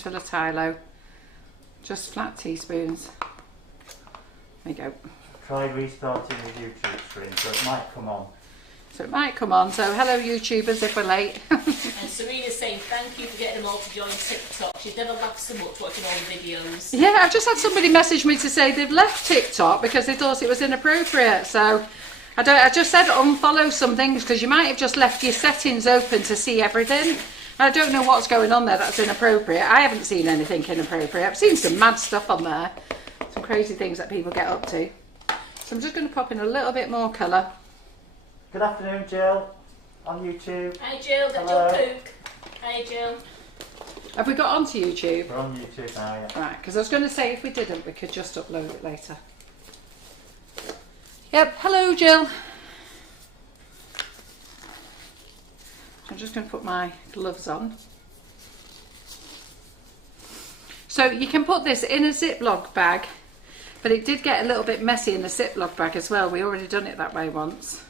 full of Tylo, just flat teaspoons. There you go. Try restarting the YouTube stream so it might come on. So it might come on. So hello YouTubers if we're late. And Serena's saying thank you for getting them all to join TikTok. She's never laughed so much watching all the videos. Yeah, I've just had somebody message me to say they've left TikTok because they thought it was inappropriate. So I just said unfollow some things because you might have just left your settings open to see everything. I don't know what's going on there that's inappropriate. I haven't seen anything inappropriate. I've seen some mad stuff on there. Some crazy things that people get up to. So I'm just going to pop in a little bit more colour. Good afternoon, Jill, on YouTube. Hi Jill, got Hello. your pook. Hi Jill. Have we got onto YouTube? We're on YouTube now, yeah. Right, because I was going to say if we didn't, we could just upload it later. Yep, hello Jill. I'm just going to put my gloves on. So you can put this in a Ziploc bag, but it did get a little bit messy in the Ziploc bag as well. We already done it that way once.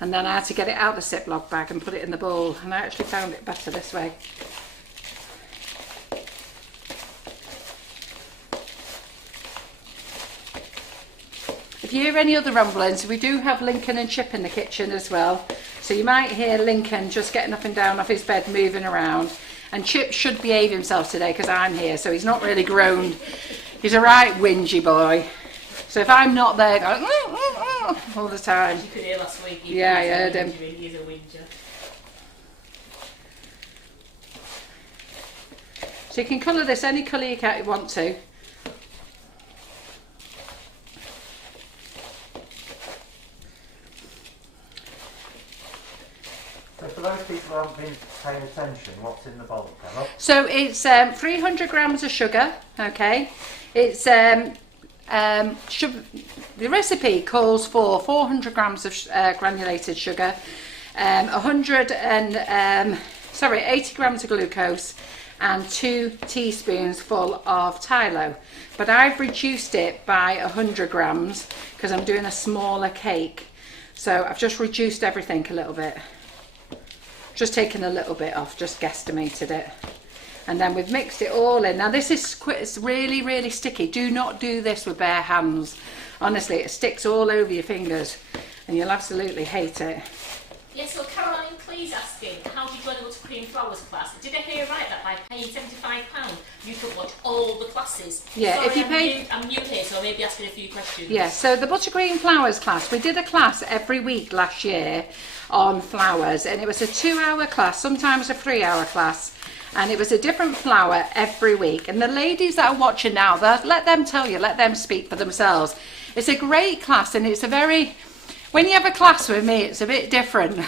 And then I had to get it out the Ziploc bag and put it in the bowl, and I actually found it better this way. If you hear any other rumblings, we do have Lincoln and Chip in the kitchen as well. So you might hear Lincoln just getting up and down off his bed, moving around. And Chip should behave himself today because I'm here, so he's not really groaned. He's a right whingy boy. So if I'm not there, going, all the time. You could hear last week. Yeah, I heard him. He's a whinger. So you can colour this any colour you want to. So for those people who haven't been paying attention, what's in the bowl, Carol? So it's 300 grams of sugar, okay. It's the recipe calls for 400 grams of granulated sugar, 80 grams of glucose, and 2 teaspoons full of Tylo. But I've reduced it by 100 grams because I'm doing a smaller cake. So I've just reduced everything a little bit. Just taken a little bit off, just guesstimated it. And then we've mixed it all in. Now this is it's really, really sticky. Do not do this with bare hands. Honestly, it sticks all over your fingers and you'll absolutely hate it. Yeah, so Caroline Clee's asking, how did you join the Buttercream Flowers class? Did I hear right that by paying £75 you could watch all the classes? Yeah, Sorry, if you pay... I'm new here, so I may be asking a few questions. Yeah, so the Buttercream Flowers class, we did a class every week last year on flowers, and it was a 2-hour class, sometimes a 3-hour class. And it was a different flower every week. And the ladies that are watching now, let them tell you, let them speak for themselves. It's a great class, and it's a very... When you have a class with me, it's a bit different.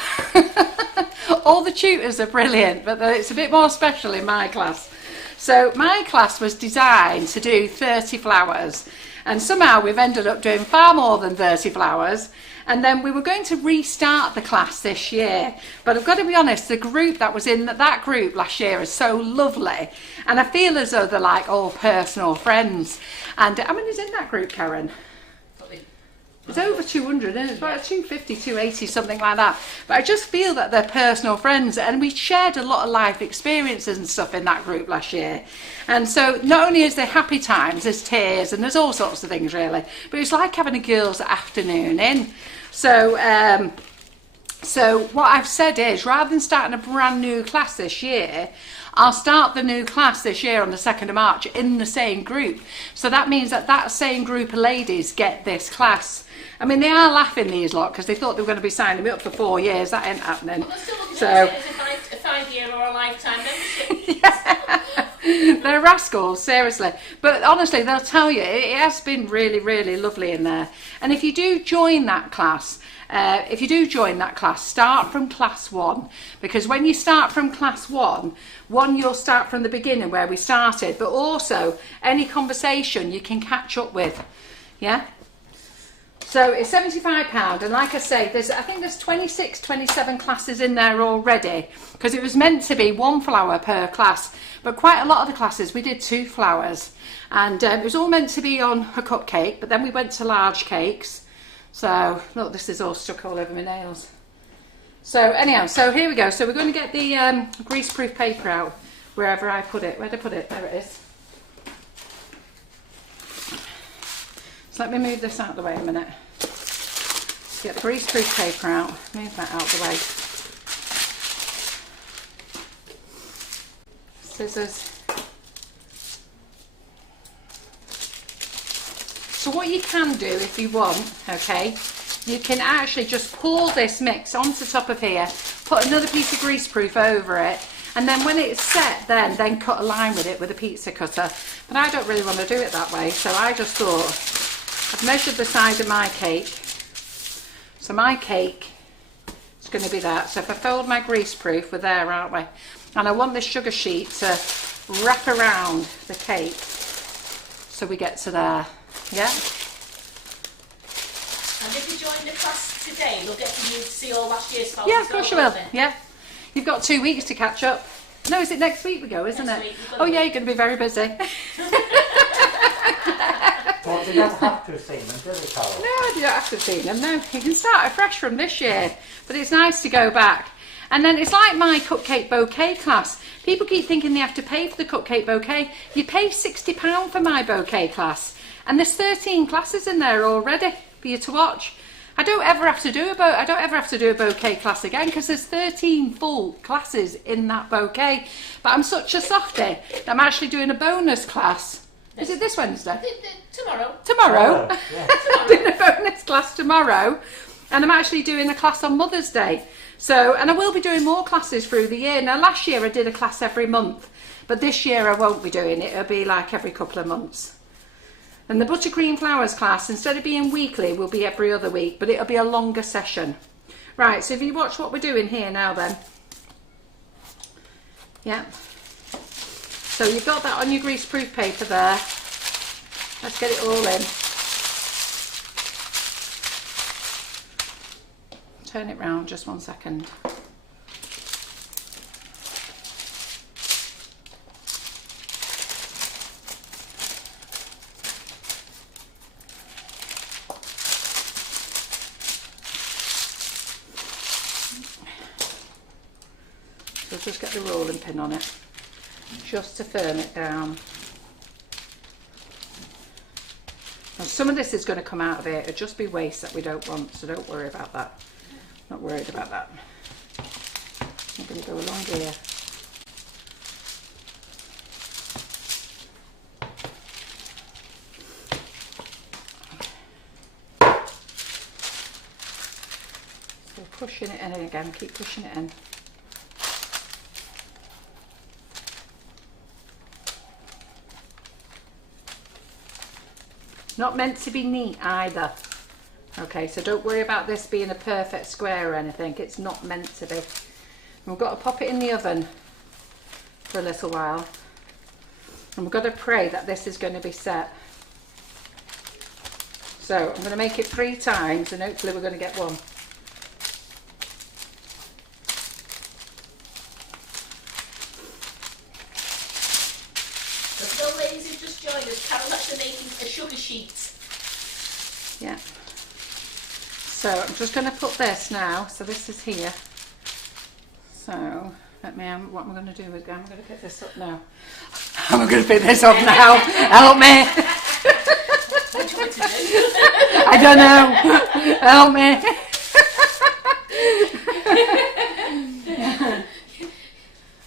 All the tutors are brilliant, but it's a bit more special in my class. So my class was designed to do 30 flowers. And somehow we've ended up doing far more than 30 flowers. And then we were going to restart the class this year. But I've got to be honest, the group that was in that group last year is so lovely. And I feel as though they're like all personal friends. And how many's in that group, Karen? It's over 200, isn't it? It's about 250, 280, something like that. But I just feel that they're personal friends, and we shared a lot of life experiences and stuff in that group last year. And so not only is there happy times, there's tears, and there's all sorts of things really. But it's like having a girls' afternoon in. So, so what I've said is, rather than starting a brand new class this year, I'll start the new class this year on the 2nd of March in the same group. So that means that that same group of ladies get this class. I mean, they are laughing, these lot, because they thought they were going to be signing me up for 4 years. That ain't happening. Well, still looking So at it as a 5-year or a lifetime membership. yeah. They're rascals, seriously. But honestly, they'll tell you, it has been really, really lovely in there. And if you do join that class, start from class 1. Because when you start from class 1, you'll start from the beginning where we started. But also, any conversation you can catch up with. Yeah? So it's £75, and like I say, I think there's 26, 27 classes in there already, because it was meant to be 1 flower per class, but quite a lot of the classes we did 2 flowers, and it was all meant to be on a cupcake, but then we went to large cakes. So look, this is all stuck all over my nails. So anyhow, so here we go. So we're going to get the greaseproof paper out. wherever I put it. Where'd I put it? There it is. So let me move this out of the way a minute. Get the greaseproof paper out. Move that out of the way. Scissors. So what you can do if you want, okay, you can actually just pour this mix onto the top of here, put another piece of greaseproof over it, and then when it's set, then cut a line with it with a pizza cutter. But I don't really want to do it that way, so I just thought, I've measured the size of my cake. So my cake is going to be that. So if I fold my greaseproof, we're there, aren't we? And I want this sugar sheet to wrap around the cake so we get to there. Yeah. And if you join the class today, you'll get to see all last year's files. Yeah, of course you will. Yeah. You've got 2 weeks to catch up. No, is it next week we go, isn't Next it? week, we've got Oh a yeah, week. you're going to be very busy. Well, they don't have to have seen them, do they, Carol? No, you don't have to have seen them. No, you can start afresh from this year. But it's nice to go back. And then it's like my cupcake bouquet class. People keep thinking they have to pay for the cupcake bouquet. You pay £60 for my bouquet class. And there's 13 classes in there already for you to watch. I don't ever have to do a bouquet class again because there's 13 full classes in that bouquet. But I'm such a softie that I'm actually doing a bonus class. Is it this Wednesday? Tomorrow. Tomorrow. Oh, yeah. I'm doing a bonus class tomorrow, and I'm actually doing a class on Mother's Day. So, and I will be doing more classes through the year. Now, last year I did a class every month, but this year I won't be doing it. It'll be like every couple of months. And the buttercream flowers class, instead of being weekly, will be every other week, but it'll be a longer session. Right, so if you watch what we're doing here now then. Yeah. So you've got that on your greaseproof paper there. Let's get it all in. Turn it round just 1 second. So just get the rolling pin on it, just to firm it down. Now some of this is going to come out of it. It'll just be waste that we don't want, so don't worry about that. Not worried about that. I'm going to go along here. So pushing it in again, keep pushing it in. Not meant to be neat either. Okay, so don't worry about this being a perfect square or anything. It's not meant to be. And we've got to pop it in the oven for a little while. And we've got to pray that this is going to be set. So I'm going to make it 3 times and hopefully we're going to get one. So ladies who've just joined us, Carol actually making a sugar sheet. Yeah. So I'm just going to put this now. So this is here. So let me. What am I going to do with? I'm going to pick this up now. I'm going to pick this up now. Help me! What do you want to do? I don't know. Help me!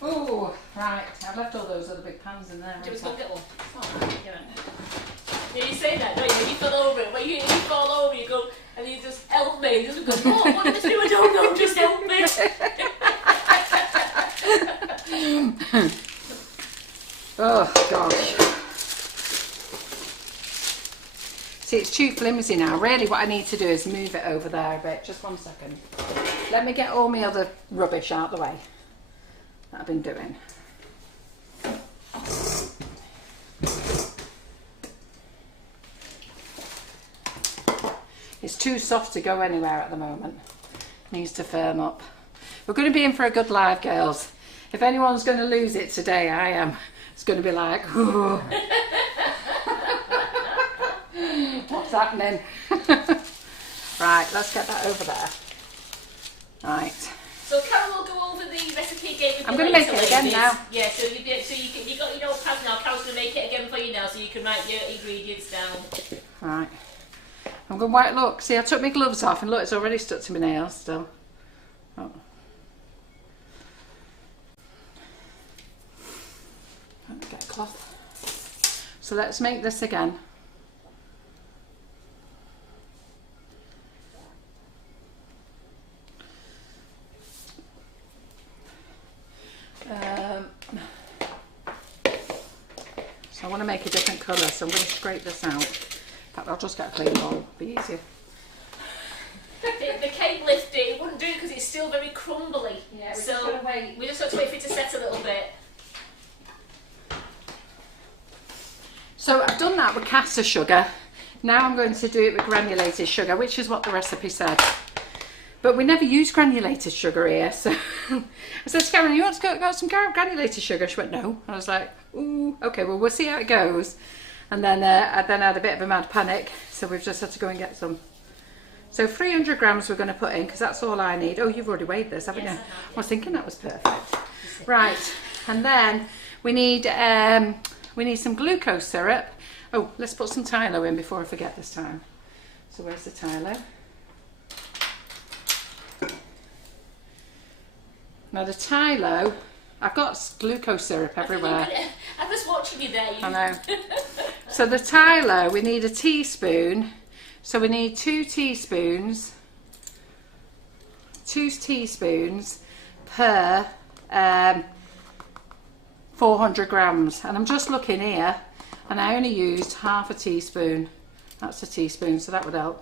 Oh, right. I've left all those other big pans in there. Do you want to go get one? Yeah, you say that, don't you? When you fall over it, when you fall over, you go, and you just help me. You just go, what do I do? I don't know, just help me. Oh, gosh. See, it's too flimsy now. Really, what I need to do is move it over there a bit. Just 1 second. Let me get all my other rubbish out of the way that I've been doing. It's too soft to go anywhere at the moment. Needs to firm up. We're going to be in for a good live, girls. If anyone's going to lose it today, I am. It's going to be like, ooh. What's happening? Right, let's get that over there. Right, So Carol will go over the recipe again with I'm you going to make later, it again ladies. now. Yeah, so you got your notepad now. Carol's going to make it again for you now, so you can write your ingredients down. Right. I'm going to wait. Look, see, I took my gloves off, and look, it's already stuck to my nails still. Oh. Get a cloth. So let's make this again. So I want to make a different colour, so I'm going to scrape this out. In fact, I'll just get a clean bowl, it'll be easier. The cake lift it wouldn't do because it's still very crumbly. Yeah, we're so just going to wait. we just have to wait for it to set a little bit. So I've done that with caster sugar. Now I'm going to do it with granulated sugar, which is what the recipe said. But we never use granulated sugar here, so I said to Karen, you want to got some granulated sugar? She went, no. I was like, ooh, okay, well, we'll see how it goes. And then I had a bit of a mad panic, so we've just had to go and get some. So 300 grams we're going to put in, because that's all I need. Oh, you've already weighed this, haven't you? I was thinking that was perfect. Right, and then we need some glucose syrup. Oh, let's put some Tylo in before I forget this time. So where's the Tylo? Now the Tylo, I've got glucose syrup everywhere. I'm just watching you there. I know. So the Tylo, we need a teaspoon. So we need 2 teaspoons per 400 grams. And I'm just looking here, and I only used half a teaspoon. That's a teaspoon, so that would help.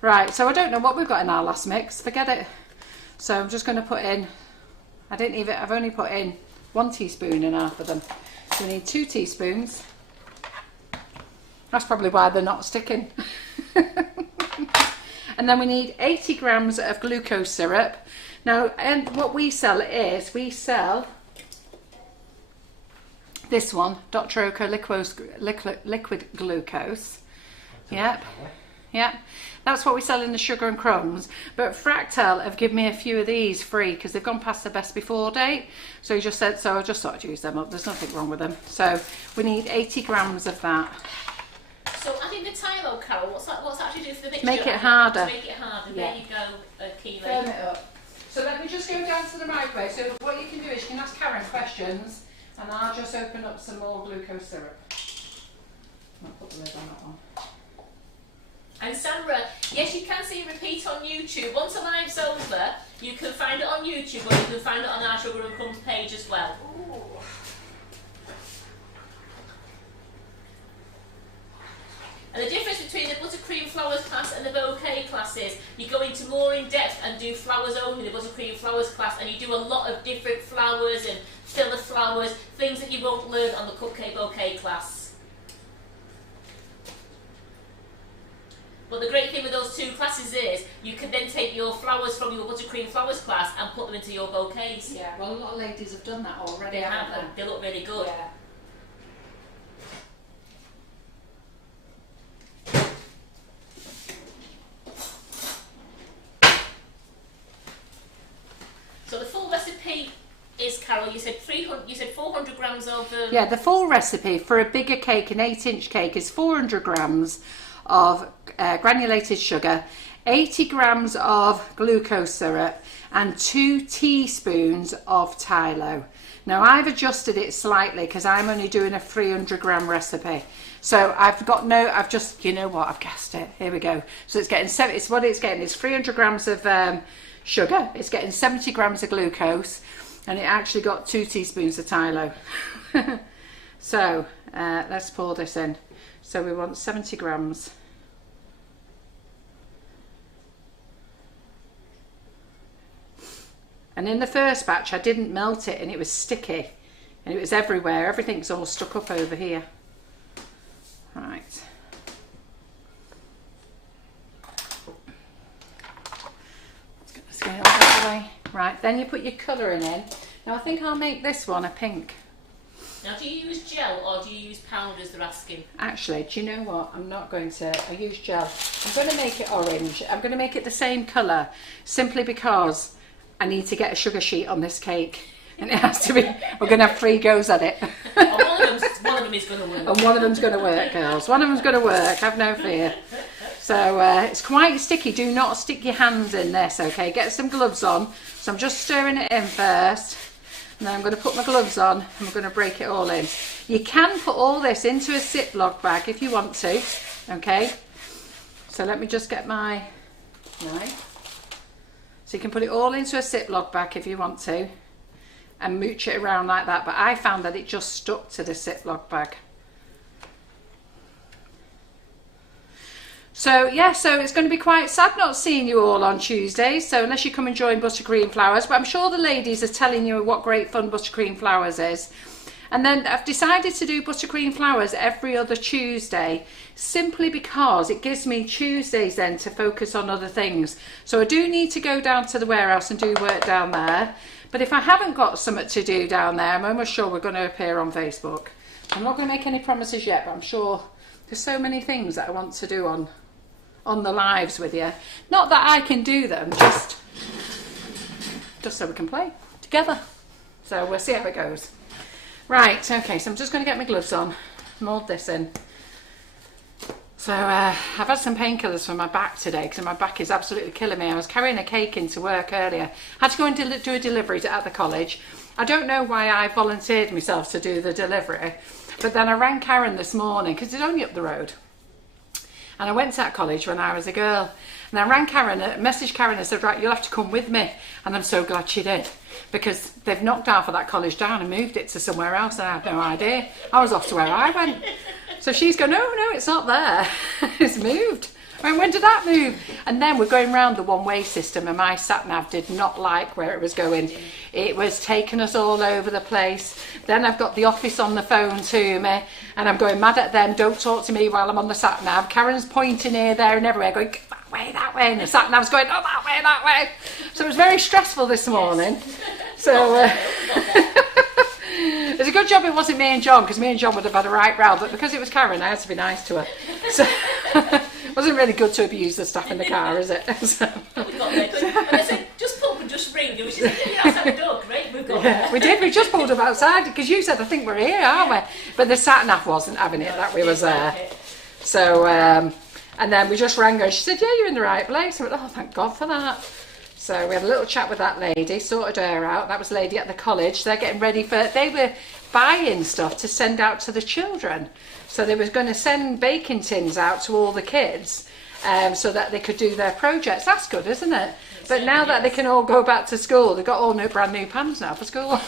Right, so I don't know what we've got in our last mix. Forget it. So I'm just going to put in, I've only put in 1 teaspoon in half of them. So we need 2 teaspoons. That's probably why they're not sticking. And then we need 80 grams of glucose syrup. Now, and what we sell is, we sell this one, Dr. Oco liquid glucose. Yep. Yep. That's what we sell in the Sugar and Crumbs. But Fractal have given me a few of these free because they've gone past the best before date. So he just said, so I just thought I'd use them up. There's nothing wrong with them. So we need 80 grams of that. So adding the Tylo, Carol, what's that actually do for the mixture? Make it harder. To make it harder. Yeah. There you go, Keely. Firm it up. So let me just go down to the microwave. So what you can do is you can ask Karen questions, and I'll just open up some more glucose syrup. I'll put the lid on that one. And Sandra, yes, you can see a repeat on YouTube. Once the live's over, you can find it on YouTube, or you can find it on our Sugar and Crumbs page as well. Ooh. And the difference between the buttercream flowers class and the bouquet class is you go into more in depth and do flowers only, the buttercream flowers class, and you do a lot of different flowers and filler flowers, things that you won't learn on the cupcake bouquet class. But the great thing with those two classes is you can then take your flowers from your buttercream flowers class and put them into your bouquets. Yeah, well, a lot of ladies have done that already. They have them. They look really good. Yeah. So the full recipe is, Carol, you said 400 grams of... Yeah, the full recipe for a bigger cake, an 8-inch cake, is 400 grams of granulated sugar, 80 grams of glucose syrup, and 2 teaspoons of Tylo. Now I've adjusted it slightly because I'm only doing a 300 gram recipe. So I've just, you know what, I've guessed it. Here we go. So it's getting, it's what it's getting is 300 grams of sugar, it's getting 70 grams of glucose, and it actually got 2 teaspoons of Tylo. So let's pour this in. So we want 70 grams. And in the first batch I didn't melt it, and it was sticky and it was everywhere. Everything's all stuck up over here. Right. Let's get the scale out of the way. Right, then you put your colouring in. Now I think I'll make this one a pink. Now, do you use gel or do you use powders, they're asking? Actually, do you know what? I'm not going to. I use gel. I'm going to make it orange. I'm going to make it the same colour, simply because I need to get a sugar sheet on this cake. And it has to be, we're going to have 3 goes at it. One of them is going to work. And one of them's going to work, girls. One of them's going to work, have no fear. So it's quite sticky. Do not stick your hands in this, okay? Get some gloves on. So I'm just stirring it in first. And then I'm going to put my gloves on and we're going to break it all in. You can put all this into a Ziploc bag if you want to, okay? So let me just get my knife. So you can put it all into a Ziploc bag if you want to and mooch it around like that. But I found that it just stuck to the Ziploc bag. So yeah, so it's going to be quite sad not seeing you all on Tuesday. So unless you come and join Buttercream Flowers, but I'm sure the ladies are telling you what great fun Buttercream Flowers is. And then I've decided to do Buttercream Flowers every other Tuesday, simply because it gives me Tuesdays then to focus on other things. So I do need to go down to the warehouse and do work down there. But if I haven't got something to do down there, I'm almost sure we're going to appear on Facebook. I'm not going to make any promises yet, but I'm sure there's so many things that I want to do on the lives with you. Not that I can do them, just so we can play together. So we'll see how it goes. Right, okay, so I'm just going to get my gloves on, mould this in. So I've had some painkillers for my back today because my back is absolutely killing me. I was carrying a cake into work earlier. I had to go and do a delivery at the college. I don't know why I volunteered myself to do the delivery, but then I rang Karen this morning because it's only up the road. And I went to that college when I was a girl. And I rang Karen, messaged Karen and said, right, you'll have to come with me. And I'm so glad she did. Because they've knocked half of that college down and moved it to somewhere else. And I had no idea. I was off to where I went. So she's going, no, it's not there. It's moved. I mean, when did that move? And then we're going round the one-way system and my sat-nav did not like where it was going. It was taking us all over the place. Then I've got the office on the phone to me and I'm going mad at them. Don't talk to me while I'm on the sat-nav. Karen's pointing here, there and everywhere going, that way. And the sat-nav's going, oh, that way. So it was very stressful this morning. So it's a good job it wasn't me and John, because me and John would have had a right row. But because it was Karen, I had to be nice to her. So it wasn't really good to abuse the staff in the car, is it? So. We got there. And I said, just pull up and just ring. And she said, yeah, outside the door. Great, we've got there. We did. We just pulled up outside because you said, I think we're here, aren't we? But the sat-nav wasn't having it that we was there. So, and then we just rang her. She said, yeah, you're in the right place. I went, oh, thank God for that. So we had a little chat with that lady, sorted her out. That was a lady at the college. They're getting ready they were buying stuff to send out to the children. So they were going to send baking tins out to all the kids so that they could do their projects. That's good, isn't it? But now that they can all go back to school, they've got all brand new pans now for school.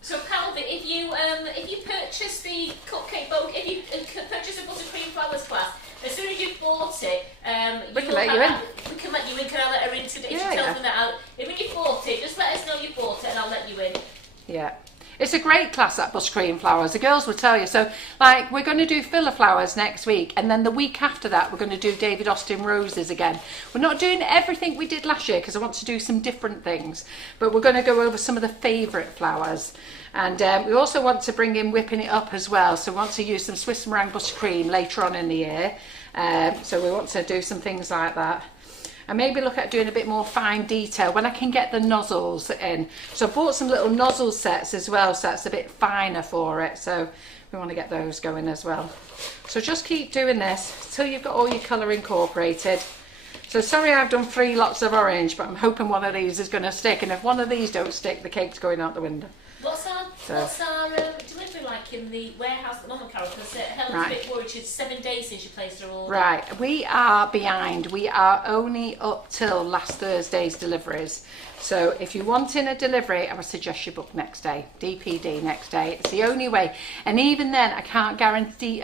So Calvin, if you purchase the cupcake bowl, if you purchase a Buttercream Flowers class, as soon as you've bought it, we can let you in. We can let you in. Can I let her in today? If she tells me that out. If when you bought it, just let us know you bought it, and I'll let you in. Yeah. It's a great class at Buttercream Flowers. The girls will tell you. So, like, we're going to do filler flowers next week, and then the week after that, we're going to do David Austin roses again. We're not doing everything we did last year because I want to do some different things, but we're going to go over some of the favourite flowers. And we also want to bring in whipping it up as well. So we want to use some Swiss meringue buttercream later on in the year. So we want to do some things like that. And maybe look at doing a bit more fine detail when I can get the nozzles in. So I bought some little nozzle sets as well, so that's a bit finer for it. So we want to get those going as well. So just keep doing this until you've got all your colour incorporated. So sorry I've done 3 lots of orange, but I'm hoping one of these is going to stick. And if one of these don't stick, the cake's going out the window. What's our delivery like in the warehouse at the moment, Carol? Because Helen's a bit worried. She's 7 days since she placed her order. Right, we are behind. We are only up till last Thursday's deliveries. So if you're wanting a delivery, I would suggest you book next day, DPD next day. It's the only way. And even then, I can't guarantee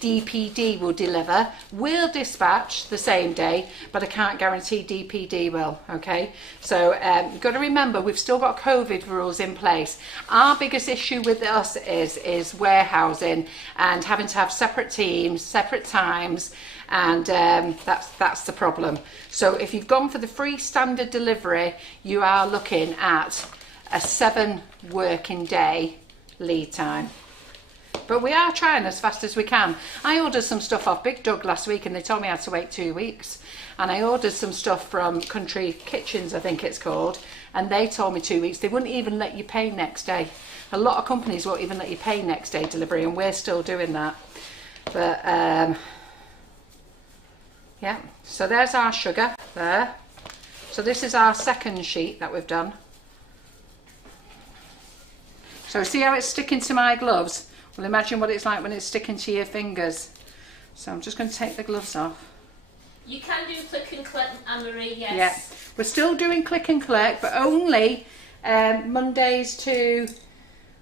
DPD will deliver. We'll dispatch the same day, but I can't guarantee DPD will, okay? So you've got to remember, we've still got COVID rules in place. Our biggest issue with us is warehousing and having to have separate teams, separate times, and that's the problem. So if you've gone for the free standard delivery, you are looking at a 7 working day lead time. But we are trying as fast as we can. I ordered some stuff off Big Doug last week and they told me I had to wait 2 weeks. And I ordered some stuff from Country Kitchens, I think it's called, and they told me 2 weeks. They wouldn't even let you pay next day. A lot of companies won't even let you pay next day delivery, and we're still doing that. But yeah, so there's our sugar there. So this is our second sheet that we've done. So see how it's sticking to my gloves? Well, imagine what it's like when it's sticking to your fingers. So I'm just going to take the gloves off. You can do click and collect, Anne-Marie, yes. Yeah, we're still doing click and collect, but only Mondays to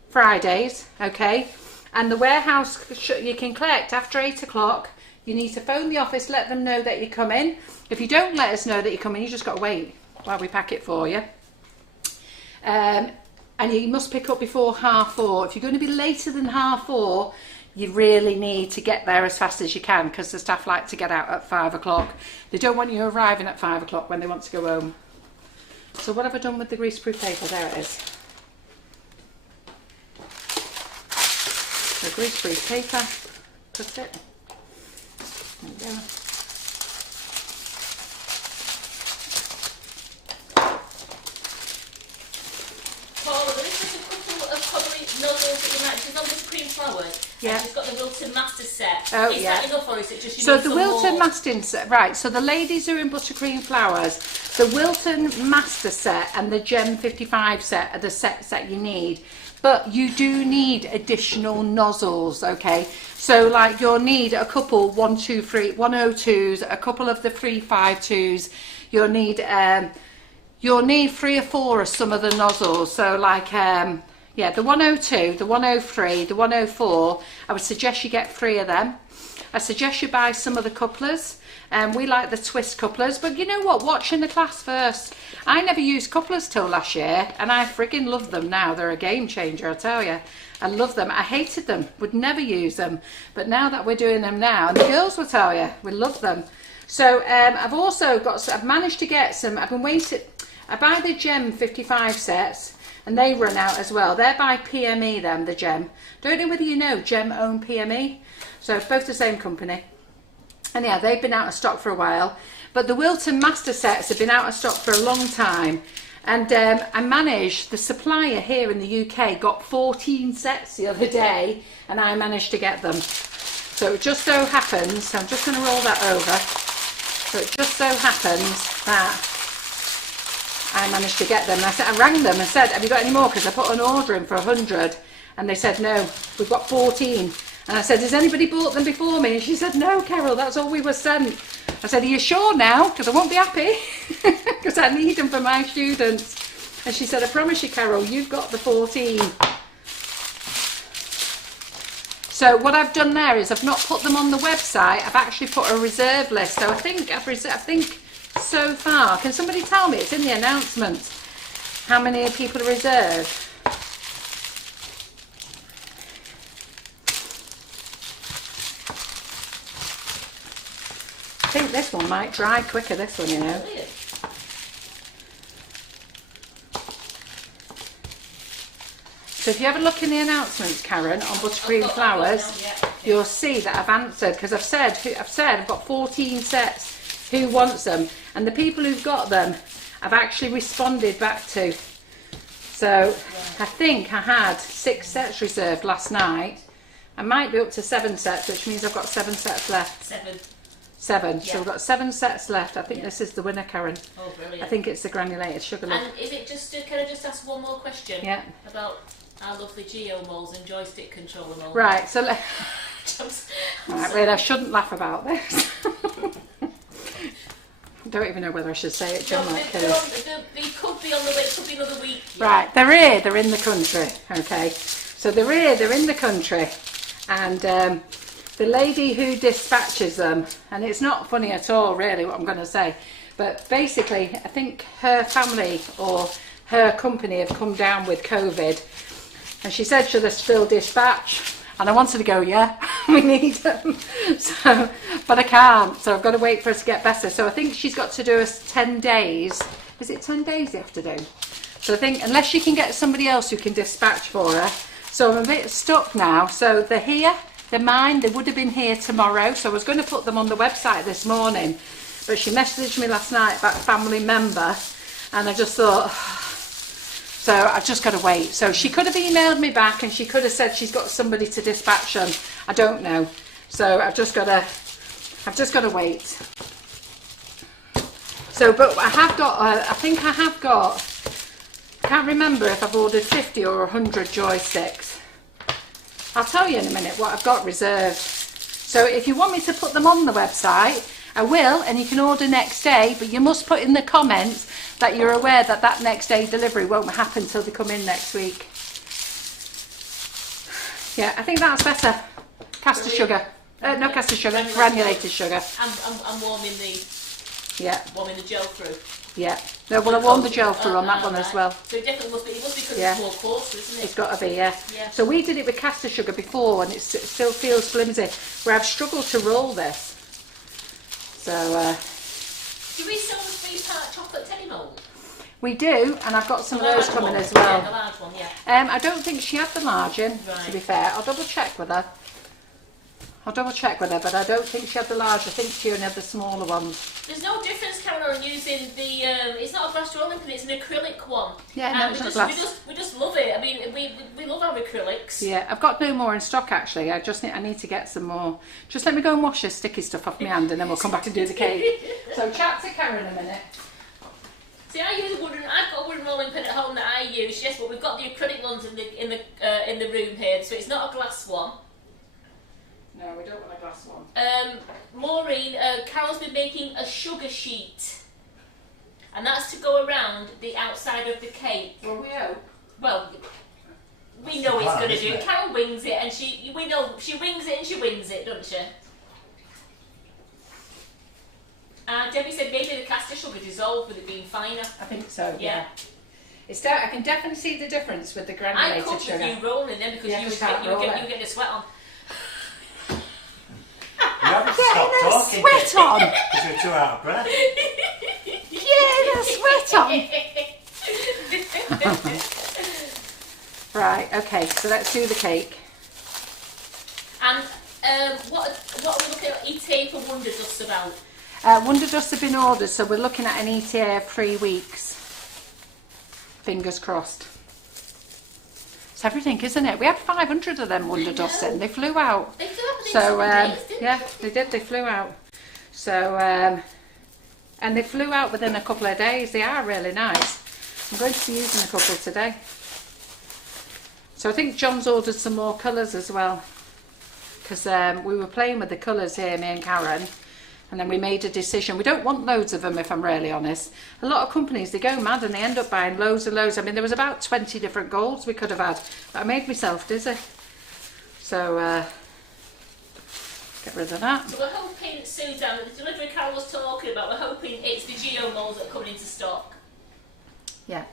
Fridays, okay? And the warehouse, you can collect after 8 o'clock. You need to phone the office, let them know that you're coming. If you don't let us know that you're coming, you just got to wait while we pack it for you. And you must pick up before 4:30. If you're going to be later than 4:30, you really need to get there as fast as you can, because the staff like to get out at 5 o'clock. They don't want you arriving at 5 o'clock when they want to go home. So what have I done with the greaseproof paper? There it is. So greaseproof paper, cut it. There we go. Paula, there is just a couple of probably nozzles that you might, she's on this cream flowers. Yeah. And she's got the Wilton Master set. Oh, is yeah. that enough, or is it just you So need the some Wilton more? Mastin set, right, so the ladies who are in buttercream flowers, the Wilton Master set and the Gem 55 set are the sets that you need. But you do need additional nozzles, okay? So like you'll need a couple 102s, a couple of the 352s. You'll need 3 or 4 of some of the nozzles. So like yeah, the 102, the 103, the 104, I would suggest you get 3 of them. I suggest you buy some of the couplers. We like the twist couplers, but you know what, watching the class first. I never used couplers till last year, and I friggin' love them now. They're a game changer, I tell you. I love them. I hated them, would never use them, but now that we're doing them now, and the girls will tell you, we love them. So I've also got, I've managed to get some, I've been waiting, I buy the Gem 55 sets, and they run out as well. They're by PME, them, the Gem. Don't know whether you know, Gem own PME, so both the same company. And yeah, they've been out of stock for a while. But the Wilton Master sets have been out of stock for a long time. And I managed, the supplier here in the UK got 14 sets the other day, and I managed to get them. So it just so happens, so I'm just going to roll that over. So it just so happens that I managed to get them. And I rang them and said, have you got any more? Because I put an order in for 100. And they said, no, we've got 14. And I said, has anybody bought them before me? And she said, no, Carol, that's all we were sent. I said, are you sure now? Because I won't be happy. Because I need them for my students. And she said, I promise you, Carol, you've got the 14. So what I've done there is I've not put them on the website. I've actually put a reserve list. So I think so far, can somebody tell me? It's in the announcement. How many people are reserved? I think this one might dry quicker, this one, you know. So if you have a look in the announcements, Karen, on buttercream flowers, you'll see that I've answered, because I've said I've got 14 sets, who wants them? And the people who've got them, I've actually responded back to. So I think I had 6 sets reserved last night. I might be up to 7 sets, which means I've got 7 sets left. 7. Yeah. So we've got 7 sets left. I think this is the winner, Karen. Oh, brilliant. I think it's the granulated sugar loaf. And is it just, can I just ask one more question? Yeah. About our lovely Geo molds and joystick controller molds. Right, so right, wait, I shouldn't laugh about this. I don't even know whether I should say it, John. They could be on the way, it could be another week. Right, they're here, they're in the country, okay? So they're here, they're in the country. And the lady who dispatches them, and it's not funny at all really what I'm going to say, but basically I think her family or her company have come down with COVID, and she said should I still dispatch, and I wanted to go, yeah, we need them, so, but I can't, so I've got to wait for her to get better. So I think she's got to do us 10 days, is it 10 days you have to do? So I think unless you can get somebody else who can dispatch for her, So I'm a bit stuck now. So they're here, they're mine, they would have been here tomorrow. So I was going to put them on the website this morning, but she messaged me last night about a family member, and I just thought, so I've just got to wait. So she could have emailed me back and she could have said she's got somebody to dispatch them. I don't know. So I've just got to wait. So, but I have got, I think I have got, I can't remember if I've ordered 50 or 100 joysticks. I'll tell you in a minute what I've got reserved. So if you want me to put them on the website, I will, and you can order next day, but you must put in the comments that you're aware that that next day delivery won't happen until they come in next week. Yeah, I think that's better. Caster sugar. No caster sugar, granulated sugar. I'm warming the gel through. Yeah. No, well I warmed the gel through on that one as well. So it definitely must be because it's more coarser, isn't it? It's got to be, yeah. So we did it with caster sugar before and it still feels flimsy, where I've struggled to roll this. So, do we sell the 3-part chocolate teddy mould? We do, and I've got some of those coming as well. Yeah, the large one, yeah. I don't think she had the large in, to be fair. I'll double check with her. But I don't think she had the large. I think she only had the smaller ones. There's no difference, Karen, on using the, it's not a glass rolling pin, it's an acrylic one. Yeah, no, it's not glass. We just love it. I mean, we love our acrylics. Yeah, I've got no more in stock actually. I need to get some more. Just let me go and wash this sticky stuff off my hand and then we'll come back and do the cake. So chat to Karen a minute. See, I've got a wooden rolling pin at home that I use, yes, but we've got the acrylic ones in the room here, so it's not a glass one. No, we don't want a glass one. Maureen, Carol's been making a sugar sheet, and that's to go around the outside of the cake. Well, we hope. Well, we know it's going to do. Carol wings it, and we know she wings it and she wins it, doesn't she? Debbie said maybe the caster sugar dissolved with it being finer. I think so. Yeah. I can definitely see the difference with the granulated sugar. I cooked with you rolling them because you get the sweat on. You haven't stopped talking sweat on. Because you're too out of breath. Yeah, sweat on. Right, okay, so let's do the cake. And what are we looking at ETA for Wonder Dust about? Wonder Dust have been ordered, so we're looking at an ETA of 3 weeks. Fingers crossed. It's everything, isn't it? We had 500 of them Wonder Dusts in. They flew out. They flew out within so, days, didn't yeah, they did. They flew out. So, and they flew out within a couple of days. They are really nice. I'm going to be using a couple today. So I think John's ordered some more colours as well. Because we were playing with the colours here, me and Karen. And then we made a decision. We don't want loads of them, if I'm really honest. A lot of companies, they go mad and they end up buying loads and loads. I mean, there was about 20 different golds we could have had. But I made myself dizzy. So, get rid of that. So we're hoping, Susan, the delivery Carol was talking about, we're hoping it's the Geo molds that are coming into stock. Yeah.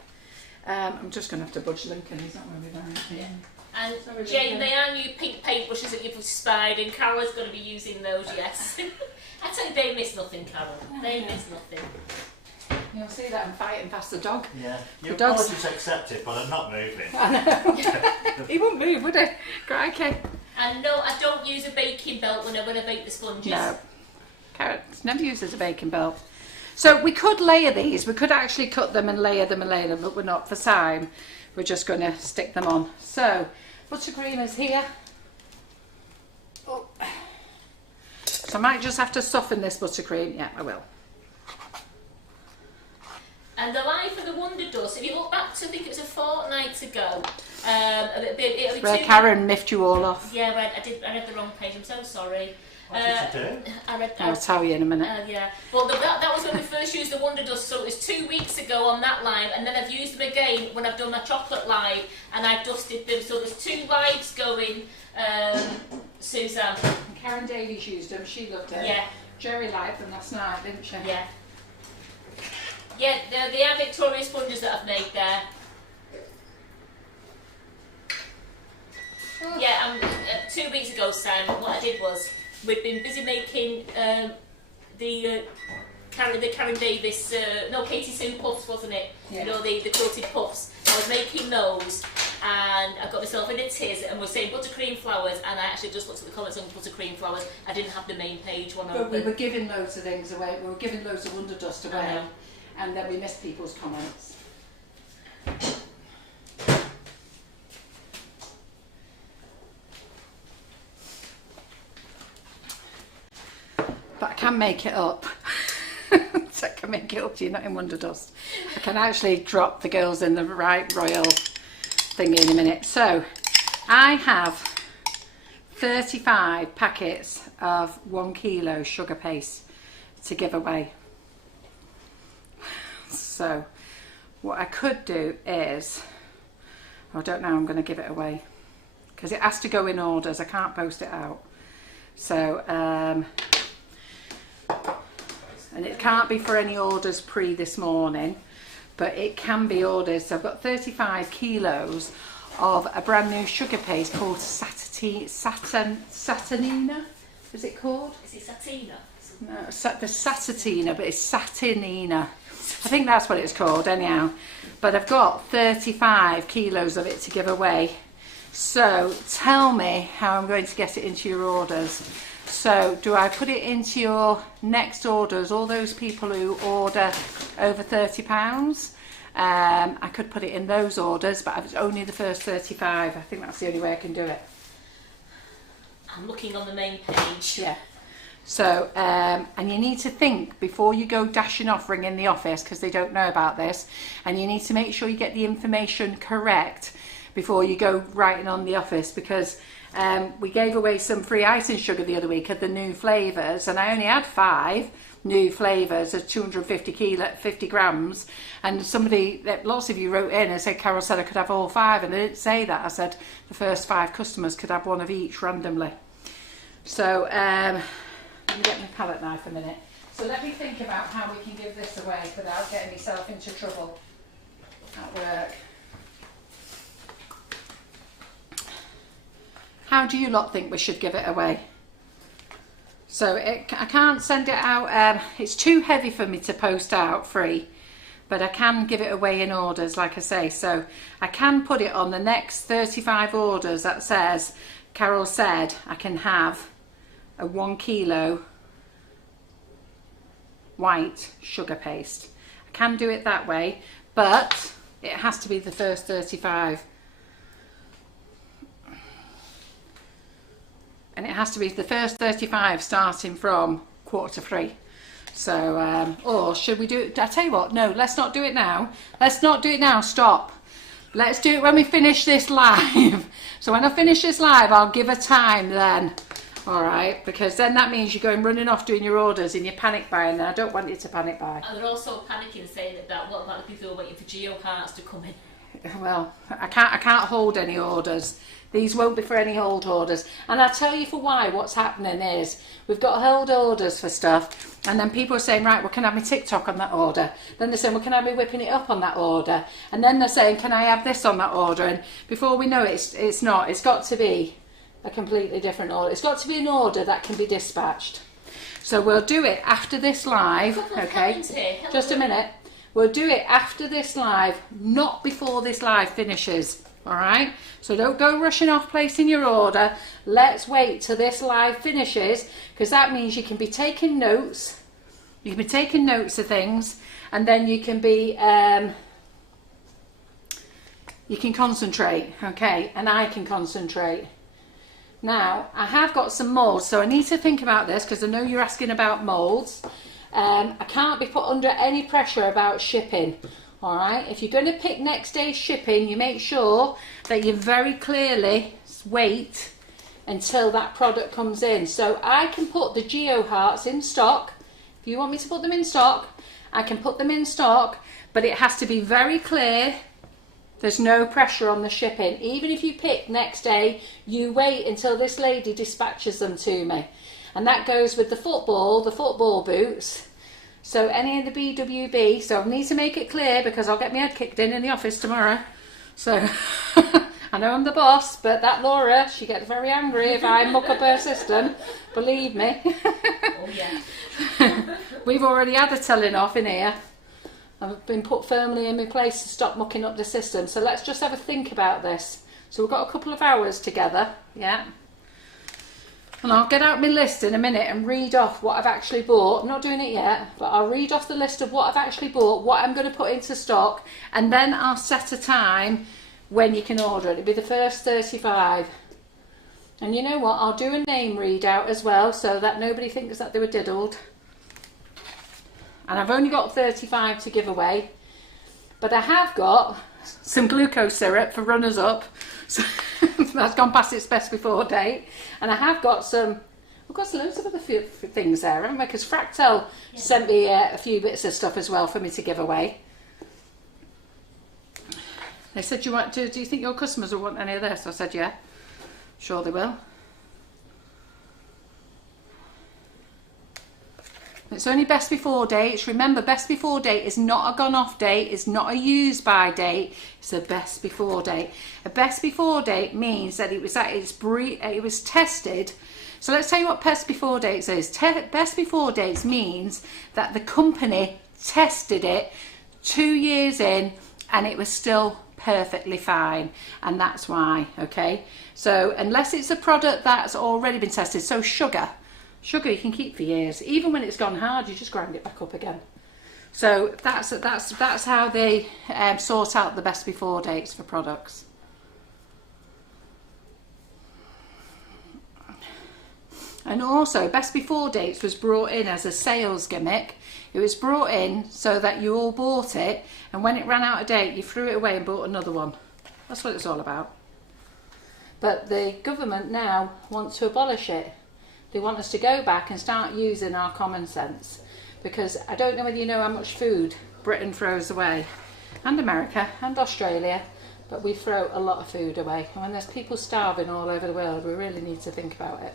I'm just going to have to budge Lincoln. He's not going to be there. Yeah. And sorry, Jane, they are new pink paintbrushes that you've spied, and Carol's going to be using those, yes. I tell you, they miss nothing, Carol. They miss nothing. You'll see that I'm fighting past the dog. Yeah. Your dog's apologies accepted, but I'm not moving. I know. He wouldn't move, would he? Crikey. And no, I don't use a baking belt when I bake the sponges. No. Carrot's never used as a baking belt. So we could layer these. We could actually cut them and layer them, but we're not for time. We're just going to stick them on. So, buttercream is here. Oh. So I might just have to soften this buttercream. Yeah, I will. And the life of the Wonder Dust, if you look back to, I think it was a fortnight ago, it'll be where Karen miffed you all off. Yeah, I read the wrong page, I'm so sorry. What did you do? I'll tell you in a minute. Yeah, well that was when we first used the Wonder Dust, so it was 2 weeks ago on that live, and then I've used them again when I've done my chocolate live, and I've dusted them, so there's 2 lives going, Suzanne. Karen Davies used them, she loved it. Yeah. Jerry liked them last night, didn't she? Yeah. Yeah, they are Victoria sponges that I've made there. Oh. Yeah, 2 weeks ago, Sam, what I did was, we'd been busy making the Karen Davis, no, Katie Sue puffs, wasn't it? Yeah. You know, the quilted puffs. I was making those, and I got myself in a tiz and was saying buttercream flowers, and I actually just looked at the comments on buttercream flowers. I didn't have the main page one But open. we were giving loads of things away. We were giving loads of Wonder Dust away, know. and then we missed people's comments. But I can make it up. So I can make it up to you, not in Wonder Dust. I can actually drop the girls in the right royal thing in a minute. So I have 35 packets of 1 kilo sugar paste to give away. So what I could do is, I don't know, I'm going to give it away because it has to go in orders. I can't post it out. So and it can't be for any orders pre this morning, but it can be orders. So I've got 35 kilos of a brand new sugar paste called Satinina. Is it called? Is it Satina? No, the Satinina, but it's Satinina. I think that's what it's called anyhow. But I've got 35 kilos of it to give away. So tell me how I'm going to get it into your orders. So do I put it into your next orders, all those people who order over £30? I could put it in those orders, but it's only the first 35. I think that's the only way I can do it. I'm looking on the main page. Yeah. So, and you need to think before you go dashing off ringing the office, because they don't know about this, and you need to make sure you get the information correct before you go writing on the office, because we gave away some free icing sugar the other week of the new flavours, and I only had 5 new flavours of 50 grams, and lots of you wrote in and said Carol said I could have all 5, and I didn't say that. I said the first 5 customers could have one of each randomly. So let me get my palette knife a minute. So let me think about how we can give this away without getting myself into trouble at work. How do you lot think we should give it away? So I can't send it out, it's too heavy for me to post out free, but I can give it away in orders, like I say. So I can put it on the next 35 orders that says, Carol said I can have a 1 kilo white sugar paste. I can do it that way, but it has to be the first 35. And it has to be the first 35 starting from 2:45. So, or should we do it? I tell you what, no, let's not do it now. Let's not do it now, stop. Let's do it when we finish this live. So when I finish this live, I'll give a time then. All right, because then that means you're going running off doing your orders and you're panic buying, and I don't want you to panic buy. And they're also panicking, saying that what about the people who are waiting for Geo Hearts to come in? Well, I can't hold any orders. These won't be for any hold orders. And I'll tell you for why. What's happening is we've got hold orders for stuff, and then people are saying, right, well, can I have my TikTok on that order? Then they're saying, well, can I be whipping it up on that order? And then they're saying, can I have this on that order? And before we know it, it's not. It's got to be a completely different order. It's got to be an order that can be dispatched. So we'll do it after this live, okay? Just a minute. We'll do it after this live, not before this live finishes. All right, so don't go rushing off placing your order. Let's wait till this live finishes, because that means you can be taking notes. You can be taking notes of things, and then you can be you can concentrate, okay? And I can concentrate. Now I have got some moulds, so I need to think about this because I know you're asking about moulds. I can't be put under any pressure about shipping. All right, if you're going to pick next day's shipping, you make sure that you very clearly wait until that product comes in. So I can put the Geo Hearts in stock. If you want me to put them in stock, I can put them in stock, but it has to be very clear. There's no pressure on the shipping. Even if you pick next day, you wait until this lady dispatches them to me. And that goes with the football boots. So any of the BWB, so I need to make it clear because I'll get my head kicked in the office tomorrow. So I know I'm the boss, but that Laura, she gets very angry if I muck up her system. Believe me. Oh yeah. We've already had a telling off in here. I've been put firmly in my place to stop mucking up the system. So let's just have a think about this. So we've got a couple of hours together, yeah. And I'll get out my list in a minute and read off what I've actually bought. I'm not doing it yet, but I'll read off the list of what I've actually bought, what I'm going to put into stock, and then I'll set a time when you can order it. It'll be the first 35. And you know what? I'll do a name readout as well, so that nobody thinks that they were diddled. And I've only got 35 to give away, but I have got some glucose syrup for runners up. So that's gone past its best before date. And I have got some, we've got loads of other things there, haven't we? Because Fractal sent me a few bits of stuff as well for me to give away. They said, do you think your customers will want any of this? I said, yeah, sure they will. It's only best before dates. Remember, best before date is not a gone off date, it's not a use by date, it's a best before date. A best before date means that it was tested. So let's tell you what best before dates is. Best before dates means that the company tested it 2 years in and it was still perfectly fine, and that's why, okay? So unless it's a product that's already been tested, so sugar you can keep for years. Even when it's gone hard, you just grind it back up again. So that's how they sort out the best before dates for products. And also, best before dates was brought in as a sales gimmick. It was brought in so that you all bought it, and when it ran out of date, you threw it away and bought another one. That's what it's all about. But the government now wants to abolish it. They want us to go back and start using our common sense, because I don't know whether you know how much food Britain throws away, and America and Australia, but we throw a lot of food away, and when there's people starving all over the world, we really need to think about it.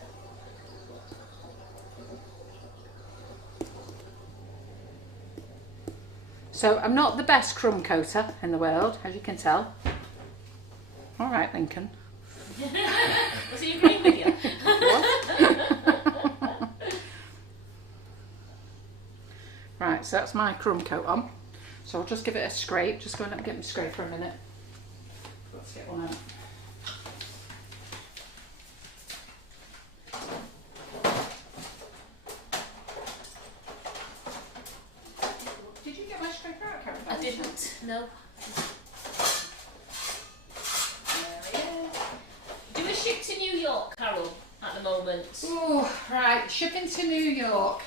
So I'm not the best crumb coater in the world, as you can tell. All right, Lincoln. Was he agreeing with you? Right, so that's my crumb coat on. So I'll just give it a scrape. Just go and get my scraper a minute. Let's get one out. Did you get my scraper out, Karen? I didn't, no. Do we ship to New York, Carol, at the moment? Oh, right, shipping to New York.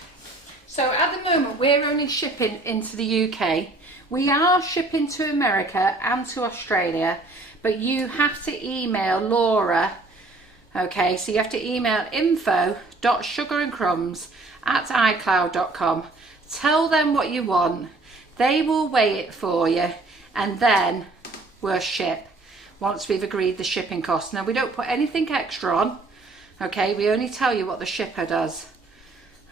So at the moment we're only shipping into the UK. We are shipping to America and to Australia, but you have to email Laura. Okay, so you have to email info.sugarandcrumbs@icloud.com. Tell them what you want. They will weigh it for you, and then we'll ship once we've agreed the shipping cost. Now we don't put anything extra on. Okay, we only tell you what the shipper does.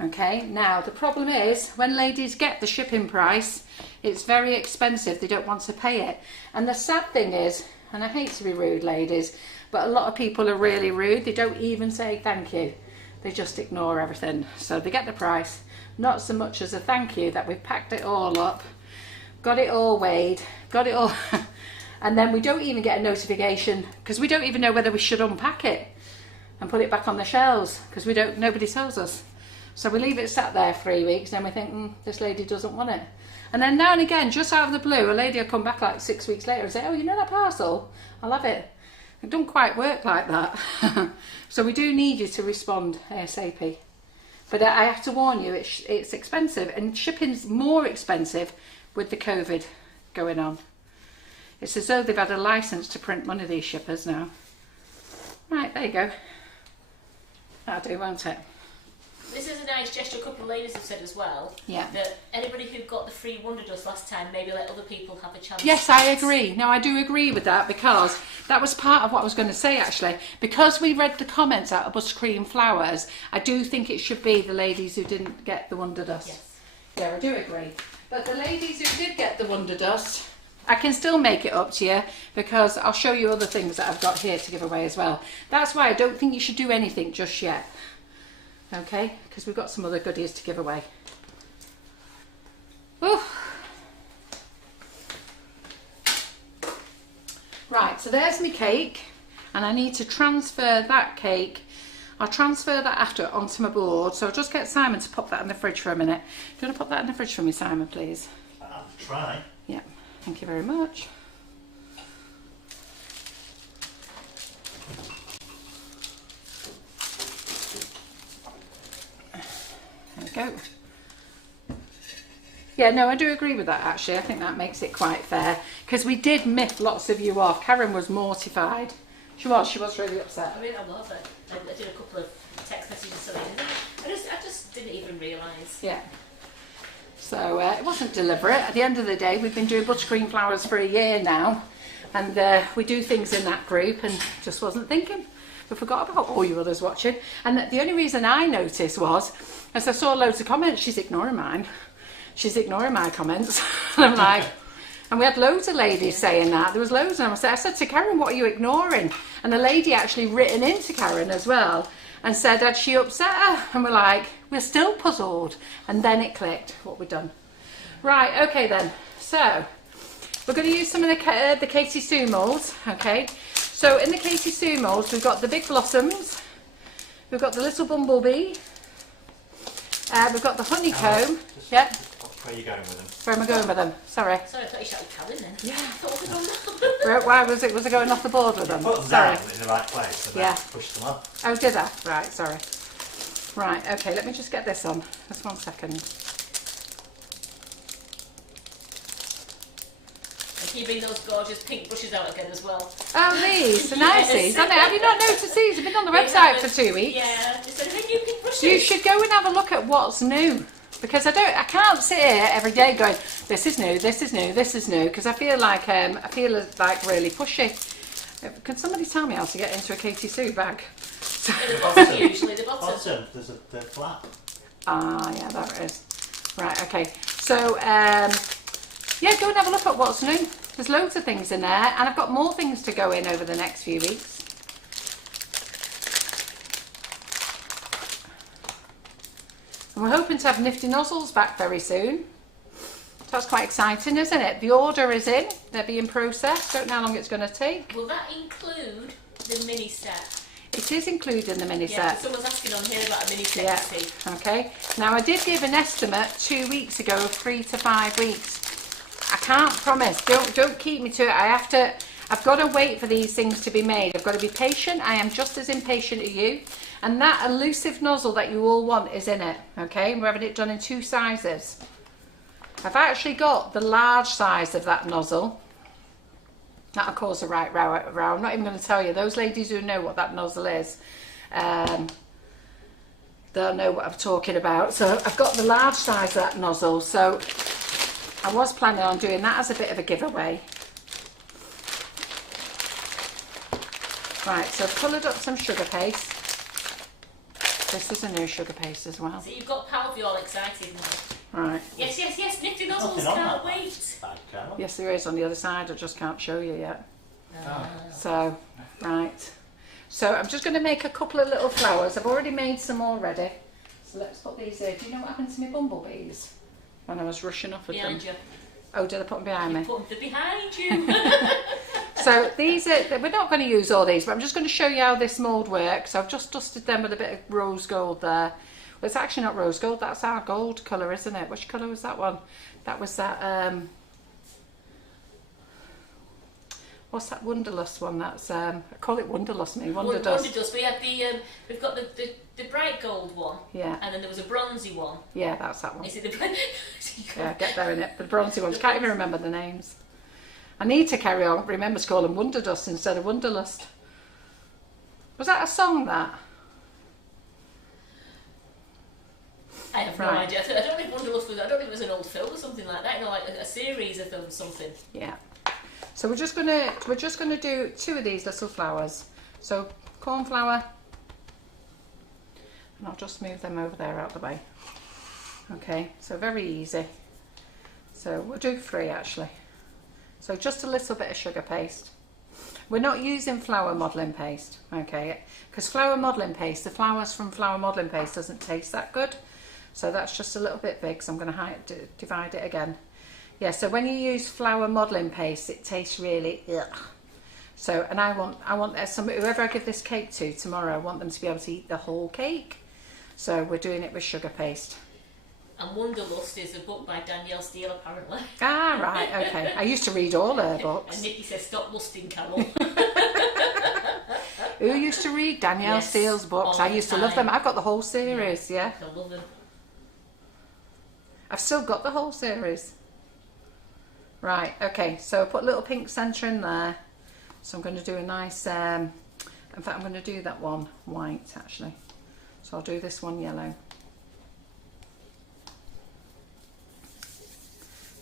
Okay, now the problem is when ladies get the shipping price, it's very expensive. They don't want to pay it. And the sad thing is, and I hate to be rude, ladies, but a lot of people are really rude. They don't even say thank you. They just ignore everything. So they get the price, not so much as a thank you that we've packed it all up, got it all weighed, got it all, and then we don't even get a notification because we don't even know whether we should unpack it and put it back on the shelves because nobody tells us. So we leave it sat there 3 weeks, and then we think, this lady doesn't want it. And then now and again, just out of the blue, a lady will come back like 6 weeks later and say, oh, you know that parcel? I'll have it. It doesn't quite work like that. So we do need you to respond ASAP. But I have to warn you, it's expensive, and shipping's more expensive with the COVID going on. It's as though they've had a license to print money, these shippers now. Right, there you go. That'll do, won't it? This is a nice gesture. A couple of ladies have said as well. Yeah. That anybody who got the free Wonder Dust last time, maybe let other people have a chance. Yes, I agree. No, I do agree with that, because that was part of what I was going to say actually. Because we read the comments out of Buttercream Flowers, I do think it should be the ladies who didn't get the Wonder Dust. Yes. Yeah, I do agree. But the ladies who did get the Wonder Dust, I can still make it up to you, because I'll show you other things that I've got here to give away as well. That's why I don't think you should do anything just yet. Okay, because we've got some other goodies to give away. Ooh. Right, so there's my cake. and I need to transfer that cake. I'll transfer that after onto my board, so I'll just get Simon to pop that in the fridge for a minute. Do you want to pop that in the fridge for me, Simon, please? I'll try. Yeah, thank you very much. There we go. Yeah, no, I do agree with that actually. I think that makes it quite fair, because we did miss lots of you off. Karen was mortified. She was really upset. I mean, I love it. I did a couple of text messages saying, I just didn't even realise. Yeah. So it wasn't deliberate. At the end of the day, we've been doing buttercream flowers for a year now, and we do things in that group, and just wasn't thinking. We forgot about all you others watching. And the only reason I noticed was, as I saw loads of comments, she's ignoring mine. She's ignoring my comments. And I'm like, and we had loads of ladies saying that. There was loads, and I said to Karen, what are you ignoring? And the lady actually written into Karen as well and said, had she upset her? And we're like, we're still puzzled. And then it clicked what we'd done. Right, okay then. So we're going to use some of the Katie Sue molds. Okay. So in the Katie Sue molds, we've got the big blossoms. We've got the little bumblebee. We've got the honeycomb. Yeah. Where are you going with them? Where am I going with them? Sorry. Sorry, I thought you shouted Karen then. Yeah. I thought we were on that. Why was it? Was I going off the board with them? Put them Sorry. down in the right place and Yeah. then push them up. Oh, did I? Right, sorry. Right, okay, let me just get this on. Just 1 second. And can you bring those gorgeous pink brushes out again as well? Oh, these are Yes. nice. These, aren't they? Have you not noticed these? They've been on the website for 2 weeks. Yeah, they said, are they new pink brushes? You should go and have a look at what's new. Because I can't sit here every day going, this is new, this is new, this is new, because I feel like really pushy. Could somebody tell me how to get into a Katie Sue bag? The bottom, usually, the bottom. Bottom, there's the flap. Ah, yeah, there it is. Right, okay. So, yeah, go and have a look at what's new. There's loads of things in there, and I've got more things to go in over the next few weeks. And we're hoping to have nifty nozzles back very soon. That's quite exciting, isn't it? The order is in. They're being processed. Don't know how long it's going to take. Will that include the mini set? It is included in the mini Yeah, set. someone's asking on here about a mini set. Yeah. You see. Okay. Now I did give an estimate 2 weeks ago of 3 to 5 weeks. I can't promise. Don't keep me to it. I've got to wait for these things to be made. I've got to be patient. I am just as impatient as you. And that elusive nozzle that you all want is in it. Okay. We're having it done in 2 sizes. I've actually got the large size of that nozzle. That'll cause a right row. I'm not even going to tell you. Those ladies who know what that nozzle is, they'll know what I'm talking about. So I've got the large size of that nozzle. So I was planning on doing that as a bit of a giveaway. Right, so I've coloured up some sugar paste. This is a new sugar paste as well. So you've got power, you're all excited now. Right. Yes, yes, yes, nifty nozzles, Nothing on can't that. wait. Carol. Yes, there is on the other side. I just can't show you yet. Oh. So, right. So I'm just going to make a couple of little flowers. I've already made some already. So let's put these here. Do you know what happened to my bumblebees when I was rushing off with Behind them? you. Oh, did I put them behind me? Put them behind you. So these are, we're not going to use all these, but I'm just going to show you how this mould works. So I've just dusted them with a bit of rose gold there. Well, it's actually not rose gold, that's our gold colour, isn't it? Which colour was that one? That was that, what's that Wonderlust one? That's, I call it Wonderlust, Wonder Dust. Wonder Dust. We had we've got the bright gold one. Yeah. And then there was a bronzy one. Yeah, that's that one. Is it the bright? Yeah, get there in it. The bronzy ones, can't even remember the names. I need to carry on, remember to call them Wonder Dust instead of Wonderlust. Was that a song, that? I have no Right. idea. I don't think Wonderlust was. I don't think it was an old film or something like that. You know, like a series of them, something. Yeah. So we're just gonna do 2 of these little flowers. So cornflower, and I'll just move them over there out of the way. Okay, so very easy. So we'll do 3 actually. So just a little bit of sugar paste. We're not using flour modelling paste, okay? Because flour modelling paste, the flowers from flour modelling paste doesn't taste that good. So that's just a little bit big, so I'm going to divide it again. Yeah, so when you use flour modelling paste, it tastes really ugh. So, and I want whoever I give this cake to tomorrow, I want them to be able to eat the whole cake. So we're doing it with sugar paste. And Wonderlust is a book by Danielle Steele, apparently. Ah, right, okay. I used to read all her books. And Nikki says, stop lusting, Carol. Who used to read Danielle Steele's books? I used to love them. I've got the whole series, yeah. I love them. I've still got the whole series. Right, okay, so I put a little pink centre in there. So I'm going to do a nice, in fact I'm going to do that one white actually. So I'll do this one yellow.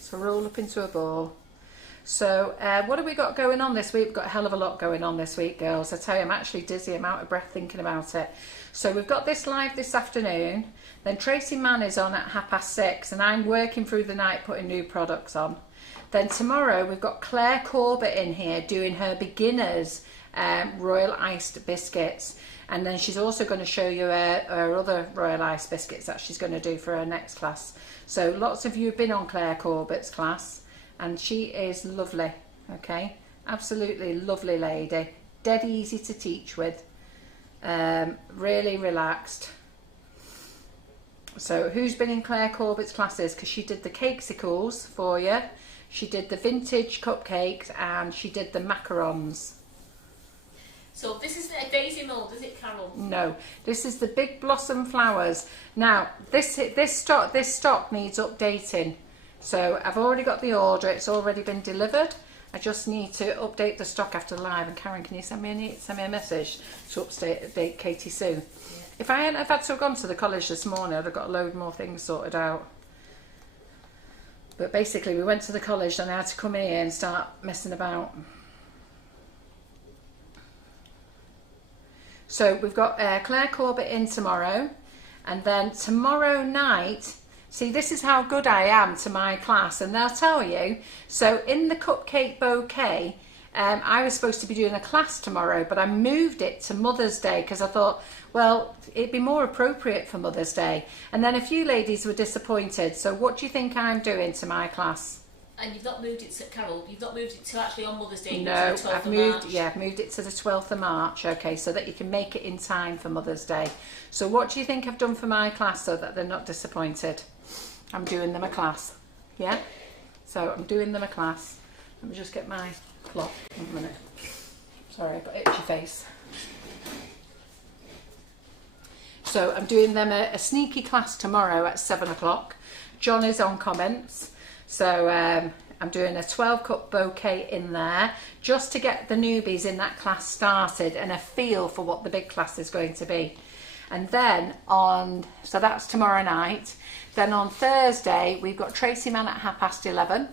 So roll up into a ball. So what have we got going on this week? We've got a hell of a lot going on this week, girls. I tell you, I'm actually dizzy, I'm out of breath thinking about it. So we've got this live this afternoon. Then Tracy Mann is on at 6:30 and I'm working through the night putting new products on. Then tomorrow we've got Claire Corbett in here doing her beginners royal iced biscuits. And then she's also going to show you her other royal iced biscuits that she's going to do for her next class. So lots of you have been on Claire Corbett's class and she is lovely, okay? Absolutely lovely lady, dead easy to teach with, really relaxed. So who's been in Claire Corbett's classes? Because she did the cakesicles for you, she did the vintage cupcakes and she did the macarons. So this isn't a daisy mould, is it, Carol? No, this is the Big Blossom flowers. Now, this stock needs updating. So I've already got the order, it's already been delivered. I just need to update the stock after live. And Karen, can you send me a message to update Katie Sue? Yeah. If I hadn't have had to have gone to the college this morning, I'd have got a load more things sorted out. But basically, we went to the college and I had to come in here and start messing about. So we've got Claire Corbett in tomorrow, and then tomorrow night, see, this is how good I am to my class, and they'll tell you. So in the cupcake bouquet, I was supposed to be doing a class tomorrow, but I moved it to Mother's Day because I thought, well, it'd be more appropriate for Mother's Day. And then a few ladies were disappointed. So what do you think I'm doing to my class? And you've not moved it to, Carol, you've not moved it to actually on Mother's Day? No, I've moved it to the 12th of March, okay, so that you can make it in time for Mother's Day. So what do you think I've done for my class so that they're not disappointed? I'm doing them a class, yeah? So I'm doing them a class. Let me just get my cloth, 1 minute. Sorry, I've got itchy face. So I'm doing them a sneaky class tomorrow at 7 o'clock. John is on comments. So I'm doing a 12 cup bouquet in there just to get the newbies in that class started and a feel for what the big class is going to be. And then so that's tomorrow night. Then on Thursday, we've got Tracy Mann at 11:30.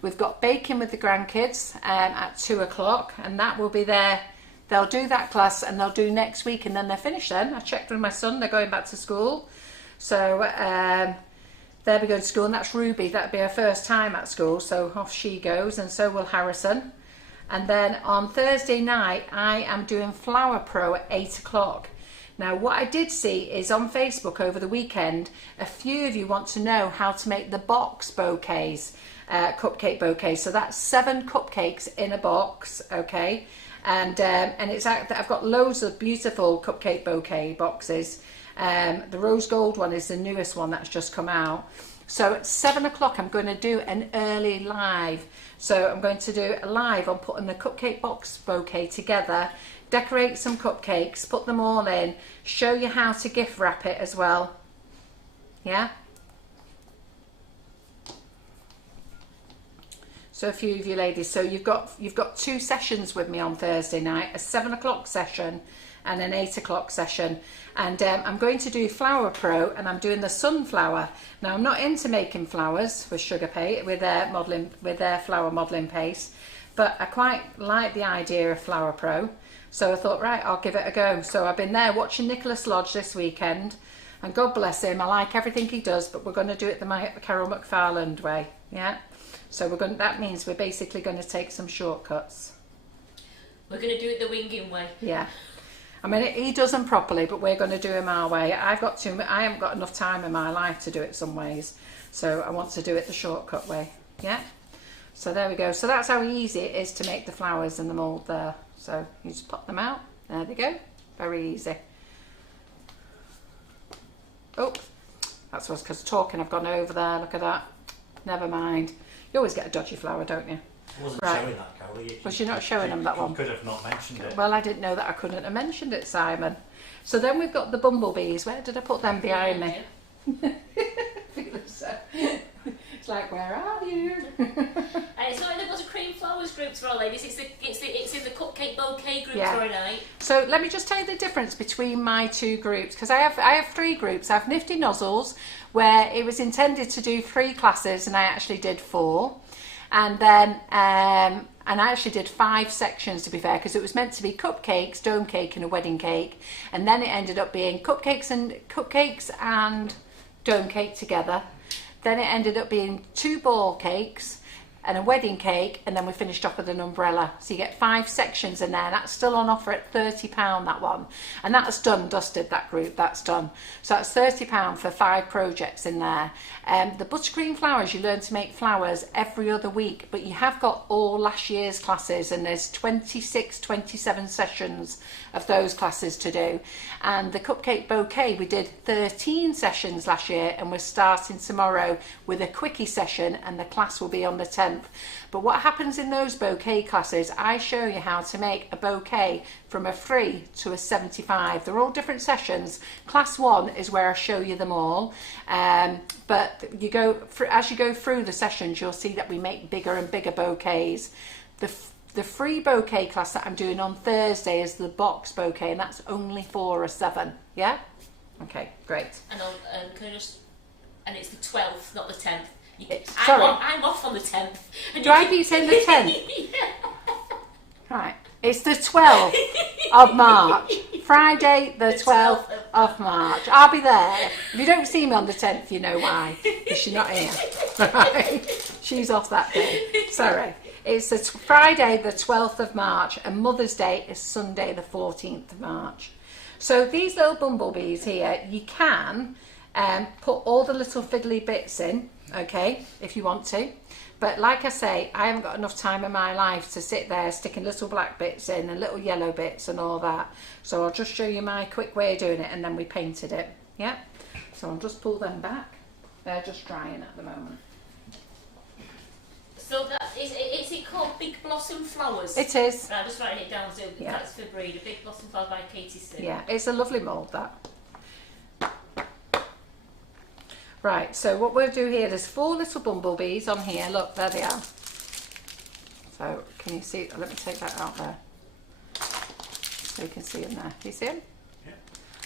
We've got baking with the grandkids at 2 o'clock, and that will be there. They'll do that class and they'll do next week and then they're finished then. I checked with my son, they're going back to school. So they'll be going to school, and that's Ruby. That'll be her first time at school, so off she goes, and so will Harrison. And then on Thursday night, I am doing Flower Pro at 8 o'clock. Now, what I did see is on Facebook over the weekend, a few of you want to know how to make the box bouquets, cupcake bouquets. So that's 7 cupcakes in a box, okay? And I've got loads of beautiful cupcake bouquet boxes. The rose gold one is the newest one that's just come out. So at 7 o'clock I'm going to do an early live. So I'm going to do a live on putting the cupcake box bouquet together, decorate some cupcakes, put them all in, show you how to gift wrap it as well. Yeah? So a few of you ladies, so you've got 2 sessions with me on Thursday night, a 7 o'clock session and an 8 o'clock session. And I'm going to do Flower Pro, and I'm doing the sunflower. Now, I'm not into making flowers with sugar paste, with their flower modelling paste, but I quite like the idea of Flower Pro. So I thought, right, I'll give it a go. So I've been there watching Nicholas Lodge this weekend, and God bless him, I like everything he does, but we're going to do it the Carol McFarland way, yeah? So that means we're basically going to take some shortcuts. We're going to do it the winging way. Yeah. I mean, he does them properly, but we're going to do them our way. I haven't got enough time in my life to do it some ways, so I want to do it the shortcut way. Yeah. So there we go. So that's how easy it is to make the flowers in the mould there. So you just pop them out. There they go. Very easy. Oh, that's what's because talking I've gone over there. Look at that. Never mind. You always get a dodgy flower, don't you? I wasn't Right. showing that, Carol. Was you not showing them that one? You could have not mentioned it. Well, I didn't know that I couldn't have mentioned it, Simon. So then we've got the bumblebees. Where did I put them behind me? It's like, where are you? It's not in the buttercream flowers group tomorrow, ladies. It's in the cupcake bouquet group tomorrow night. So let me just tell you the difference between my two groups, because I have three groups. I have Nifty Nozzles, where it was intended to do 3 classes, and I actually did 4. And then and I actually did 5 sections, to be fair, because it was meant to be cupcakes, dome cake, and a wedding cake, and then it ended up being cupcakes and dome cake together. Then it ended up being 2 ball cakes and a wedding cake, and then we finished off with an umbrella. So you get 5 sections in there. That's still on offer at £30, that one. And that's done, dusted, that group, that's done. So that's £30 for 5 projects in there. The buttercream flowers, you learn to make flowers every other week, but you have got all last year's classes, and there's 27 sessions of those classes to do. And the cupcake bouquet, we did 13 sessions last year, and we're starting tomorrow with a quickie session, and the class will be on the 10th. But what happens in those bouquet classes, I show you how to make a bouquet from a 3 to a 75. They're all different sessions. Class 1 is where I show you them all, but you go as you go through the sessions, you'll see that we make bigger and bigger bouquets. The free bouquet class that I'm doing on Thursday is the box bouquet, and that's only for a 7. Yeah? Okay, great. And and it's the 12th, not the 10th. Sorry. I'm off on the 10th. Do I keep saying the 10th? Yeah. Right. It's the 12th of March. Friday, the 12th of March. I'll be there. If you don't see me on the 10th, you know why. Because she's not here. Right? She's off that day. Sorry. It's Friday, the 12th of March, and Mother's Day is Sunday, the 14th of March. So these little bumblebees here, you can put all the little fiddly bits in, okay, if you want to. But like I say, I haven't got enough time in my life to sit there sticking little black bits in and little yellow bits and all that. So I'll just show you my quick way of doing it, and then we painted it. Yeah. So I'll just pull them back. They're just drying at the moment. So is it called Big Blossom Flowers? It is. Right, I'm just writing it down, so Yeah. that's for breed. A Big Blossom Flowers by Katie Sue. Yeah, it's a lovely mould, that. Right, so what we'll do here, there's 4 little bumblebees on here. Look, there they are. So can you see? Let me take that out there, so you can see them there. Do you see them? Yeah.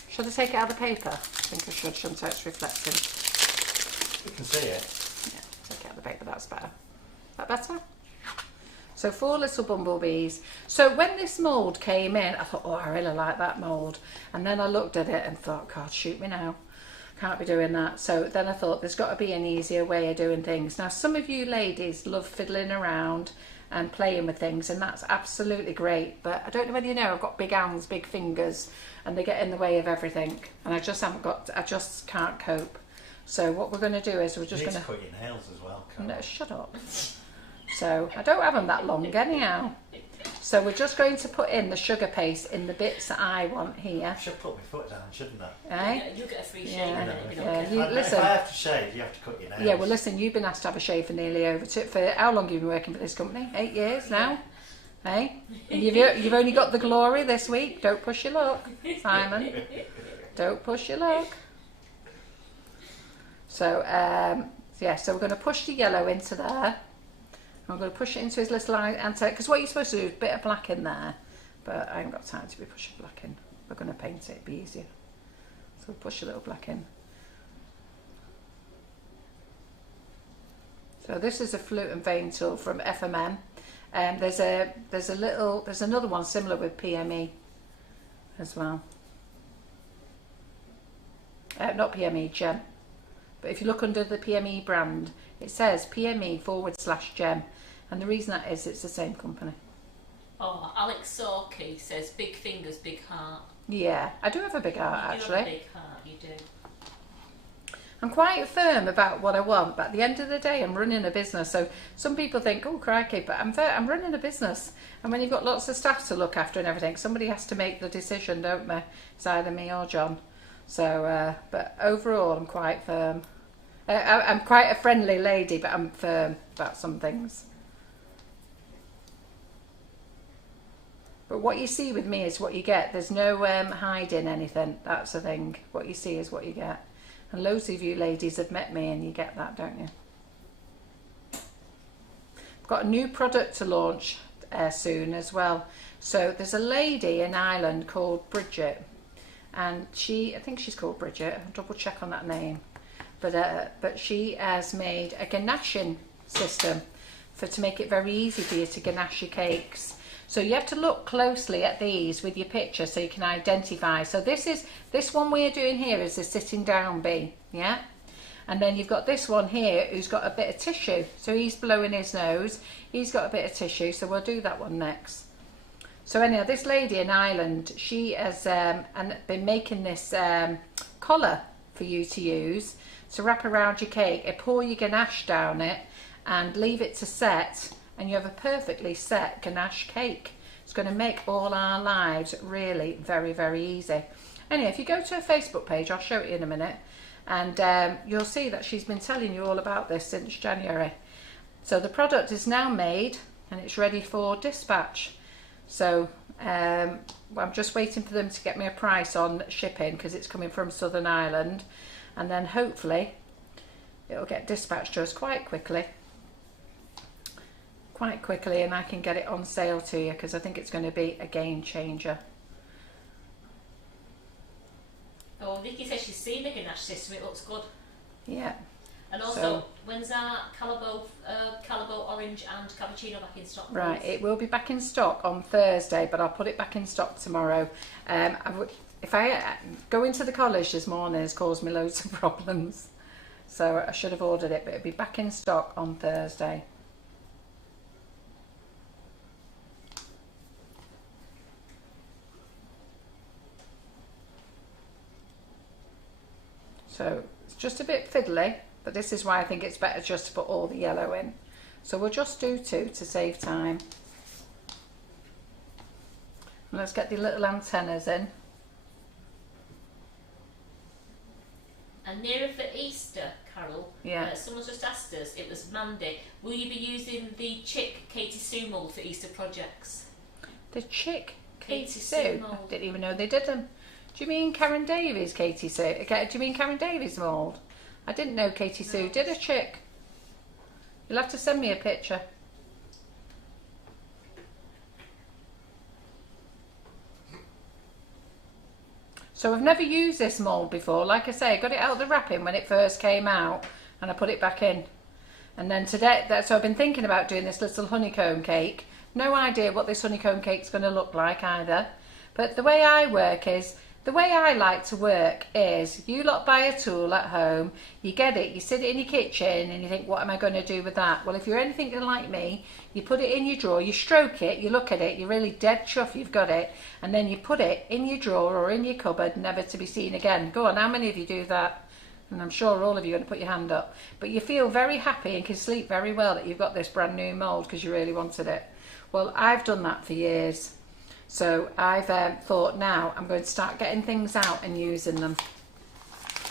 Should I take it out of the paper? I think I should, shouldn't I? It's reflecting. You can see it. Yeah, take it out of the paper, that's better. Is that better? So 4 little bumblebees. So when this mould came in, I thought, oh, I really like that mould. And then I looked at it and thought, God, shoot me now. Can't be doing that. So then I thought, there's got to be an easier way of doing things. Now, some of you ladies love fiddling around and playing with things, and that's absolutely great. But I don't know whether you know, I've got big hands, big fingers, and they get in the way of everything. And I just can't cope. So what we're going to do is we're just going to cut your nails as well, Carol. No, shut up. So I don't have them that long anyhow. So we're just going to put in the sugar paste in the bits that I want here. I should put my foot down, shouldn't I? Eh? You'll get a free shave. Yeah, Okay. you, listen. If I have to shave, you have to cut your nails. Yeah, well, listen, you've been asked to have a shave for nearly for how long have you been working for this company? 8 years now? Hey? And you've only got the glory this week. Don't push your luck, Simon. Don't push your luck. So, yeah, so we're going to push the yellow into there. I'm going to push it into his little antenna, because what you're supposed to do is a bit of black in there, but I haven't got time to be pushing black in. We're going to paint it, it'll be easier. So we'll push a little black in. So this is a flute and vein tool from FMM, and there's another one similar with PME as well. Not PME, Gem. But if you look under the PME brand, it says PME/Gem, and the reason that is, it's the same company. Oh, Alex Sorky says big fingers, big heart. Yeah, I do have a big heart, You do actually. have a big heart, you do. I'm quite firm about what I want, but at the end of the day, I'm running a business. So some people think, oh, crikey, but I'm running a business. And when you've got lots of staff to look after and everything, somebody has to make the decision, don't they? It's either me or John. So, but overall, I'm quite firm. I'm quite a friendly lady, but I'm firm about some things. But what you see with me is what you get. There's no hiding anything. That's the thing. What you see is what you get. And loads of you ladies have met me and you get that, don't you? I've got a new product to launch soon as well. So there's a lady in Ireland called Bridget. And I think she's called Bridget. I'll double check on that name. But she has made a ganaching system to make it very easy for you to ganache your cakes. So you have to look closely at these with your picture so you can identify. So this one we're doing here is a sitting down bee, yeah? And then you've got this one here who's got a bit of tissue. So he's blowing his nose. He's got a bit of tissue, so we'll do that one next. So anyhow, this lady in Ireland, she has been making this collar for you to use to wrap around your cake and pour your ganache down it and leave it to set. And you have a perfectly set ganache cake. It's going to make all our lives really very, very easy. Anyway, if you go to her Facebook page, I'll show it in a minute, and you'll see that she's been telling you all about this since January. So the product is now made and it's ready for dispatch. So I'm just waiting for them to get me a price on shipping because it's coming from Southern Ireland, and then hopefully it'll get dispatched to us quite quickly, and I can get it on sale to you because I think it's going to be a game changer. Oh, Vicky says she's seen the ganache system, it looks good. Yeah. And also, when's our Calibo Orange and Cappuccino back in stock? Right, it will be back in stock on Thursday, but I'll put it back in stock tomorrow. If I go into the college this morning, it's caused me loads of problems. So I should have ordered it, but it'll be back in stock on Thursday. So it's just a bit fiddly, but this is why I think it's better just to put all the yellow in. So we'll just do 2 to save time. And let's get the little antennas in. And nearer for Easter, Carol, yeah. Someone's just asked us, it was Mandy, will you be using the chick Katie Sue mould for Easter projects? The chick Katie Sue? mould. I didn't even know they did them. Do you mean Karen Davies Katie Sue? Do you mean Karen Davies mould? I didn't know Katie Sue did a chick. You'll have to send me a picture. So I've never used this mould before. Like I say, I got it out of the wrapping when it first came out and I put it back in. And then today, so I've been thinking about doing this little honeycomb cake. No idea what this honeycomb cake's going to look like either. But the way I work is, the way I like to work is, you lot buy a tool at home, you get it, you sit it in your kitchen and you think, what am I going to do with that? Well, if you're anything like me, you put it in your drawer, you stroke it, you look at it, you're really dead chuffed you've got it, and then you put it in your drawer or in your cupboard, never to be seen again. Go on, how many of you do that? And I'm sure all of you are going to put your hand up. But you feel very happy and can sleep very well that you've got this brand new mould because you really wanted it. Well, I've done that for years. So I've thought now I'm going to start getting things out and using them.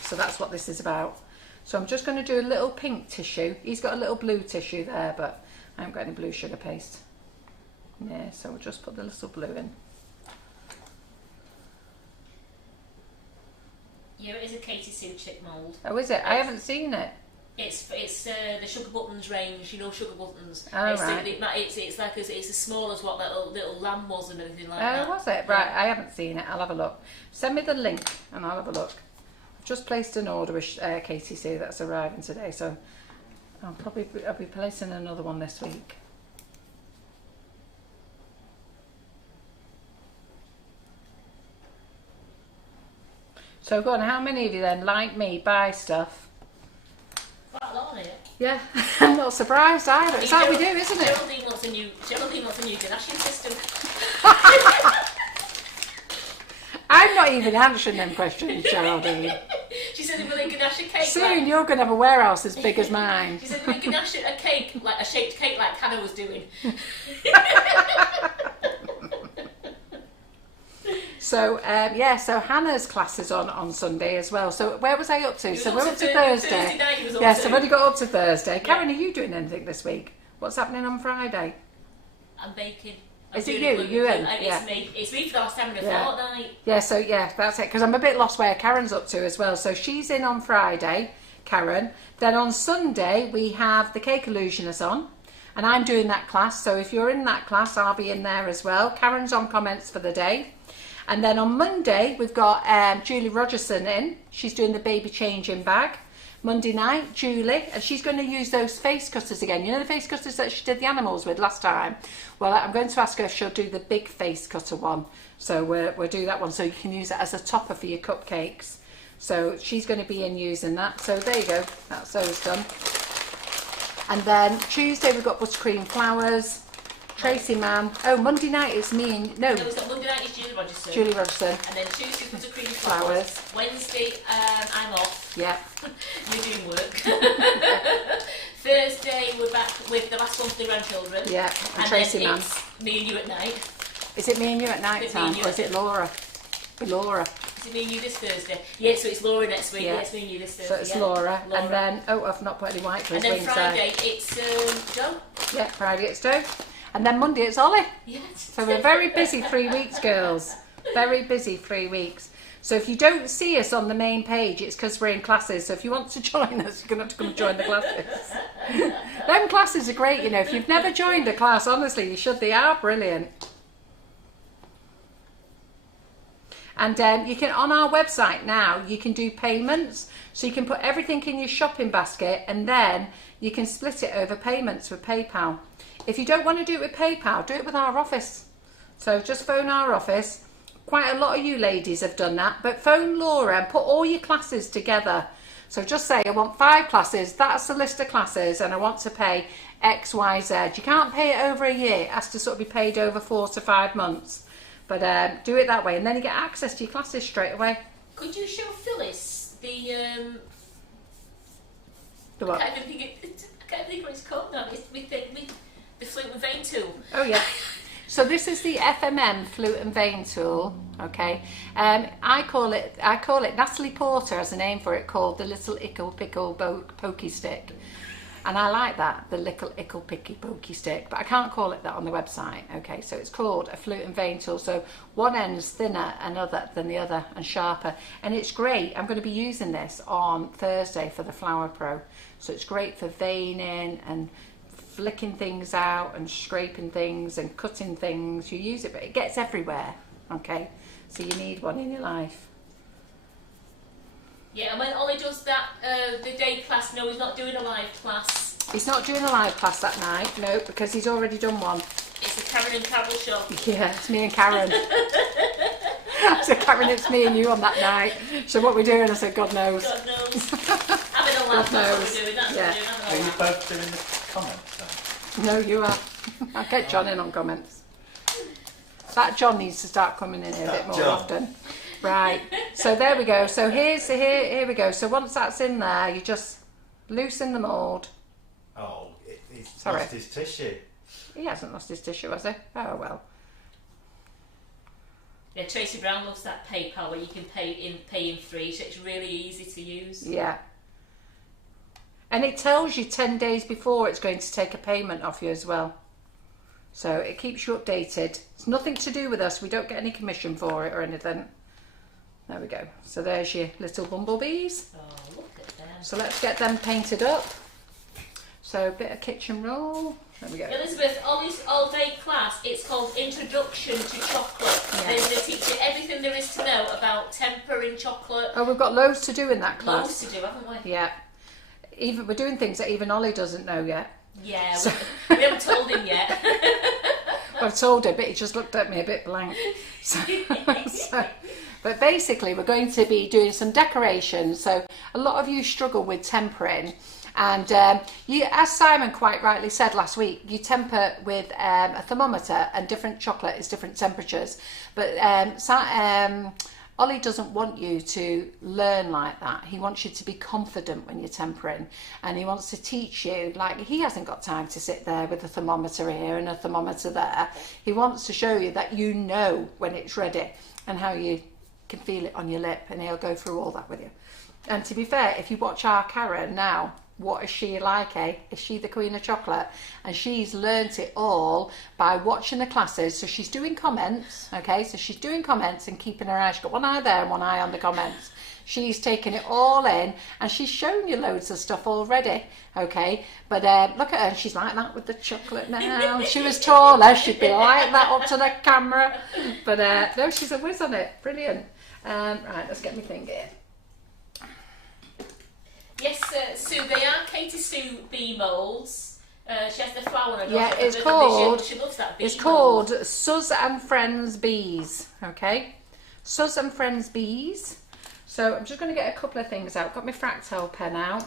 So that's what this is about. So I'm just going to do a little pink tissue. He's got a little blue tissue there, but I haven't got any blue sugar paste. Yeah, so we'll just put the little blue in. Yeah, it is a Katie Sue chick mould. Oh, is it? I haven't seen it. It's the Sugar Buttons range, you know, Sugar Buttons. Oh, it's right. It's like it's as small as what that little lamb was and everything like Oh, that. was it? Right, I haven't seen it. I'll have a look. Send me the link and I'll have a look. I've just placed an order with Katie Sue that's arriving today, so I'll be placing another one this week. So go on, how many of you then, like me, buy stuff? Quite a lot of it. Yeah, I'm not surprised either. It's how we do, isn't it? Geraldine wants a new ganaching system. I'm not even answering them questions, Geraldine. She said we're going to ganache a cake. Soon you're going to have a warehouse as big as mine. She said we're going to ganache a cake, like a shaped cake like Hannah was doing. So so Hannah's class is on Sunday as well. So where was I up to? So we're up to Thursday Thursday. night you was up Yes, to. I've only got up to Thursday. Karen, are you doing anything this week? What's happening on Friday? I'm baking. Is it you? You in? Yeah. It's me for the last time in a Yeah. fortnight. Yeah, so that's it. Because I'm a bit lost where Karen's up to as well. So she's in on Friday, Karen. Then on Sunday we have the Cake Illusionist on. And I'm doing that class. So if you're in that class, I'll be in there as well. Karen's on comments for the day. And then on Monday, we've got Julie Rogerson in. She's doing the baby changing bag. Monday night, Julie, and she's going to use those face cutters again. You know the face cutters that she did the animals with last time? Well, I'm going to ask her if she'll do the big face cutter one. So we'll do that one so you can use it as a topper for your cupcakes. So she's going to be in using that. So there you go. That's those done. And then Tuesday, we've got buttercream flowers. Tracy Mann. Oh, Monday night it's me and... No, we've got Monday night is Julie Rogerson. Julie Rogerson. And then Tuesday buttercream flowers. Wednesday I'm off. Yeah. You're doing work. Thursday we're back with the last one for the grandchildren. Yeah, and Tracy then Mann. it's me and you at night. Is it me and you at night time? Or is it Laura? Laura. Is it me and you this Thursday? Yeah, so it's Laura next week. Yeah, it's me and you this Thursday. So it's Laura. And then, I've not put any white for his and then wings Friday it's Joe. Yeah, Friday it's Joe. And then Monday it's Ollie. Yes. So we're very busy 3 weeks, girls. Very busy 3 weeks. So if you don't see us on the main page, it's because we're in classes. So if you want to join us, you're going to have to come join the classes. Them classes are great, you know. If you've never joined a class, honestly, you should. They are brilliant. And you can, on our website now, you can do payments. So you can put everything in your shopping basket and then you can split it over payments with PayPal. If you don't want to do it with PayPal, do it with our office. So just phone our office. Quite a lot of you ladies have done that, but phone Laura and put all your classes together. So just say, I want 5 classes, that's the list of classes, and I want to pay X, Y, Z. You can't pay it over a year, it has to sort of be paid over 4 to 5 months. But do it that way, and then you get access to your classes straight away. Could you show Phyllis the what? I can't even think what it's called now. It's with the flute and vein tool. Oh yeah. So this is the FMM flute and vein tool. Okay. I call it Natalie Porter has a name for it called the little ickle pickle pokey stick. And I like that, the little ickle picky pokey stick, but I can't call it that on the website. Okay, so it's called a flute and vein tool. So one end's thinner than the other and sharper. And it's great. I'm going to be using this on Thursday for the Flower Pro. So it's great for veining and flicking things out and scraping things and cutting things. You use it, but it gets everywhere. Okay, so you need one in your life. Yeah, and when Ollie does that, the day class, no, he's not doing a live class. He's not doing a live class that night, no, because he's already done one. It's a Karen and Carol show. Yeah, it's me and Karen. So Karen, it's me and you on that night. So what we're doing, I said, God knows. God knows. Having a laugh, that's what we're doing. That's yeah. what we're doing. Are you both doing the comments then? No, you are. I'll get John in on comments. That John needs to start coming in here a bit more often. Right, so there we go. So here we go. So once that's in there, you just loosen the mould. Oh, he's lost his tissue. He hasn't lost his tissue, has he? Oh well. Yeah, Tracy Brown loves that PayPal where you can pay in 3, so it's really easy to use. Yeah. And it tells you 10 days before it's going to take a payment off you as well. So it keeps you updated. It's nothing to do with us. We don't get any commission for it or anything. There we go. So there's your little bumblebees. Oh, look at them. So let's get them painted up. So a bit of kitchen roll. There we go. Elizabeth, Ollie's all-day class, it's called Introduction to Chocolate. Yeah. They're going to teach you everything there is to know about tempering chocolate. Oh, we've got loads to do in that class. Loads to do, haven't we? Yeah. We're doing things that even Ollie doesn't know yet. Yeah, so, we haven't told him yet. I've told him, but he just looked at me a bit blank. But basically, we're going to be doing some decorations. So a lot of you struggle with tempering. And as Simon quite rightly said last week, you temper with a thermometer, and different chocolate is different temperatures. But Ollie doesn't want you to learn like that. He wants you to be confident when you're tempering, and he wants to teach you, like, he hasn't got time to sit there with a thermometer here and a thermometer there. He wants to show you that you know when it's ready and how you can feel it on your lip, and he'll go through all that with you. And to be fair, if you watch our Karen now, what is she like, eh? Is she the queen of chocolate? And she's learnt it all by watching the classes. So she's doing comments, okay? So she's doing comments and keeping her eye. She's got one eye there and one eye on the comments. She's taken it all in, and she's shown you loads of stuff already, okay? But look at her, she's like that with the chocolate now. If she was taller, she'd be like that up to the camera. But no, she's a whiz on it. Brilliant. Right, let's get me thing here. Yes, Sue, they are Katie Sue bee moulds. She has the flower on her. Yeah, it's called. She loves that bee It's called Sugar and Friends Bees. Okay, Sugar and Friends Bees. So I'm just going to get a couple of things out. Got my Fractal pen out.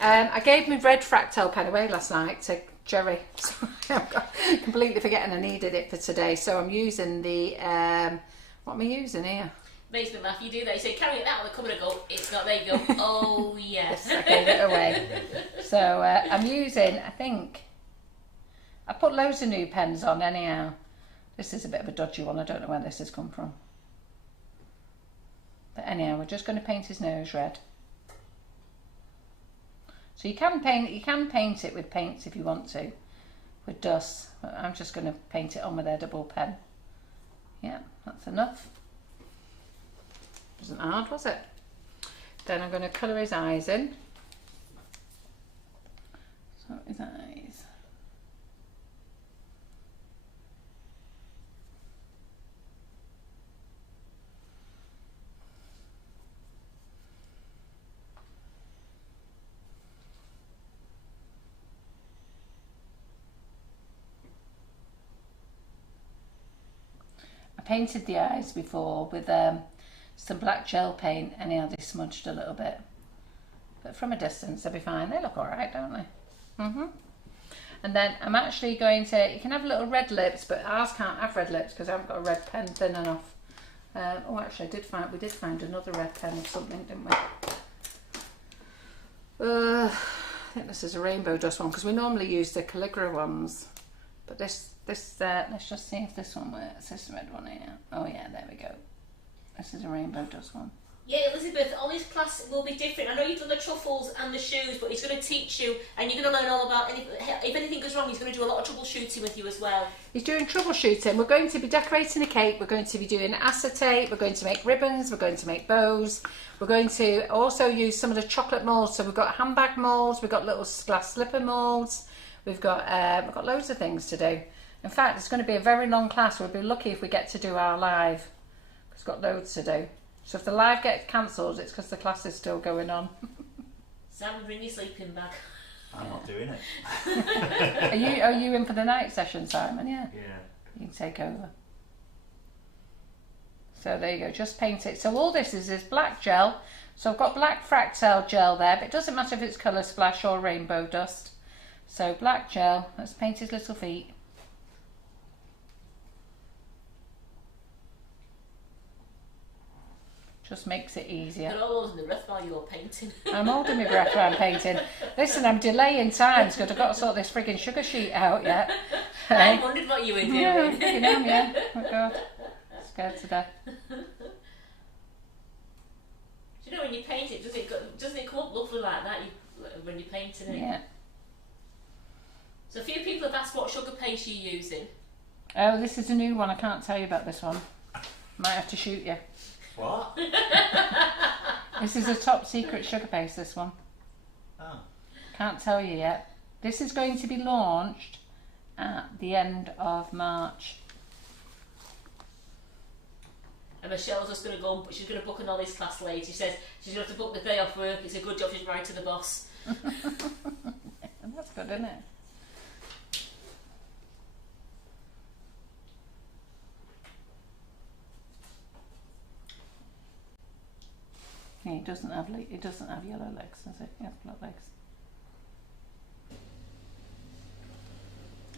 I gave my red Fractal pen away last night to Jerry. So I'm completely forgetting I needed it for today. So I'm using the what am I using here? Makes me laugh. You do that. You say, carry it out on the cupboard and go, it's not there. You go, oh, yes. I gave it away. So I'm using, I think, I put loads of new pens on anyhow. This is a bit of a dodgy one. I don't know where this has come from. But anyhow, we're just going to paint his nose red. So you can paint it with paints if you want to, with dust. But I'm just going to paint it on with a double pen. Yeah, that's enough. Wasn't hard, was it? Then I'm going to colour his eyes in. So his eyes. I painted the eyes before with some black gel paint, and they smudged a little bit, but from a distance they'll be fine. They look alright, don't they? And then I'm actually going to, you can have little red lips, but ours can't have red lips because I haven't got a red pen thin enough. Oh, actually we did find another red pen of something, didn't we? I think this is a rainbow dust one, because we normally use the Calligra ones, but this let's just see if this one works. This red one here. Oh yeah, there we go. This is a rainbow dust one. Yeah, Elizabeth, Ollie's class will be different. I know you've done the truffles and the shoes, but he's going to teach you, and you're going to learn all about, if anything goes wrong, he's going to do a lot of troubleshooting with you as well. He's doing troubleshooting. We're going to be decorating a cake, we're going to be doing acetate, we're going to make ribbons, we're going to make bows, we're going to also use some of the chocolate moulds. So we've got handbag moulds, we've got little glass slipper moulds, we've got loads of things to do. In fact, it's going to be a very long class. We'll be lucky if we get to do our live. It's got loads to do. So if the live gets cancelled, it's because the class is still going on. Sam, bring your sleeping bag. I'm not doing it. Are you in for the night session, Simon? Yeah. Yeah. You can take over. So there you go. Just paint it. So all this is black gel. So I've got black Fractal gel there, but it doesn't matter if it's colour splash or rainbow dust. So black gel. Let's paint his little feet. Just makes it easier. You're all holding the breath while you're painting. I'm holding my breath while I'm painting. Listen, I'm delaying times because I've got to sort this frigging sugar sheet out yet. I wondered what you were doing. Yeah, I'm frigging am, yeah. Oh God, scared to death. Do you know when you paint it, doesn't it come up lovely like that when you're painting it? Yeah. So a few people have asked what sugar paste you're using. Oh, this is a new one. I can't tell you about this one. Might have to shoot you. What? This is a top secret sugar paste, this one. Oh. Can't tell you yet. This is going to be launched at the end of March. And Michelle's just going to go, she's going to book an Ollie's class later. She says she's going to have to book the day off work. It's a good job she's married to the boss. That's good, isn't it? Yeah, he doesn't have yellow legs, does it? He has black legs.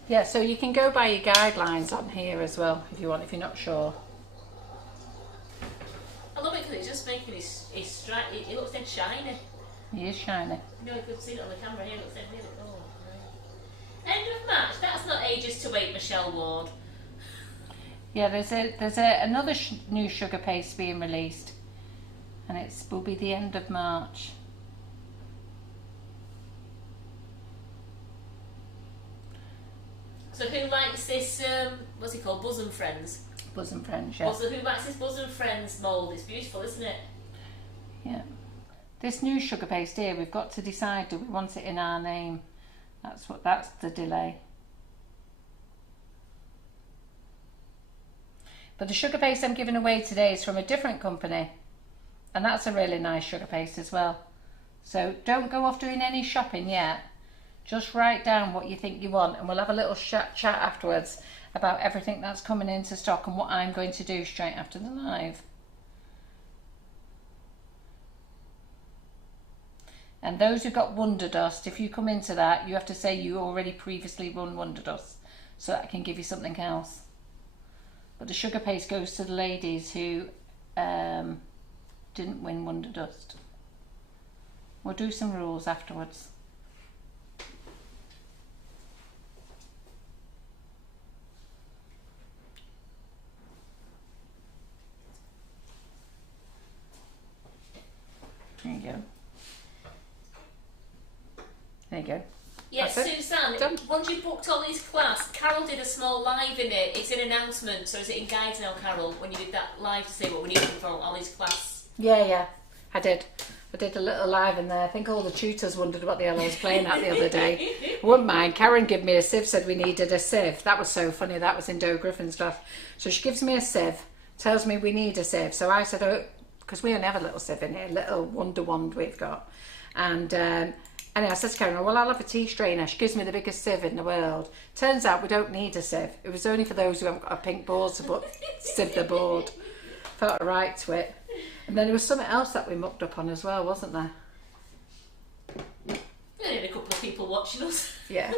Yeah, so you can go by your guidelines on here as well if you want, if you're not sure. I love it just making his strike. It looks dead shiny. He is shiny. You know, you could see it on the camera here. It looks dead really. Oh, right. End of March. That's not ages to wait, Michelle Ward. Yeah, there's another new sugar paste being released, and will be the end of March. So who likes this? What's it called? Bosom Friends. Bosom Friends, yeah. So who likes this Bosom Friends mould? It's beautiful, isn't it? Yeah. This new sugar paste here, we've got to decide, do we want it in our name? That's the delay. But the sugar paste I'm giving away today is from a different company, and that's a really nice sugar paste as well. So don't go off doing any shopping yet. Just write down what you think you want, and we'll have a little chat afterwards about everything that's coming into stock and what I'm going to do straight after the live. And those who got Wonder Dust, if you come into that, you have to say you already previously won Wonder Dust, so that I can give you something else. But the sugar paste goes to the ladies who didn't win Wonder Dust. We'll do some rules afterwards. There you go. There you go. Yes, Suzanne, once you booked Ollie's class, Carol did a small live in it. It's an announcement, so is it in guides now, Carol, when you did that live to say what we needed for Ollie's class? Yeah, I did. I did a little live in there. I think all the tutors wondered what the hell I was playing at the other day. I wouldn't mind. Karen gave me a sieve, said we needed a sieve. That was so funny. That was in Doe Griffin's class. So she gives me a sieve, tells me we need a sieve. So I said, oh, because we only have a little sieve in here, little Wonder Wand we've got. And anyway, I said to Karen, well, I'll have a tea strainer. She gives me the biggest sieve in the world. Turns out we don't need a sieve. It was only for those who haven't got a pink board to sieve the board. Felt right to it. And then there was something else that we mucked up on as well, wasn't there? We only had a couple of people watching us. Yeah.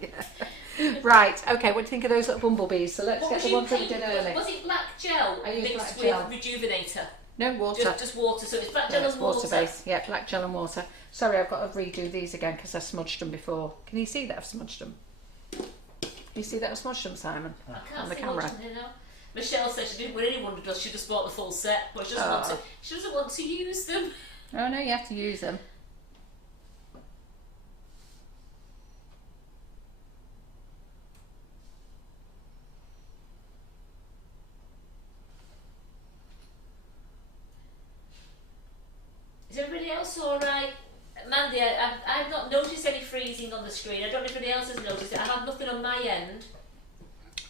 Yeah. Right, okay, what do you think of those little bumblebees? So let's get the ones that we did early. Was it black gel I used mixed black with gel. rejuvenator? No, water. Just water, so it's black gel and water base. Yeah, black gel and water. Sorry, I've got to redo these again because I smudged them before. Can you see that I've smudged them? Can you see that I've smudged them, Simon? I can't on the see camera. much in here now. Michelle said she didn't win any Wonder Dust, she just bought the full set, but she doesn't want to use them. Oh no, you have to use them. Is everybody else alright? Mandy, I've not noticed any freezing on the screen. I don't know if anybody else has noticed it. I have nothing on my end.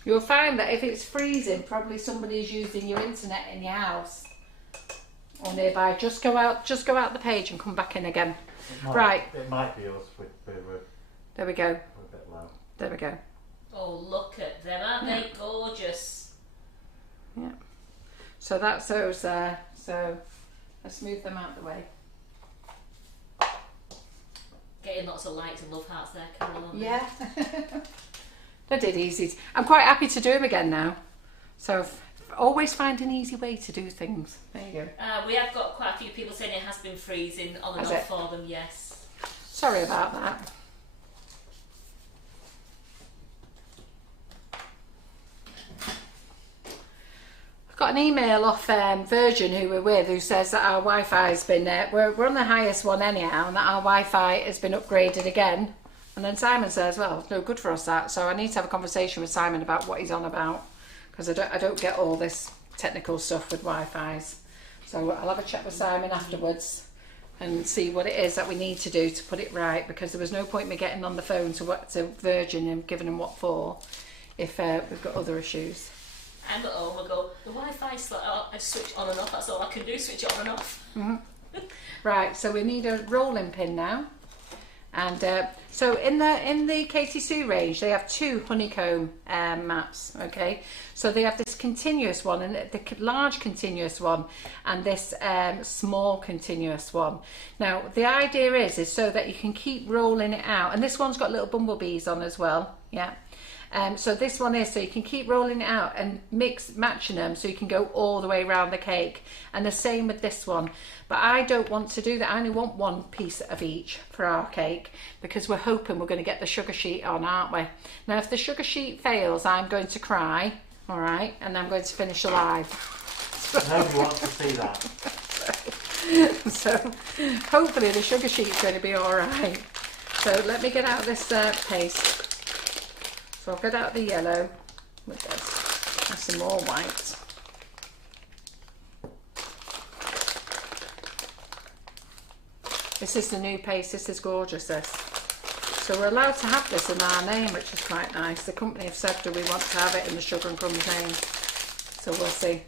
You'll find that if it's freezing, probably somebody's using your internet in your house or nearby. Just go out the page and come back in again. Right. It might be us. There we go. We're a bit low. There we go. Oh, look at them. Aren't they gorgeous? Yeah. So that's those there. So let's move them out the way. Getting lots of likes and love hearts there, Carol. Yeah. They did easy. I'm quite happy to do them again now. So always find an easy way to do things. There you go. We have got quite a few people saying it has been freezing on and off for them, yes. Sorry about that. I got an email off Virgin, who we're with, who says that our Wi-Fi's been we're on the highest one anyhow, and that our Wi-Fi has been upgraded again. And then Simon says, well, it's no good for us that, so I need to have a conversation with Simon about what he's on about, because I don't get all this technical stuff with Wi-Fi's. So I'll have a chat with Simon afterwards and see what it is that we need to do to put it right, because there was no point me getting on the phone to Virgin and giving them what for if we've got other issues. I'm at home, I go, the Wi-Fi slot, I switch on and off, that's all I can do, switch it on and off. Mm-hmm. Right, so we need a rolling pin now. And so in the Katie Sue range, they have two honeycomb mats, okay? So they have this continuous one, and the large continuous one, and this small continuous one. Now, the idea is so that you can keep rolling it out. And this one's got little bumblebees on as well, yeah? So this one is, so you can keep rolling it out and matching them so you can go all the way around the cake. And the same with this one. But I don't want to do that. I only want one piece of each for our cake because we're hoping we're going to get the sugar sheet on, aren't we? Now, if the sugar sheet fails, I'm going to cry, all right? And I'm going to finish alive. Nobody wants to see that. So hopefully the sugar sheet's going to be all right. So let me get out this paste. So I'll get out the yellow with this and some more white. This is the new paste. This is gorgeous, this. So we're allowed to have this in our name, which is quite nice. The company have said, do we want to have it in the Sugar and Crumbs name? So we'll see.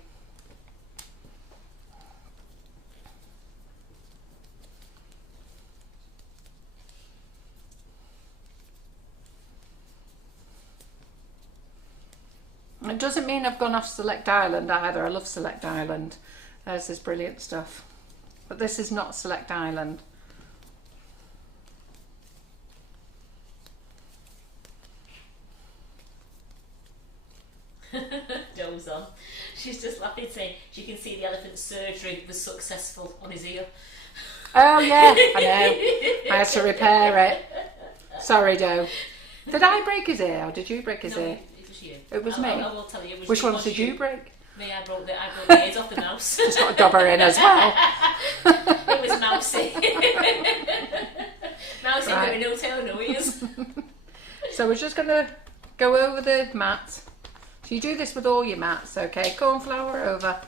It doesn't mean I've gone off Select Island either. I love Select Island. There's this brilliant stuff. But this is not Select Island. Joe's on. She's just laughing, saying she can see the elephant's surgery was successful on his ear. Oh yeah, I know. I had to repair it. Sorry, Joe. Did I break his ear or did you break his ear? It was you. It was me. I will tell you. It was Which you, ones did you break? Me, I broke the ears off the mouse. It's got a dobber in as well. It was Mousy. Mousy got no tail, no ears. So we're just going to go over the mat. So you do this with all your mats, okay? Corn flour over.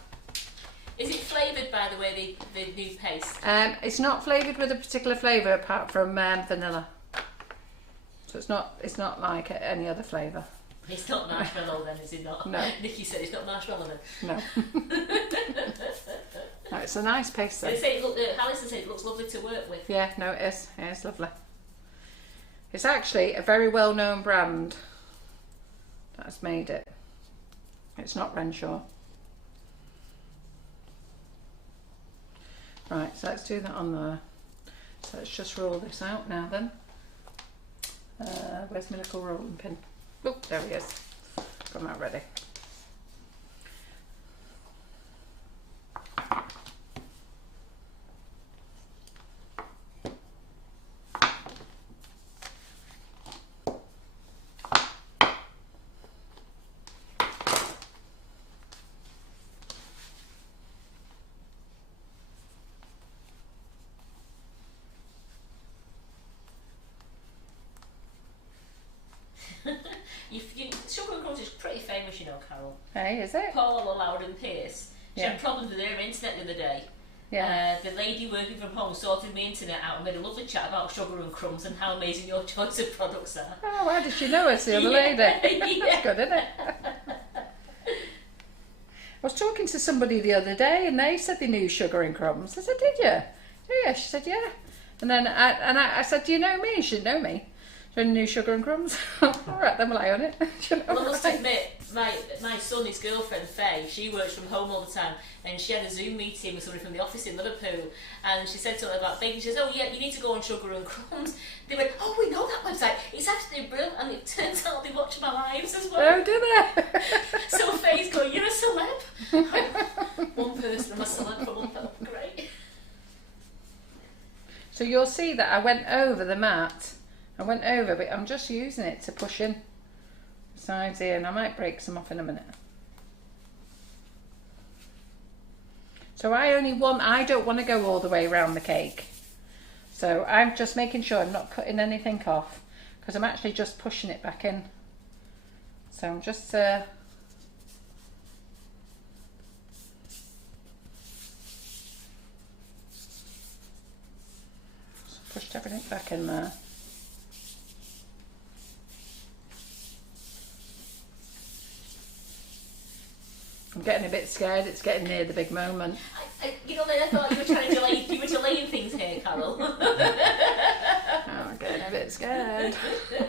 Is it flavoured, by the way, the new paste? It's not flavoured with a particular flavour apart from vanilla. So it's not like any other flavour. It's not marshmallow then, is it not? No. Nikki said it's not marshmallow then. No. No, it's a nice paste though. Alison said it looks lovely to work with. Yeah, no it is. Yeah, it's lovely. It's actually a very well known brand that has made it. It's not Renshaw. Right, so let's do that on there. So let's just roll this out now then. Where's my little rolling pin? Oh, there he is. Got that ready. Sugar and Crumbs is pretty famous, you know, Carol. Hey, is it? Paula Loudon Pierce. She Yeah. had problems with her internet the other day. Yeah. The lady working from home sorted my internet out and made a lovely chat about Sugar and Crumbs and how amazing your choice of products are. Oh, how did she know us, the other lady? That's good, isn't it? I was talking to somebody the other day and they said they knew Sugar and Crumbs. I said, did you? Yeah, she said, yeah. And then I said, do you know me? She didn't know me. She only knew Sugar and Crumbs. All right, then we'll lie on it. Well, I must admit, my son, his girlfriend Faye, she works from home all the time, and she had a Zoom meeting with somebody from the office in Liverpool, and she said something about baking. She says, "Oh yeah, you need to go on Sugar and Crumbs." They went, "Oh, we know that website. It's absolutely brilliant," and it turns out they watch my lives as well. Oh, do they? So Faye's going, "You're a celeb." One person, I'm a celeb for one film. Great. So you'll see that I went over the mat. I went over, but I'm just using it to push in the sides here, and I might break some off in a minute. So I don't want to go all the way around the cake. So I'm just making sure I'm not cutting anything off, because I'm actually just pushing it back in. So I'm just pushed everything back in there. I'm getting a bit scared. It's getting near the big moment. You know, I thought you were delaying things here, Carol. Oh, I'm getting a bit scared.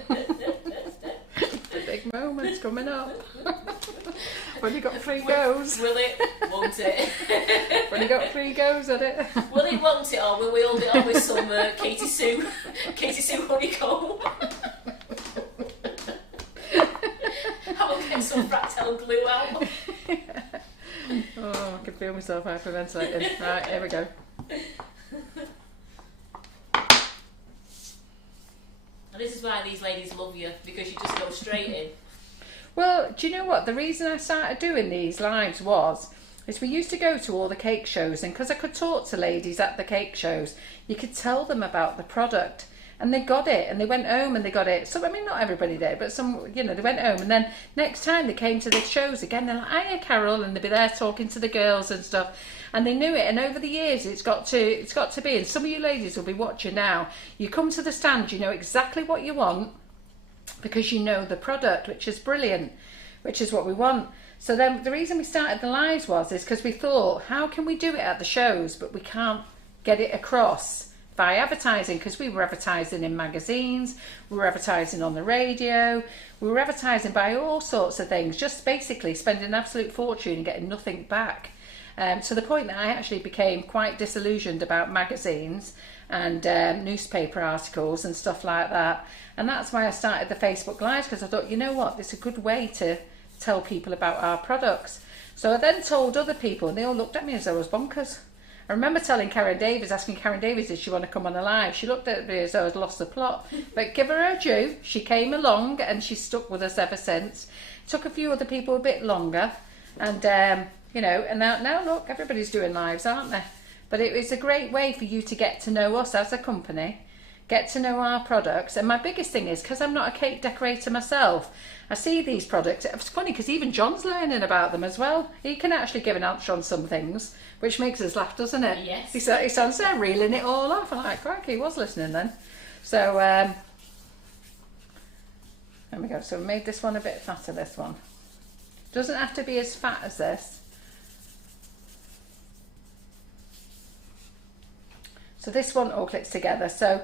The big moment's coming up. I've only got 3 goes. Will it? Won't it? I've only got 3 goes at it. Will it? Won't it? Or will we hold it on with some Katie Sue honeycomb? Get some fractal glue out. Oh, I can feel myself hyperventilating. Right, here we go. And this is why these ladies love you, because you just go straight in. Well, do you know what? The reason I started doing these lives is we used to go to all the cake shows, and because I could talk to ladies at the cake shows, you could tell them about the product, and they got it, and they went home and they got it. So, I mean, not everybody did, but some, you know, they went home, and then next time they came to the shows again, they're like, hiya, Carol, and they'd be there talking to the girls and stuff, and they knew it. And over the years, it's got to be, and some of you ladies will be watching now, you come to the stand, you know exactly what you want, because you know the product, which is brilliant, which is what we want. So then the reason we started the lives is because we thought, how can we do it at the shows, but we can't get it across by advertising, because we were advertising in magazines, we were advertising on the radio, we were advertising by all sorts of things, just basically spending an absolute fortune and getting nothing back. To the point that I actually became quite disillusioned about magazines and newspaper articles and stuff like that. And that's why I started the Facebook Lives, because I thought, you know what, it's a good way to tell people about our products. So I then told other people, and they all looked at me as though I was bonkers. I remember telling Karen Davies, asking Karen Davies, did she want to come on a live? She looked at me as though I'd lost the plot. But give her her due, she came along and she's stuck with us ever since. Took a few other people a bit longer, and you know, and now look, everybody's doing lives, aren't they? But it was a great way for you to get to know us as a company, get to know our products. And my biggest thing is, because I'm not a cake decorator myself, I see these products. It's funny because even John's learning about them as well. He can actually give an answer on some things, which makes us laugh, doesn't it? Yes. He sounds there reeling it all off. I'm like, crikey, he was listening then. So, there we go. So we made this one a bit fatter, this one. Doesn't have to be as fat as this. So this one all clicks together. So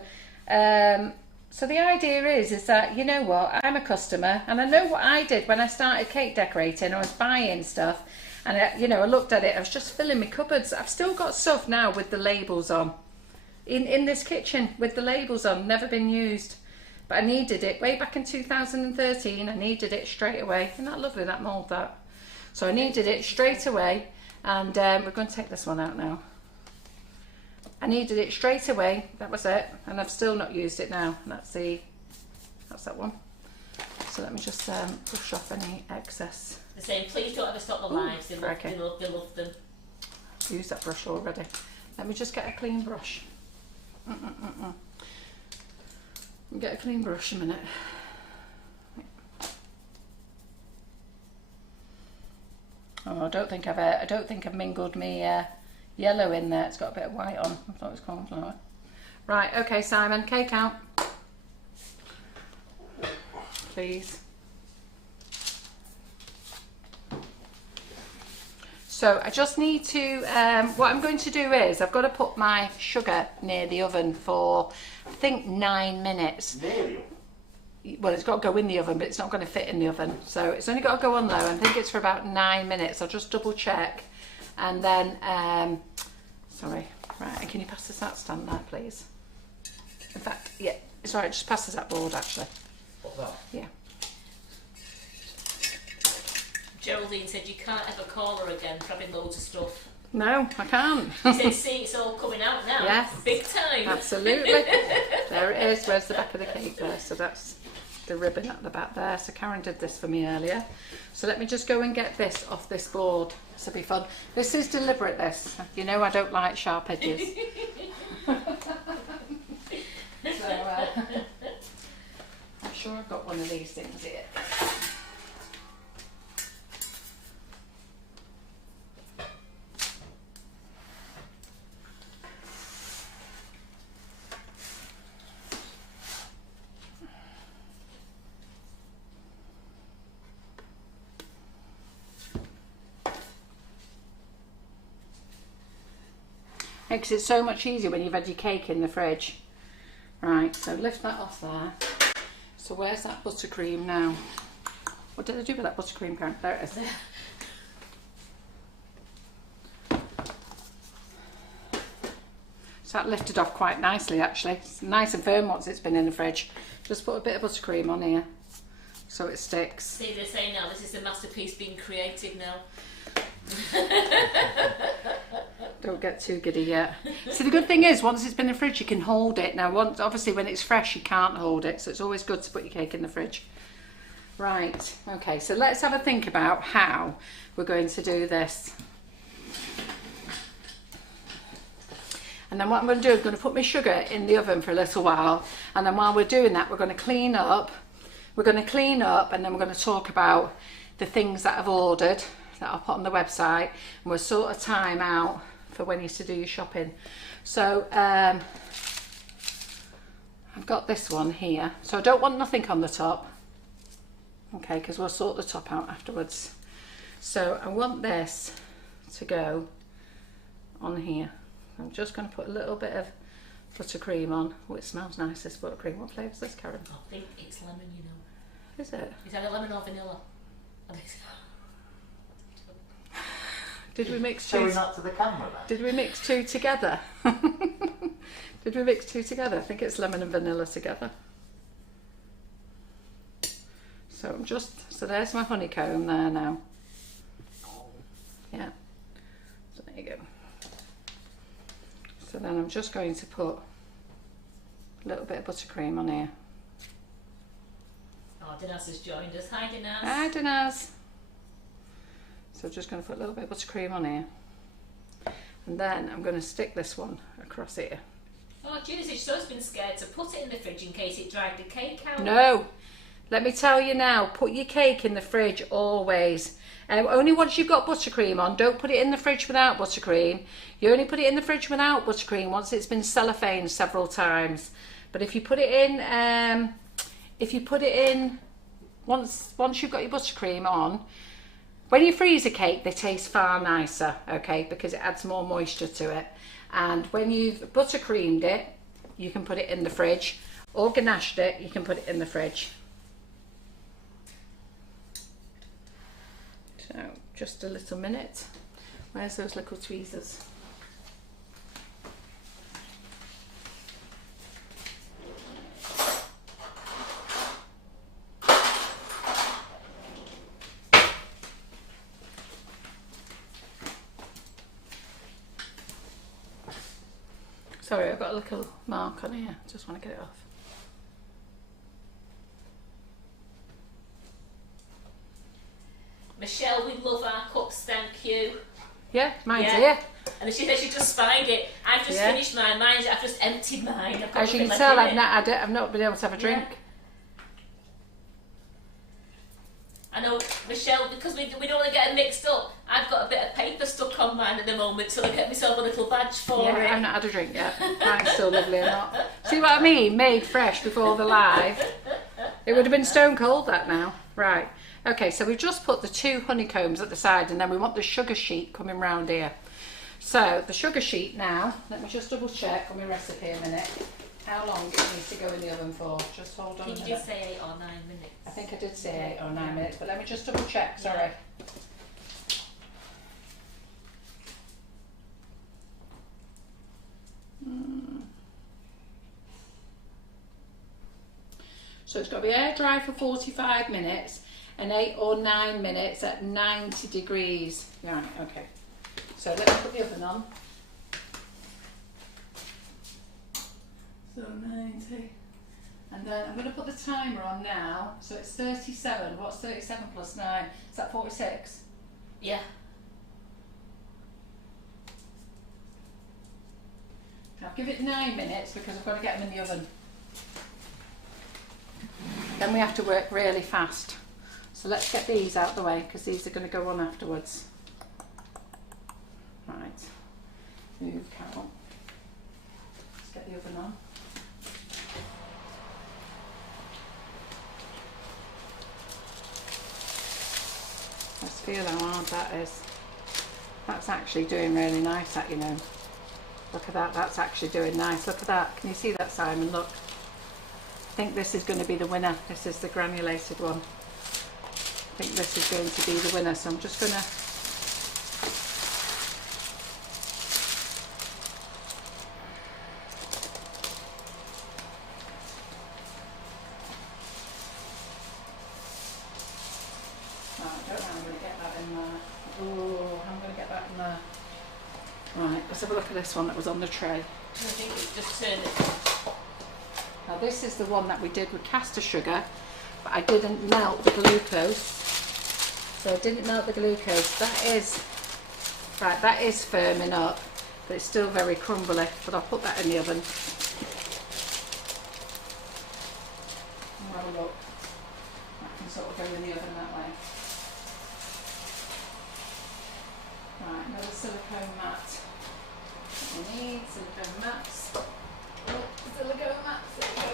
so the idea is that, you know what, I'm a customer, and I know what I did when I started cake decorating. I was buying stuff, and I looked at it, I was just filling my cupboards. I've still got stuff now with the labels on in this kitchen with the labels on, never been used, but I needed it way back in 2013. I needed it straight away. Isn't that lovely, that mould, that? So I needed it straight away, and we're going to take this one out now. I needed it straight away, that was it, and I've still not used it now. That's that one. So let me just brush off any excess. The same, please don't ever stop the lives, they love them. Use that brush already. Let me just get a clean brush. Get a clean brush a minute. Oh, I don't think I've mingled me yellow in there. It's got a bit of white on. I thought it was cornflour. Right, okay, Simon, cake out. Please. So I just need to, what I'm going to do is, I've got to put my sugar near the oven for, I think, 9 minutes. Nearly. Well, it's got to go in the oven, but it's not going to fit in the oven. So it's only got to go on low. I think it's for about 9 minutes. I'll just double check. And then, sorry, right, and can you pass us that stand there, please? In fact, yeah, sorry, just pass us that board, actually. What's that? Yeah. Geraldine said you can't ever call her again for having loads of stuff. No, I can't. She said, see, it's all coming out now. Yes. Big time. Absolutely. There it is. Where's the back of the cake there? So that's the ribbon at the back there. So Karen did this for me earlier. So let me just go and get this off this board. This will be fun. This is deliberate, this. You know I don't like sharp edges. So, I'm sure I've got one of these things here. Makes it so much easier when you've had your cake in the fridge. Right, so lift that off there. So where's that buttercream now? What did I do with that buttercream, Karen? There it is. So that lifted off quite nicely, actually. It's nice and firm once it's been in the fridge. Just put a bit of buttercream on here. so it sticks. See, they say now, this is the masterpiece being created now. Don't get too giddy yet. So the good thing is, once it's been in the fridge, you can hold it. Now, obviously when it's fresh, you can't hold it, so it's always good to put your cake in the fridge. Right, okay, so let's have a think about how we're going to do this. And then what I'm going to do is I'm going to put my sugar in the oven for a little while, and then while we're doing that, we're going to clean up. We're going to clean up, and then we're going to talk about the things that I've ordered that I'll put on the website, and we'll sort of time out for when you to do your shopping. So I've got this one here, so I don't want nothing on the top, okay, because we'll sort the top out afterwards. So I want this to go on here. I'm just going to put a little bit of buttercream on. Oh, it smells nice, this buttercream. What flavour is this, Karen? I think it's lemon, you know. Is it? Is that a lemon or vanilla? I think so. Did we mix Shall two? we not to the camera then? Did we mix two together? Did we mix two together? I think it's lemon and vanilla together. So I'm just, so there's my honeycomb there now. Yeah. So there you go. So then I'm just going to put a little bit of buttercream on here. Oh, Dinaz has joined us. Hi, Dinaz. Hi, Dinaz. So I'm just going to put a little bit of buttercream on here. And then I'm going to stick this one across here. Oh, Judith has just been scared to put it in the fridge in case it dragged the cake out. No. Let me tell you now, put your cake in the fridge always. Only once you've got buttercream on. Don't put it in the fridge without buttercream. You only put it in the fridge without buttercream once it's been cellophaned several times. But if you put it in, once you've got your buttercream on, when you freeze a cake, they taste far nicer, okay, because it adds more moisture to it. And when you've buttercreamed it, you can put it in the fridge, or ganached it, you can put it in the fridge. So, just a little minute. Where's those little tweezers? Sorry, I've got a little mark on here. Just want to get it off. Michelle, we love our cups, thank you. Yeah, mine's Yeah. here. And she said she just spied it. I've just Yeah. finished mine. I've just emptied mine. I've got As you can nothing tell, left in it. I've not been able to have a drink. Yeah. I know, Michelle, because we don't want to get it mixed up, I've got a bit of paper stuck on mine at the moment, so I get myself a little badge for Yeah, it. I've not had a drink yet. Mine's still lovely or not. See what I mean? Made fresh before the live. It would have been stone cold that now. Right. Okay, so we've just put the 2 honeycombs at the side, and then we want the sugar sheet coming round here. So the sugar sheet now, let me just double check on my recipe a minute. How long it needs to go in the oven for? Just hold on I a think you minute. did say 8 or 9 minutes. I think I did say 8 or 9 minutes, but let me just double check, sorry. So it's got to be air dry for 45 minutes and 8 or 9 minutes at 90 degrees. Right, okay. So let me put the oven on. So 90. And then I'm going to put the timer on now. So it's 37. What's 37 plus 9? Is that 46? Yeah. I'll give it 9 minutes because I've got to get them in the oven. Then we have to work really fast. So let's get these out of the way because these are going to go on afterwards. Right. Move Carol. Let's get the oven on. Let's feel how hard that is. That's actually doing really nice, that, you know. Look at that, that's actually doing nice. Look at that. Can you see that, Simon? Look. I think this is going to be the winner. This is the granulated one. I think this is going to be the winner, so I'm just going to look at this one that was on the tray. I think it's just turned it. Now this is the one that we did with caster sugar, but I didn't melt the glucose. So I didn't melt the glucose. That is firming up, but it's still very crumbly. But I'll put that in the oven. Have a look. That can sort of go in the oven that way. Right, another silicone mat. What we need, silicone mats. Oh, silicone mats, there we go.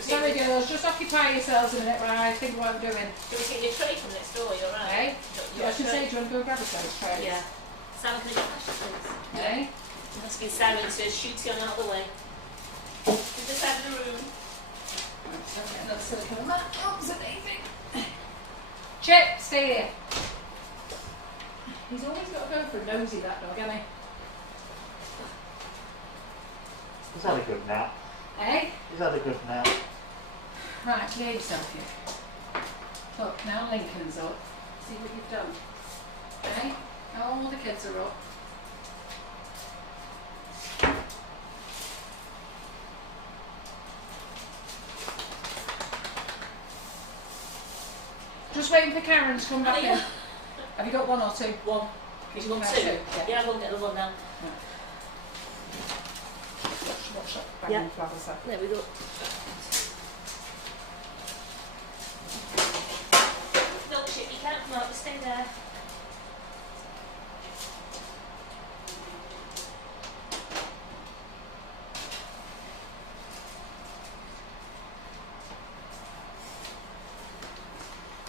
Sorry girls, just occupy yourselves a minute while I think what I'm doing. Can we get your tray from next door? You're right. Okay. I should say, do you want to go grab a tray? Yeah. Simon, can I get mashed please? Okay. I'm asking Simon to shoot you out of the way. To this side of the room. Right, so I'll get another silicone mat. Comes amazing. Chip, stay here. He's always got to go for a nosy, that dog, hasn't he? He's had a good nap. Eh? He's had a good nap. Right, clear yourself here. Look, now Lincoln's up. See what you've done. Okay? All the kids are up. Just waiting for Karen to come back in. Have you got one or two? One. Did you want No, two? two, Yeah, I'm going to get the one now. Watch that Yeah. banging flowers there. There we go. No, Chip, you can't come out, just stay there.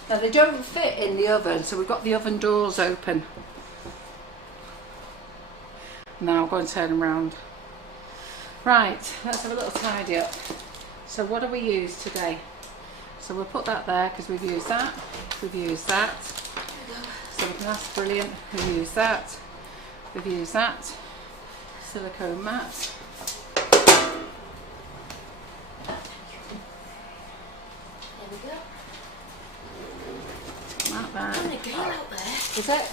Now they don't fit in the oven, so we've got the oven doors open. Now I'm going to turn them round. Right, let's have a little tidy up. So what do we use today? So we'll put that there because we've used that. We've used that. So we can ask, brilliant. We've used that. We've used that. Silicone mat. There we go. That there. Oh, a girl out there. Is it?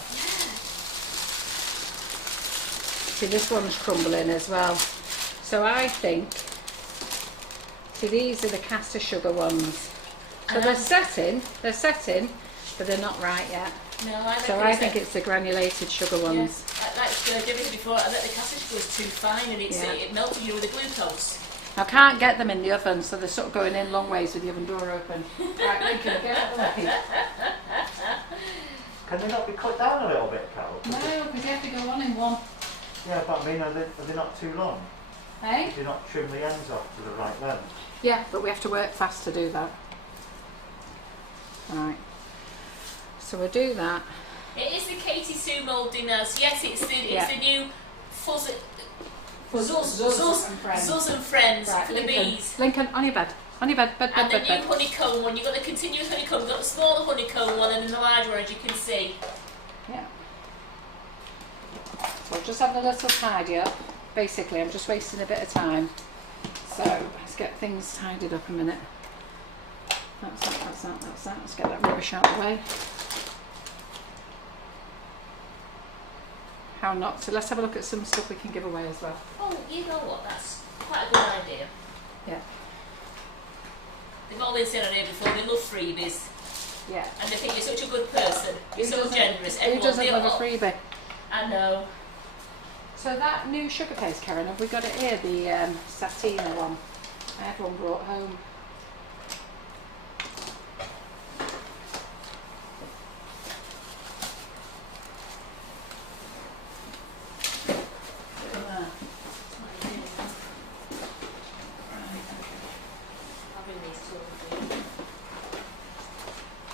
See, this one's crumbling as well. So I think, see, these are the caster sugar ones. So they're setting, but they're not right yet. No, I So I think it's the granulated sugar ones. Yeah, like I did before, I bet the caster sugar was too fine and it melted you with the glucose. I can't get them in the oven, so they're sort of going in long ways with the oven door open. Right, Lincoln, get out of the way. Can they not be cut down a little bit, Carol? No, because they have to go on in one. Yeah, but I mean, are they not too long? Eh? Do you not trim the ends off to the right length? Yeah, but we have to work fast to do that. Right. So we'll do that. It is the Katie Sue moulding us. Yes, it's the new fuzz and friends Right, for the Lincoln. bees. Lincoln, on your bed. On your bed, bed. And the new honeycomb one. You've got the continuous honeycomb. You've got the smaller honeycomb one and then the larger one, as you can see. Yeah. So just having a little tidy up. Basically, I'm just wasting a bit of time. So let's get things tidied up a minute. That's that, that's that, that's that. Let's get that rubbish out of the way. How not? So let's have a look at some stuff we can give away as well. Oh, you know what? That's quite a good idea. Yeah. They've all been saying on here before. They love freebies. Yeah. And they think you're such a good person. You're so generous. Who doesn't love a freebie? I know. So that new sugar paste, Karen, have we got it here? The Satina one. I had one brought home.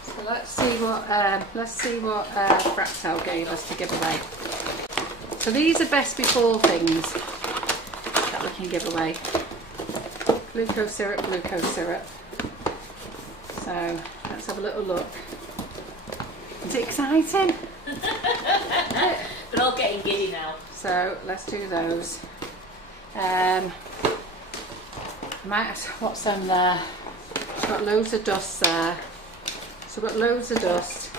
So let's see what Fractal gave us to give away. So these are best before things that we can give away. Glucose syrup, glucose syrup. So let's have a little look. Is it exciting? We're all getting giddy now. So let's do those. What's on there? We've got loads of dust there. So we've got loads of dust.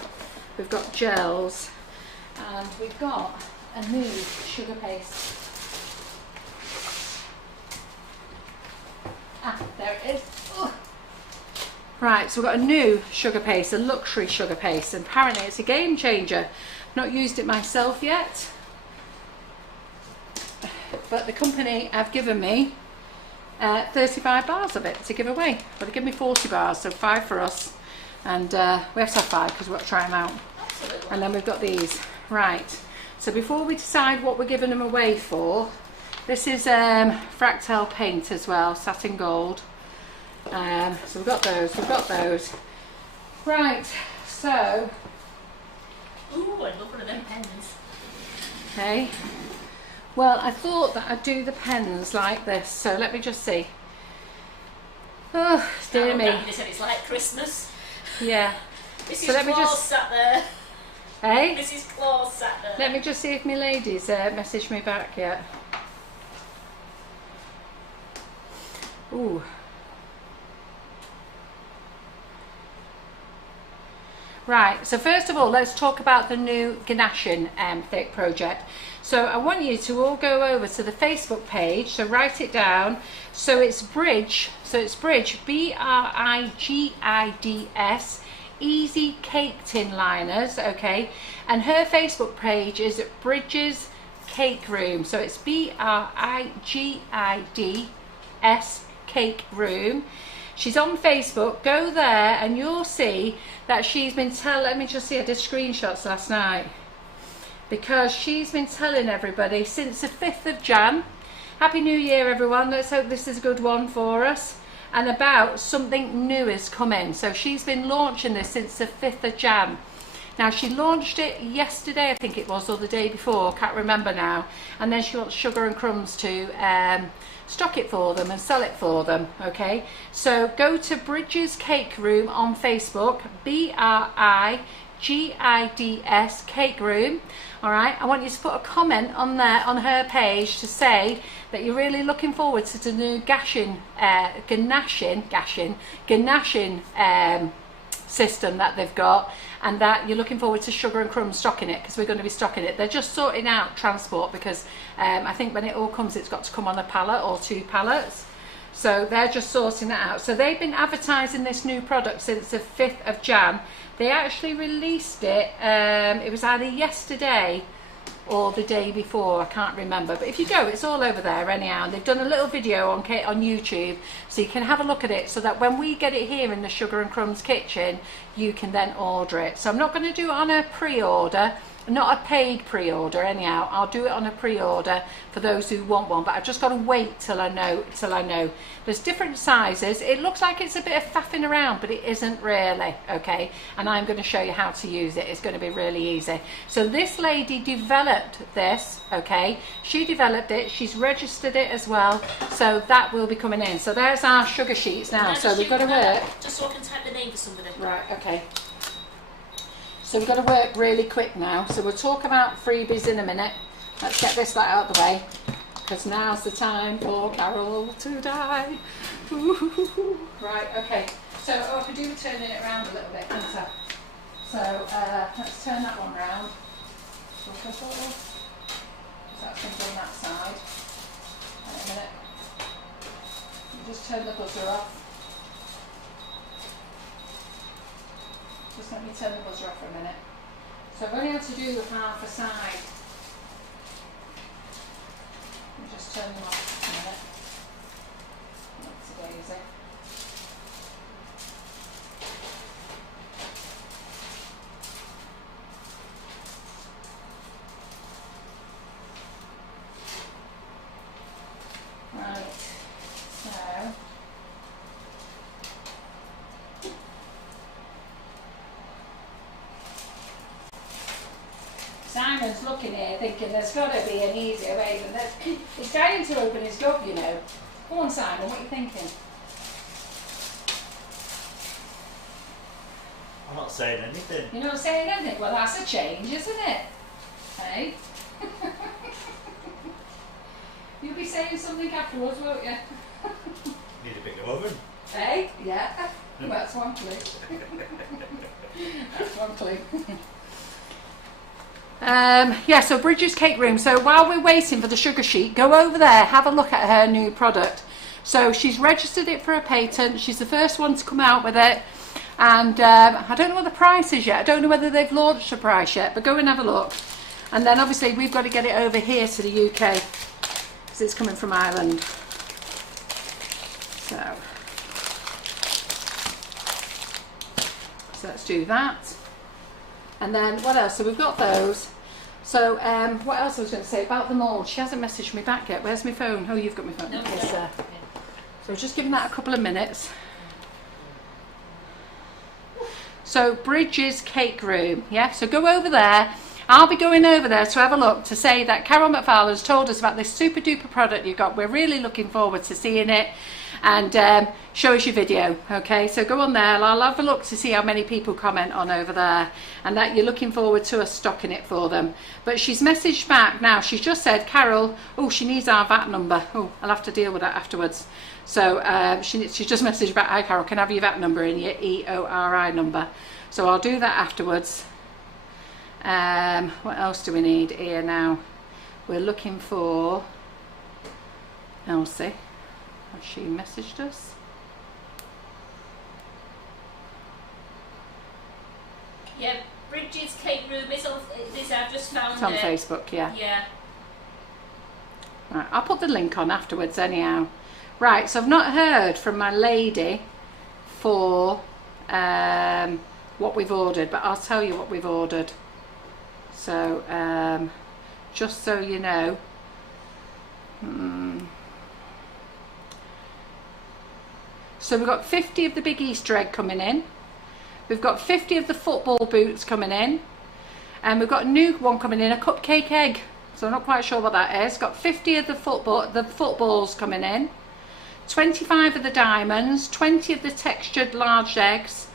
We've got gels. And we've got a new sugar paste. Ah, there it is. Ugh. Right, so we've got a new sugar paste, a luxury sugar paste, and apparently it's a game changer. I've not used it myself yet, but the company have given me 35 bars of it to give away. But they give me 40 bars, so 5 for us, and we have to have 5 because we've got to try them out. Absolutely. And then we've got these. Right, so before we decide what we're giving them away for, this is Fractal paint as well, satin gold. So we've got those. Right, so. Ooh, I love one of them pens. Okay. Well, I thought that I'd do the pens like this, so let me just see. Oh, dear me. They said it's like Christmas. Yeah. This So is let me Claus just- sat there. Hey? This is Claus sat there. Let me just see if my ladies messaged me back yet. Ooh. Right, so first of all, let's talk about the new Ganashin thick project. So I want you to all go over to the Facebook page, so write it down. So it's Bridge, B-R-I-G-I-D-S, Easy Cake Tin Liners, okay? And her Facebook page is Bridges Cake Room, so it's B-R-I-G-I-D-S Cake Room. She's on Facebook. Go there and you'll see that she's been let me just see, I did screenshots last night, because she's been telling everybody since the 5th of Jan, Happy New Year everyone, let's hope this is a good one for us, and about something new is coming. So she's been launching this since the 5th of Jan. Now she launched it yesterday, I think it was, or the day before, can't remember now, and then she wants Sugar and Crumbs to stock it for them and sell it for them, okay? So go to Bridges Cake Room on Facebook, B-R-I-G-I-D-S Cake Room, all right? I want you to put a comment on there, on her page, to say that you're really looking forward to the new Ganashin system that they've got, and that you're looking forward to Sugar and Crumbs stocking it, because we're going to be stocking it. They're just sorting out transport, because I think when it all comes, it's got to come on a pallet or 2 pallets. So they're just sorting that out. So they've been advertising this new product since the 5th of Jan. They actually released it, it was either yesterday or the day before, I can't remember, but if you go, it's all over there anyhow, and they've done a little video on YouTube, so you can have a look at it, so that when we get it here in the Sugar and Crumbs kitchen, you can then order it. So I'm not going to do it on a pre-order, not a paid pre-order anyhow. I'll do it on a pre-order for those who want one, but I've just got to wait till I know. There's different sizes. It looks like it's a bit of faffing around, but it isn't really, okay? And I'm going to show you how to use it. It's going to be really easy. So this lady developed this, okay? She developed it. She's registered it as well. So that will be coming in. So there's our sugar sheets now. So we've got to work. Just so I can type the name for somebody. Right, okay. So we've got to work really quick now. So we'll talk about freebies in a minute. Let's get this out of the way, because now's the time for Carol to die. Ooh. Right, okay. So I could do turning it around a little bit, can't I? So let's turn that one round. Because that's going to go on that side. Wait a minute. You just turn the buzzer off. Just let me turn the buzzer off for a minute. So I've only had to do half a side. Let me just turn them off a minute. That's a daisy. Right, so Simon's looking here thinking there's got to be an easier way than this. He's dying to open his gob, you know. Go on, Simon, what are you thinking? I'm not saying anything. You're not saying anything? Well, that's a change, isn't it? Hey? You'll be saying something afterwards, won't you? Need a bigger oven. Hey? Yeah. That's one clue. That's one clue. Yeah, so Bridget's Cake Room. So while we're waiting for the sugar sheet, go over there, have a look at her new product. So she's registered it for a patent. She's the first one to come out with it. And I don't know what the price is yet. I don't know whether they've launched a price yet, but go and have a look. And then obviously we've got to get it over here to the UK because it's coming from Ireland. So let's do that. And then what else? So we've got those. So what else I was going to say about the mould? She hasn't messaged me back yet. Where's my phone? Oh, you've got my phone. No, Yes, sir. Yeah. So just giving that a couple of minutes. So Bridges Cake Room, yeah, so go over there. I'll be going over there to have a look to say that Carol McFarlane's told us about this super duper product you've got. We're really looking forward to seeing it, and show us your video. Okay, so go on there. I'll have a look to see how many people comment on over there, and that you're looking forward to us stocking it for them. But she's messaged back now. She's just said, Carol, oh, she needs our VAT number. Oh, I'll have to deal with that afterwards. So she just messaged back, hi Carol, can I have your VAT number and your EORI number? So I'll do that afterwards. What else do we need here now? We're looking for Elsie. Has she messaged us? Yeah, Bridget's Cake Room is on this. I've just found It's on it. Facebook, yeah. Yeah. Right, I'll put the link on afterwards anyhow. Right, so I've not heard from my lady for what we've ordered, but I'll tell you what we've ordered. So just so you know, so we've got 50 of the big Easter egg coming in. We've got 50 of the football boots coming in, and we've got a new one coming in, a cupcake egg. So I'm not quite sure what that is. Got 50 of the footballs coming in, 25 of the diamonds, 20 of the textured large eggs.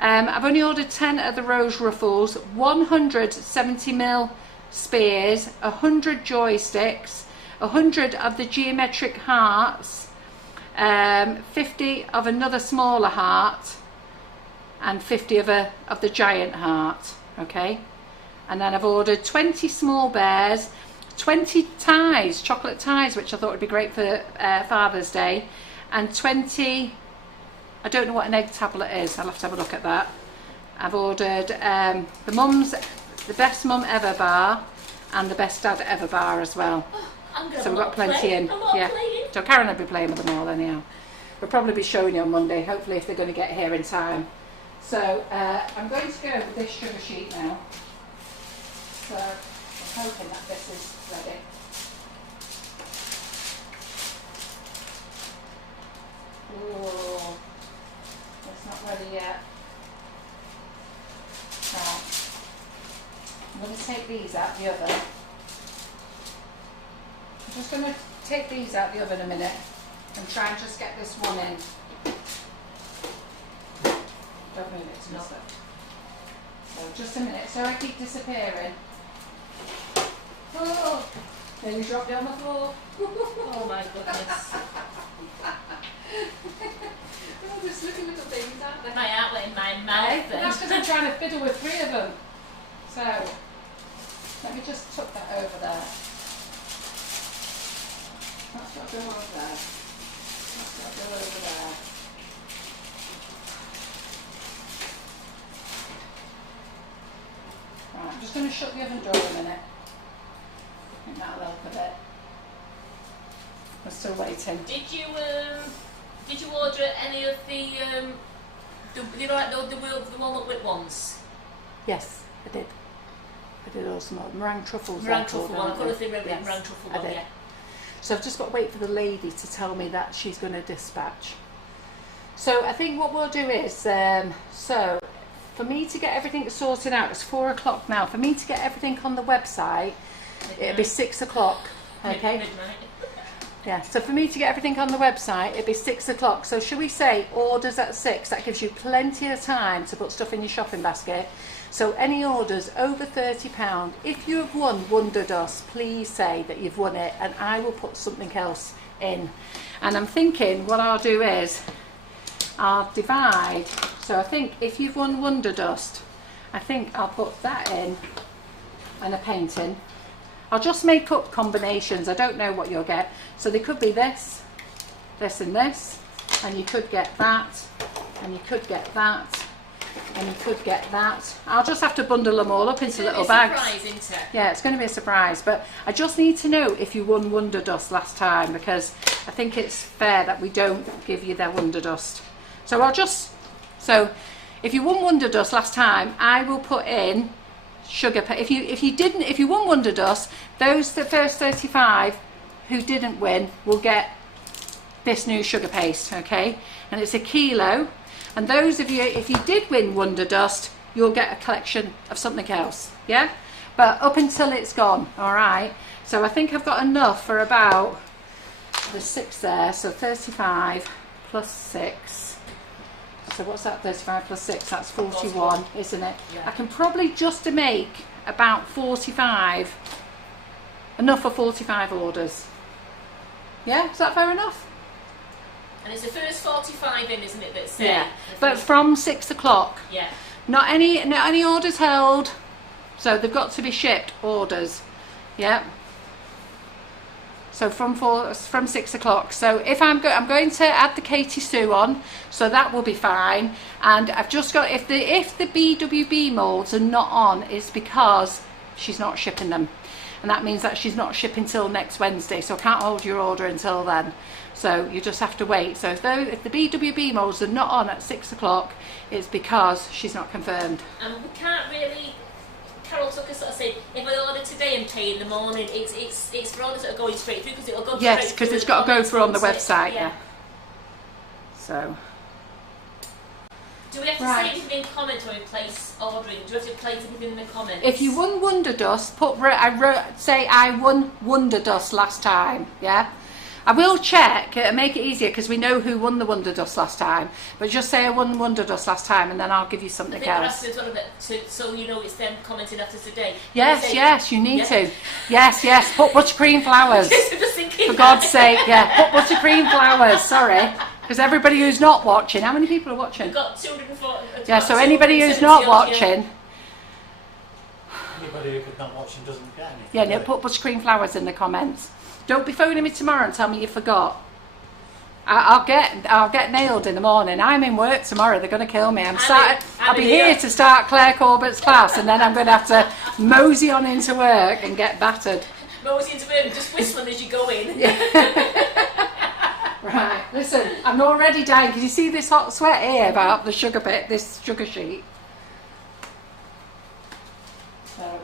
I've only ordered 10 of the rose ruffles, 100 70mm spears, 100 joysticks, 100 of the geometric hearts, 50 of another smaller heart, and 50 of the giant heart. Okay, and then I've ordered 20 small bears, 20 ties, chocolate ties, which I thought would be great for Father's Day, and 20, I don't know what an egg tablet is, I'll have to have a look at that. I've ordered the best mum ever bar and the best dad ever bar as well. So we've got plenty in. Yeah. So Karen will be playing with them all anyhow. We'll probably be showing you on Monday, hopefully, if they're going to get here in time. So I'm going to go with this sugar sheet now. So I'm hoping that this is ready. Oh, it's not ready yet. Right. I'm going to take these out the oven. I'm just going to take these out the oven a minute and try and just get this one in. Don't move it to the side. So just a minute. So I keep disappearing. Oh, nearly dropped down the floor. Oh my goodness. Oh, there's little things, aren't there? My outlet in my mouth. But that's because I'm trying to fiddle with 3 of them. So let me just tuck that over there. That's got to go over there. That's got to go over there. Right, I'm just going to shut the oven door a minute. I think that'll help a bit. We're still waiting. Did you order any of the walnut whip ones? Yes, I did. I did also meringue truffles. Meringue truffle one. I've got a thing with Yes, meringue truffle I one. did. Yeah. So I've just got to wait for the lady to tell me that she's going to dispatch. So I think what we'll do is, so for me to get everything sorted out, it's 4 o'clock now. For me to get everything on the website, it'll be 6 o'clock. Okay. Midnight. Yeah. So for me to get everything on the website, it'll be 6 o'clock. So should we say orders at 6? That gives you plenty of time to put stuff in your shopping basket. So any orders over £30, if you have won Wonder Dust, please say that you've won it, and I will put something else in. And I'm thinking what I'll do is I'll divide. So I think if you've won Wonder Dust, I think I'll put that in and a painting. I'll just make up combinations. I don't know what you'll get. So they could be this, this and this, and you could get that, and you could get that, and you could get that. I'll just have to bundle them all up into little bags. Surprise, isn't it? Yeah, it's going to be a surprise, but I just need to know if you won Wonder Dust last time, because I think it's fair that we don't give you their Wonder Dust. So so if you won Wonder Dust last time, I will put in sugar. If you won Wonder Dust, the first 35 who didn't win will get this new sugar paste, okay? And it's 1 kilo. And those of you, if you did win Wonder Dust, you'll get a collection of something else, yeah? But up until it's gone, all right? So I think I've got enough for about, there's 6 there, so 35 plus 6. So what's that, 35 plus 6? That's 41, isn't it? Yeah. I can probably just make about 45, enough for 45 orders. Yeah, is that fair enough? And it's the first 45 in, isn't it, that's Yeah, but from 6 o'clock. Yeah. Not any orders held, so they've got to be shipped orders. Yeah. So from 6 o'clock. So if I'm going to add the Katie Sue on, so that will be fine. And I've just got, if the BWB molds are not on, it's because she's not shipping them, and that means that she's not shipping till next Wednesday. So I can't hold your order until then. So you just have to wait. So if the BWB molds are not on at 6 o'clock, it's because she's not confirmed. And we can't really. Carol took us sort of saying, if I order today and pay in the morning, it's for orders that are going straight through, because it'll go. Yes, because it's got to go through on the website. Yeah. Yeah. So. Do we have to say anything in comments when we place ordering? Do we have to place anything in the comments? If you won Wonder Dust, say I won Wonder Dust last time. Yeah. I will check and make it easier, because we know who won the Wonder Dust last time. But just say I won Wonder Dust last time, and then I'll give you something else. I think so you know it's them commenting after today. Yes, yes, you need to. Yes, yes. Put buttercream flowers. I'm just thinking. For God's sake, yeah. Put buttercream flowers. Sorry, because everybody who's not watching. How many people are watching? We've got 240. Yeah. So anybody who's not watching. Anybody who could not watch and doesn't get anything. Yeah, no, put buttercream flowers in the comments. Don't be phoning me tomorrow and tell me you forgot. I'll get nailed in the morning. I'm in work tomorrow. They're going to kill me. I'll be here to start Claire Corbett's class, and then I'm going to have to mosey on into work and get battered. Mosey into work and just whistling as you go in. Yeah. Right. Listen, I'm already dying. Can you see this hot sweat here about the sugar bit? This sugar sheet. So.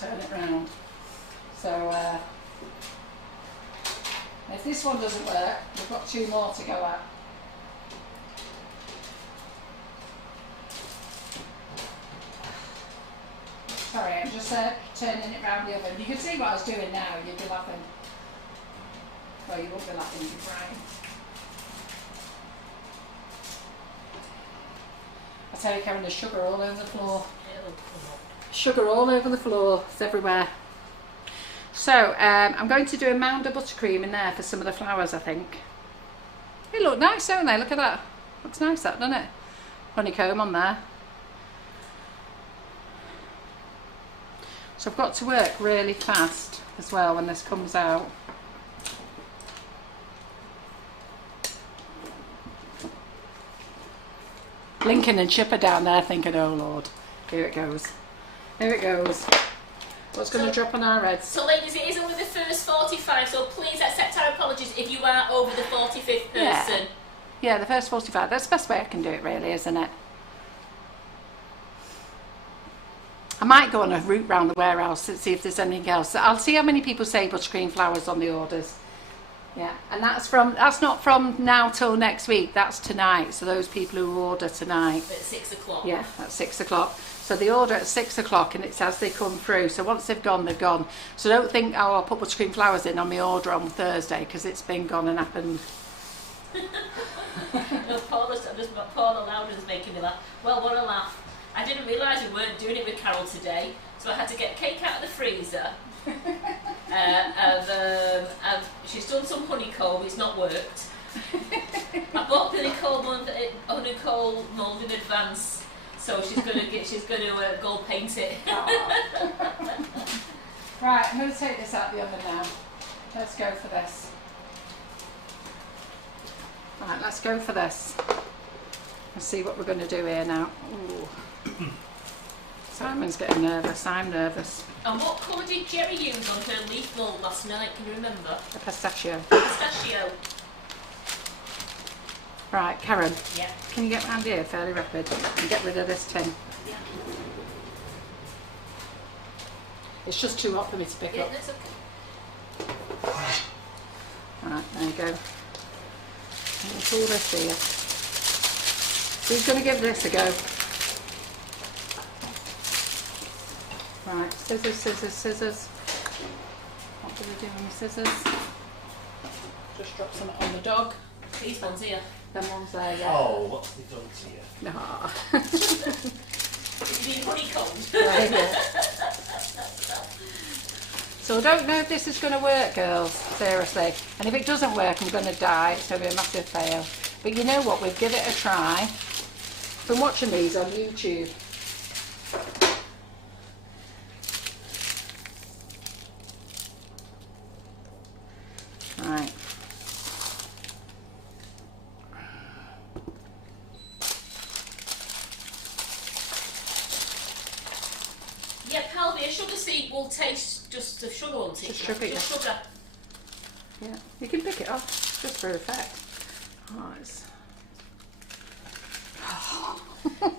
Turn it round. So if this one doesn't work, we've got 2 more to go at. Sorry, I'm just turning it round the oven. You can see what I was doing now. You'd be laughing. Well, you won't be laughing, you'd be crying. I tell you, Karen, there's sugar all over the floor. Sugar all over the floor, it's everywhere. So I'm going to do a mound of buttercream in there for some of the flowers, I think. They look nice, don't they? Look at that. Looks nice, that, doesn't it? Honeycomb on there. So I've got to work really fast as well when this comes out. Lincoln and Chipper down there thinking, oh Lord, here it goes. Here it goes. What's going to drop on our heads? So ladies, it is only the first 45, so please accept our apologies if you are over the 45th person. Yeah, the first 45. That's the best way I can do it, really, isn't it? I might go on a route round the warehouse and see if there's anything else. I'll see how many people say buttercream flowers on the orders. Yeah, and that's not from now till next week. That's tonight. So those people who order tonight. At 6 o'clock. Yeah, at 6 o'clock. So they order at 6 o'clock, and it's as they come through. So once they've gone, they've gone. So don't think, oh, I'll put buttercream flowers in on my order on Thursday, because it's been gone and happened. No, Paula Loudon's making me laugh. Well, what a laugh. I didn't realise we weren't doing it with Carol today, so I had to get cake out of the freezer. She's done some honeycomb, it's not worked. I bought honeycomb mould in advance, so she's gonna gold paint it. Right, I'm going to take this out the oven now. Let's go for this. Right, let's go for this. Let's see what we're going to do here now. Ooh. Simon's getting nervous. I'm nervous. And what colour did Jerry use on her leaf mould last night? Can you remember? A pistachio. Pistachio. Right, Karen. Yeah. Can you get round here fairly rapid and get rid of this tin? Yeah. It's just too hot for me to pick up. That's okay. Right, there you go. And pull this here. Who's going to give this a go? Right, scissors, scissors, scissors. What do we do with my scissors? Just drop some on the dog. These ones here. Them ones there, yeah. Oh, what's the dog here? No. You need honeycomb. There you go. So I don't know if this is going to work, girls, seriously. And if it doesn't work, I'm going to die. It's going to be a massive fail. But you know what? We'll give it a try. I've been watching these on YouTube. Right. Yeah, Palby, a sugar seed will taste just the sugar, won't it? Just sugar, Just yeah. sugar. Yeah, you can pick it off just for effect. Oh, it's... I'm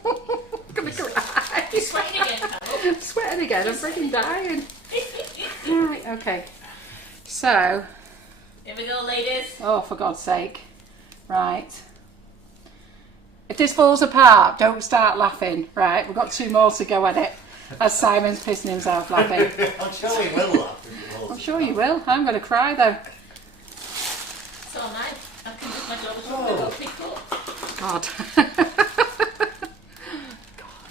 gonna cry. You're sweating again, Carol. I'm sweating again. I'm freaking dying. Right, okay. So, Here we go, ladies. oh, for God's sake. Right. If this falls apart, don't start laughing. Right, we've got 2 more to go at it. As Simon's pissing himself laughing. I'm sure he will laugh. If it falls I'm sure you will. I'm going to cry though. So am I. I can do my job as well. Go pick up. God.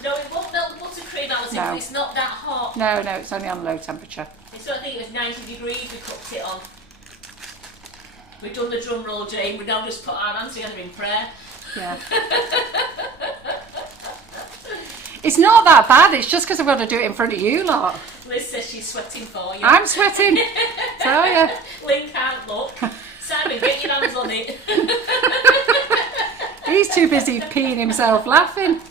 No, it won't melt the buttercream out. No. It's not that hot. No, it's only on low temperature. So I think it was 90 degrees we cooked it on. We've done the drum roll, Jane. We now just put our hands together in prayer. Yeah. It's not that bad. It's just because I've got to do it in front of you lot. Liz says she's sweating for you. I'm sweating. Tell you. Lynn can't look. Simon, get your hands on it. He's too busy peeing himself laughing.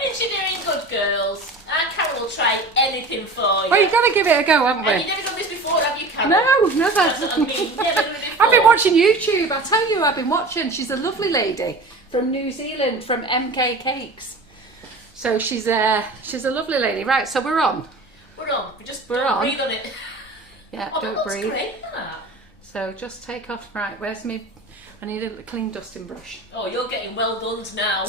Engineering good girls. Our Carol will try anything for you. Well, you've got to give it a go, haven't And we? you've never done this before, have you, Carol? No, That's what never. I mean. Never done it before. I've been watching YouTube. I tell you, I've been watching. She's a lovely lady from New Zealand, from MK Cakes. So she's a lovely lady. Right, so we're on. We're on. We're don't on. breathe on it. Yeah, Oh, that don't looks breathe. great, that. So just take off. Right, where's me? I need a clean dusting brush. Oh, you're getting well done now.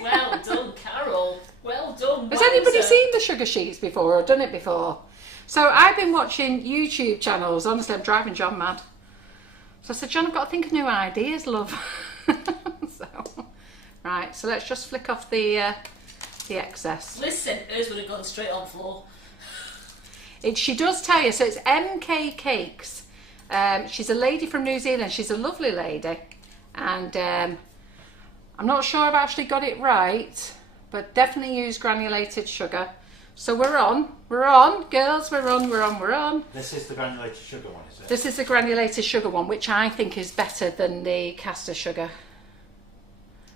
Well done, Carol. Well done. Has Wowzer. anybody seen the sugar sheets before or done it before? So I've been watching YouTube channels. Honestly, I'm driving John mad. So I said, John, I've got to think of new ideas, love. So, right, so let's just flick off the excess. Listen, hers would have gone straight on floor. She does tell you, so it's MK Cakes. She's a lady from New Zealand. She's a lovely lady. And I'm not sure I've actually got it right, but definitely use granulated sugar. So we're on, girls, we're on. This is the granulated sugar one, is it? This is the granulated sugar one, which I think is better than the caster sugar.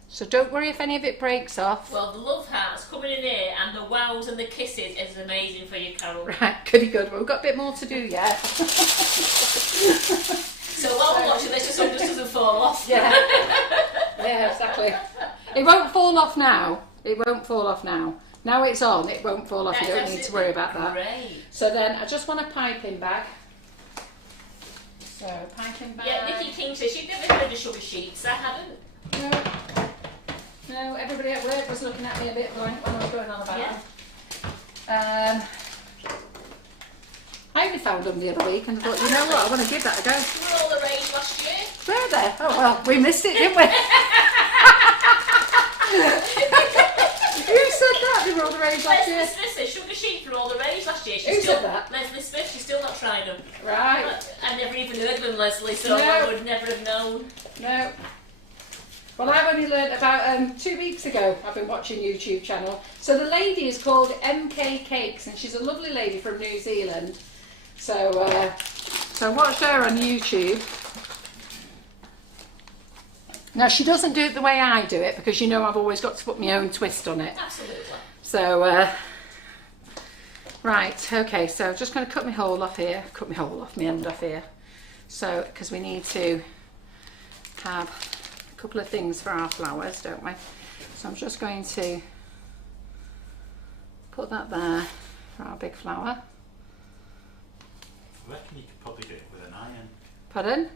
So don't worry if any of it breaks off. Well, the love hearts coming in here and the wows and the kisses is amazing for you, Carol. Right, goody good. Well, we've got a bit more to do yet. So while we're watching this, just hope this doesn't fall off. Yeah. Yeah, exactly. It won't fall off now. It won't fall off now. Now it's on, it won't fall off. You don't need to worry about that. Great. So then I just want a piping bag. So piping bag. Yeah, Nikki King says she'd never heard of sugar sheets. I hadn't. No, everybody at work was looking at me a bit blank when I was going on about Yeah. them. I only found them the other week and I thought, you know what, I want to give that a go. We were all the rage last year. Were they? Oh well, we missed it, didn't we? Who said that? They were all the rage last year. Leslie Smith says sugar sheets were all the rage last year. Who said that? Leslie Smith, she's still not tried them. Right. I never even heard of them, Leslie, so No. I would never have known. No, only learned about 2 weeks ago. I've been watching YouTube channel. So the lady is called MK Cakes, and she's a lovely lady from New Zealand. So so I watched her on YouTube. Now she doesn't do it the way I do it, because you know I've always got to put my own twist on it. Absolutely. So right, okay, so I'm just going to cut my hole off here, cut my hole off, my end off here. So, because we need to have a couple of things for our flowers, don't we? So I'm just going to put that there for our big flower. I reckon you could probably do it with an iron. Pardon?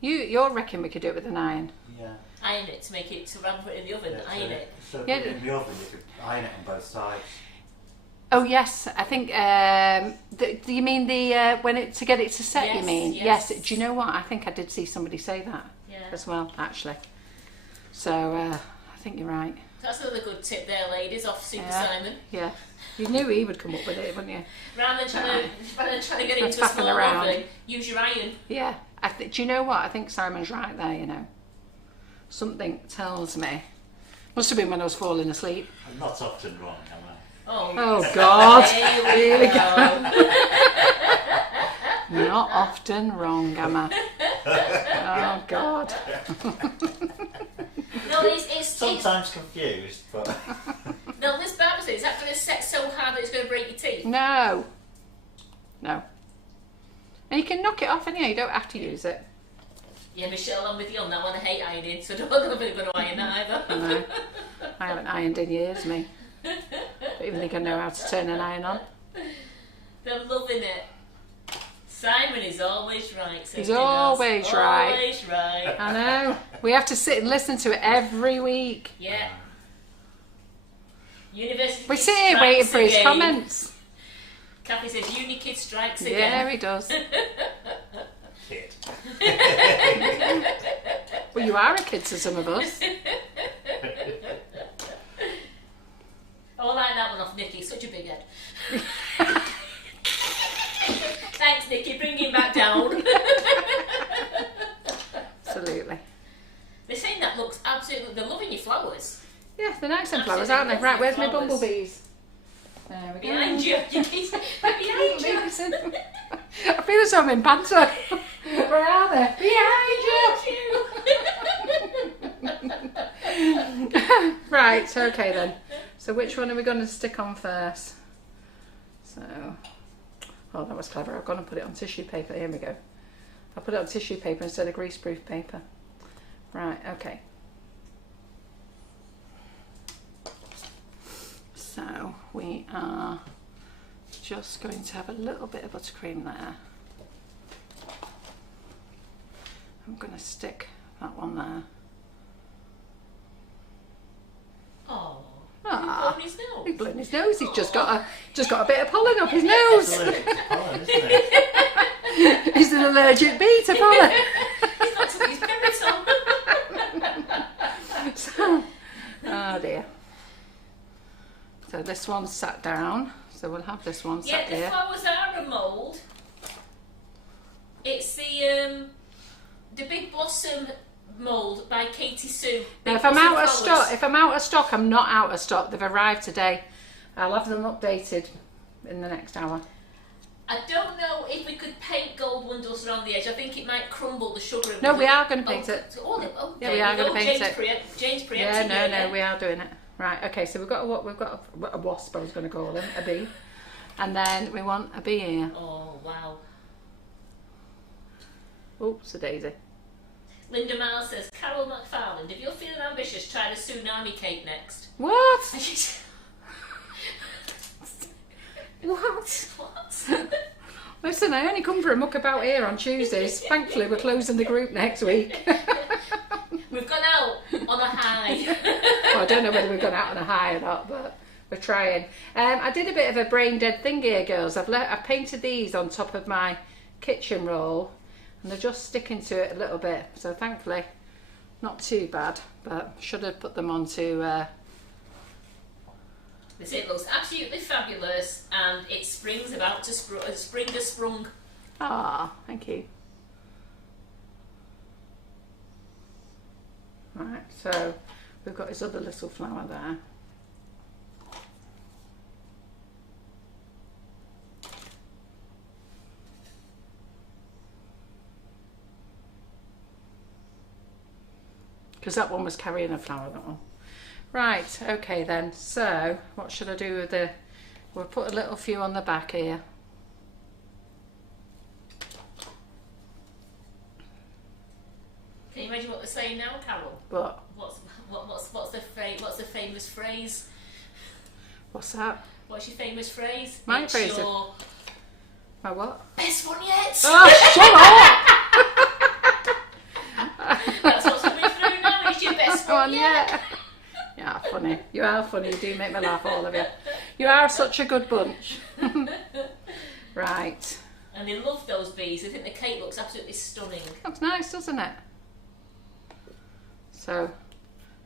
You reckon we could do it with an iron? Yeah. Iron it to make it, to rather put it in the oven, Yeah, iron it. So Yeah. in the oven you could iron it on both sides. Oh yes, I think. Do you mean the when it to get it to set? Yes, you mean? yes. Yes. Do you know what? I think I did see somebody say that Yeah. as well, actually. So I think you're right. That's another good tip there, ladies, off Super Yeah. Simon. Yeah, you knew he would come up with it, wouldn't you? Rather than trying to get it That's into a faffing small around. oven, use your iron. Yeah. Do you know what? I think Simon's right there. You know, something tells me. Must have been when I was falling asleep. I'm not often wrong, am I? Oh God! Here we go. Not often wrong, am I? Oh God! No, it's Sometimes confused, but no, this barbecue, is that going to set so hard that it's going to break your teeth? No. No. And you can knock it off anyway, you don't have to use it. Yeah, Michelle, I'm with you on that one. I hate ironing, so I don't know if I'm going to iron that either. No. I haven't ironed in years, me. Don't even think I know how to turn an iron on. They're loving it. Simon is always right. He's always right. Always right. I know. We have to sit and listen to it every week. Yeah. University We Kid sit here strikes waiting for his again. comments. Kathy says, Uni Kid strikes Yeah, again. he does. kid. Well, you are a kid to some of us. Oh, I like that one off Nikki. Such a big head. Thanks, Nikki. Bring him back down. Absolutely. They're saying that looks absolutely... They're loving your flowers. Yeah, they're nice and Absolutely flowers, aren't they? Right, where's my flowers. bumblebees? There we go. Behind you. You keep... They're behind you. I feel as though I'm in banter. Where are they? Behind you. Right, okay then. So which one are we going to stick on first? So, oh, that was clever. I've gone and put it on tissue paper. Here we go. I'll put it on tissue paper instead of greaseproof paper. Right, okay. So we are just going to have a little bit of buttercream there. I'm going to stick that one there. Oh. Ah, Blown his nose. he's blown his nose. He's just got a bit of pollen up his nose. Allergic to pollen, isn't it? He's an allergic bee to pollen. He's not took his period So, oh dear. So this one's sat down. So we'll have this one Yeah, sat the here. flowers are a mould. It's the Big Blossom mould by Katie Sue. Now, Big if I'm Blossom out of flowers. stock, I'm not out of stock. They've arrived today. I'll have them updated in the next hour. I don't know if we could paint gold windows around the edge. I think it might crumble the sugar. And No, we are going to paint it. Oh, Yeah, we are going to paint it. James preempted Yeah, me. no, we are doing it. Right, okay. So we've got a wasp. I was going to call him a bee, and then we want a bee here. Oh wow. Oops, a daisy. Linda Miles says, Carol McFarland, if you're feeling ambitious, try the tsunami cake next. What? What? What? Listen, I only come for a muck about here on Tuesdays. Thankfully, we're closing the group next week. We've gone out on a high. Well, I don't know whether we've gone out on a high or not, but we're trying. I did a bit of a brain dead thing here, girls. I've painted these on top of my kitchen roll, and they're just sticking to it a little bit. So thankfully, not too bad, but should have put them onto. They say it looks absolutely fabulous, and it's spring's about to spring has sprung. Ah, thank you. Right, so we've got his other little flower there. Because that one was carrying a flower, that one. Right, okay then. So, what should I do with the... We'll put a little few on the back here. Can you imagine what they're saying now, Carol? What? What's the famous phrase? What's that? What's your famous phrase? My It's phrase? your My what? best one yet. Oh, shut up! That's what's coming through now. It's your best one yet. Yeah, funny. You are funny. You do make me laugh, all of you. You are such a good bunch. Right. And they love those bees. I think the cake looks absolutely stunning. Looks nice, doesn't it? So,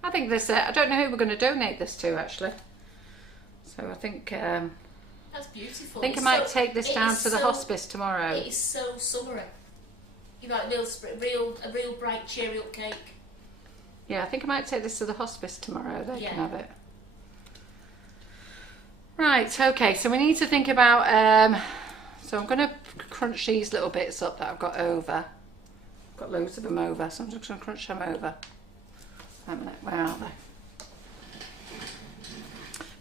I think this. I don't know who we're going to donate this to, actually. So I think. That's beautiful. I think I might take this down to the hospice tomorrow. It is so summery. You like a real bright, cheery up cake. Yeah, I think I might take this to the hospice tomorrow. They Yeah. can have it. Right, okay, so we need to think about, so I'm going to crunch these little bits up that I've got over. I've got loads of them over, so I'm just going to crunch them over. Wait a minute, where are they?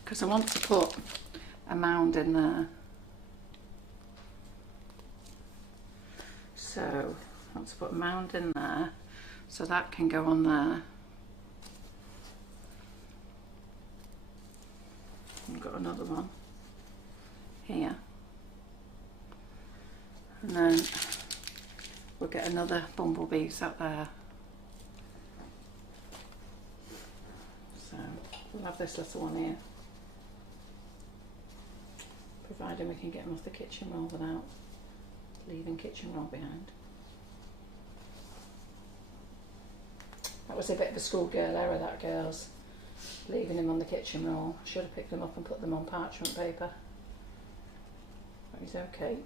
Because I want to put a mound in there. So, I want to put a mound in there, so that can go on there. I've got another one here, and then we'll get another bumblebees up there. So we'll have this little one here, providing we can get them off the kitchen roll without leaving kitchen roll behind. That was a bit of a schoolgirl error, that, girls. Leaving him on the kitchen roll. Should have picked them up and put them on parchment paper. But he's okay.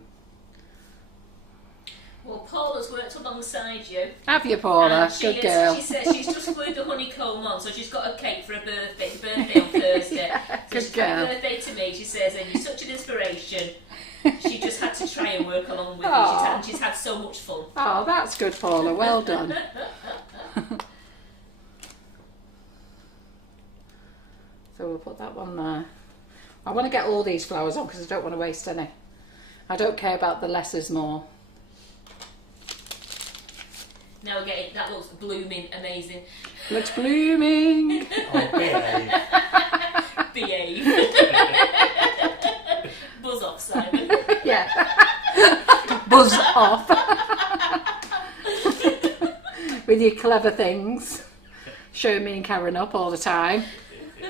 Well, Paula's worked alongside you. Have you, Paula? Good girl. She says she's just glued the honeycomb on, so she's got a cake for her birthday. It's birthday on Thursday. Yeah, so good she's got girl. a birthday to me, she says, and you're such an inspiration. She just had to try and work along with Aw. you. She's had so much fun. Oh, that's good, Paula. Well done. So we'll put that one there. I want to get all these flowers on because I don't want to waste any. I don't care about the less is more. Now we're getting, that looks blooming amazing. Looks blooming. Oh, behave. Behave. Buzz off, Simon. Yeah. Buzz off. With your clever things. Showing me and Karen up all the time.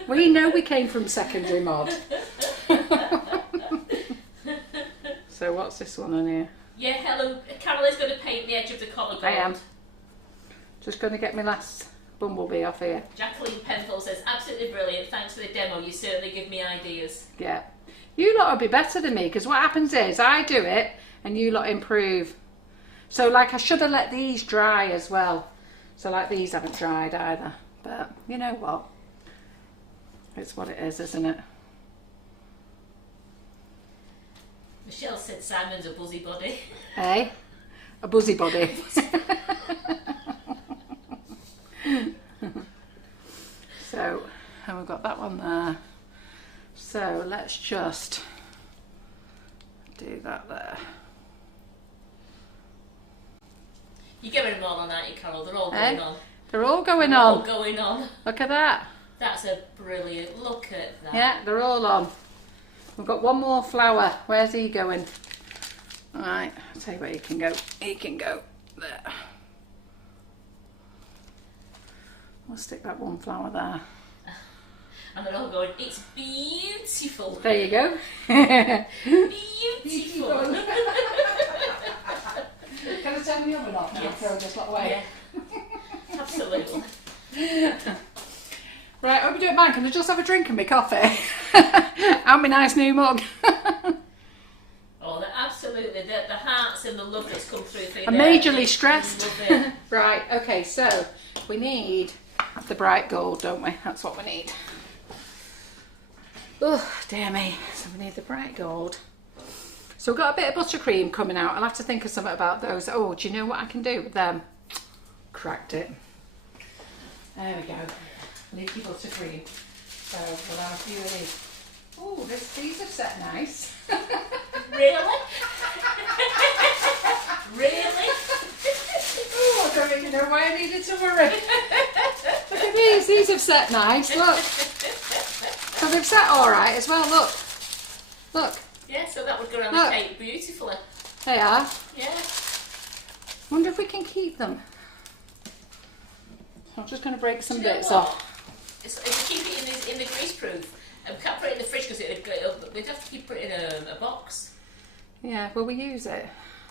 We know we came from secondary mod. So what's this one on here? Yeah, Carol is going to paint the edge of the collar gold. I am. Just going to get my last bumblebee off here. Jacqueline Penfold says, absolutely brilliant, thanks for the demo, you certainly give me ideas. Yeah. You lot will be better than me because what happens is I do it and you lot improve. So like I should have let these dry as well. So like these haven't dried either. But you know what? It's what it is, isn't it? Michelle said Simon's a buzzy body. Hey? A buzzy body. So, and we've got that one there. So let's just do that there. You're getting them all on, aren't you, Carol? They're all going on. They're all going They're on. all going on. Look at that. That's a brilliant, look at that. Yeah, they're all on. We've got one more flower. Where's he going? Right, I'll tell you where he can go. He can go there. We'll stick that one flower there. And they're all going, it's beautiful. There you go. Beautiful. Can I turn the oven off now? Yes. Throw this lot away. Yeah. Absolutely. Right, hope you don't mind. Can I just have a drink and my coffee? And my nice new mug. Oh, they're absolutely, the hearts and the love that's come through for you. I'm there. majorly stressed. Love it. Right, okay, so we need have the bright gold, don't we? That's what we need. Oh, dear me. So we need the bright gold. So we've got a bit of buttercream coming out. I'll have to think of something about those. Oh, do you know what I can do with them? Cracked it. There we go. Leaky buttercream. So we'll have a few of these. Oh, these have set nice. Really? Really? Oh, I don't even know why I needed to worry. Look at these. These have set nice. Look. So they've set all right as well. Look. Look. Yeah, so that would go around the cake beautifully. They are. Yeah. Wonder if we can keep them. I'm just going to break some bits what? off. If we keep it in the grease proof, and we can't put it in the fridge because we'd have to keep it in a box. Yeah, will we use it?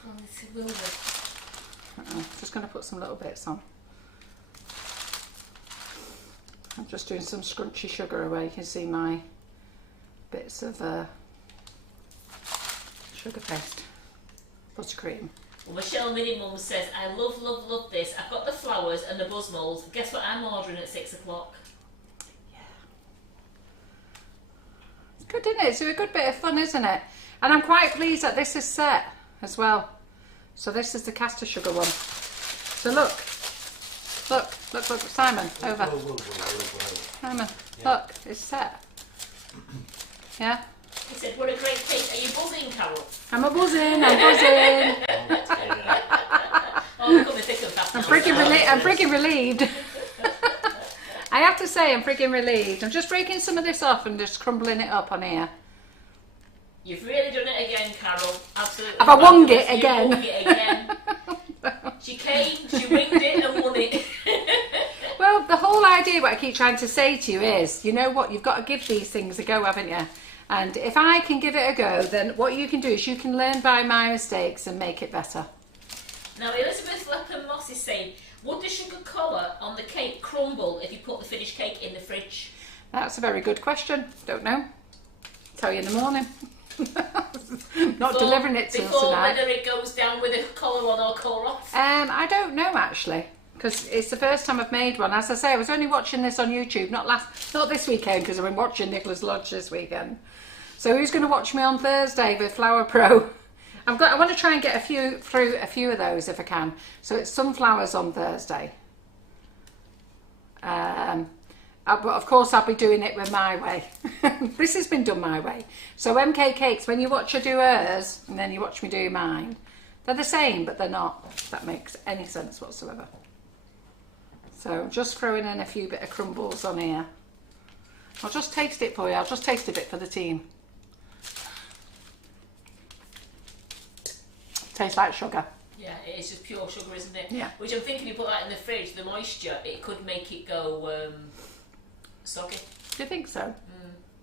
Oh, it will be. Just going to put some little bits on. I'm just doing some scrunchy sugar away. You can see my bits of sugar paste, buttercream. Well, Michelle Minimum says, I love, love, love this. I've got the flowers and the buzz molds. Guess what I'm ordering at 6 o'clock? Yeah. It's good, isn't it? It's a good bit of fun, isn't it? And I'm quite pleased that this is set as well. So this is the caster sugar one. So look, Simon, over. Simon, look, it's set. Yeah? He said, what a great cake. Are you buzzing, Carol? I'm buzzing. Oh, we're coming thick and fast now. I'm freaking relieved. I have to say, I'm freaking relieved. I'm just breaking some of this off and just crumbling it up on here. You've really done it again, Carol. Absolutely. Have I won it again? Won it again. She came, she winged it and won it. Well, the whole idea, what I keep trying to say to you is, you know what, you've got to give these things a go, haven't you? And if I can give it a go, then what you can do is you can learn by my mistakes and make it better. Now, Elizabeth Leppen Moss is saying, would the sugar colour on the cake crumble if you put the finished cake in the fridge? That's a very good question. Don't know. Tell you in the morning. Not delivering it till before tonight. Whether it goes down with a colour on or colour off. I don't know actually, because it's the first time I've made one. As I say, I was only watching this on YouTube, not this weekend, because I've been watching Nicola's Lodge this weekend. So who's going to watch me on Thursday with Flour Pro? I want to try and get through a few of those if I can. So it's sunflowers on Thursday. But of course I'll be doing it with my way. This has been done my way. So MK Cakes, when you watch her do hers and then you watch me do mine, they're the same but they're not, if that makes any sense whatsoever. So just throwing in a few bit of crumbles on here. I'll just taste it for you. I'll just taste a bit for the team. Tastes like sugar. Yeah, it is just pure sugar, isn't it? Yeah. Which I'm thinking, you put that in the fridge, the moisture, it could make it go soggy. Do you think so?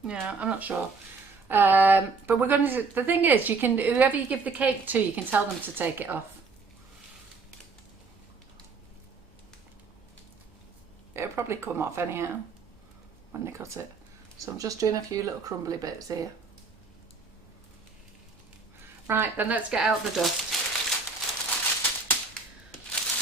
Yeah, I'm not sure. But we're going to. The thing is, you can, whoever you give the cake to, you can tell them to take it off. It'll probably come off anyhow when they cut it. So I'm just doing a few little crumbly bits here. Right, then let's get out the dust.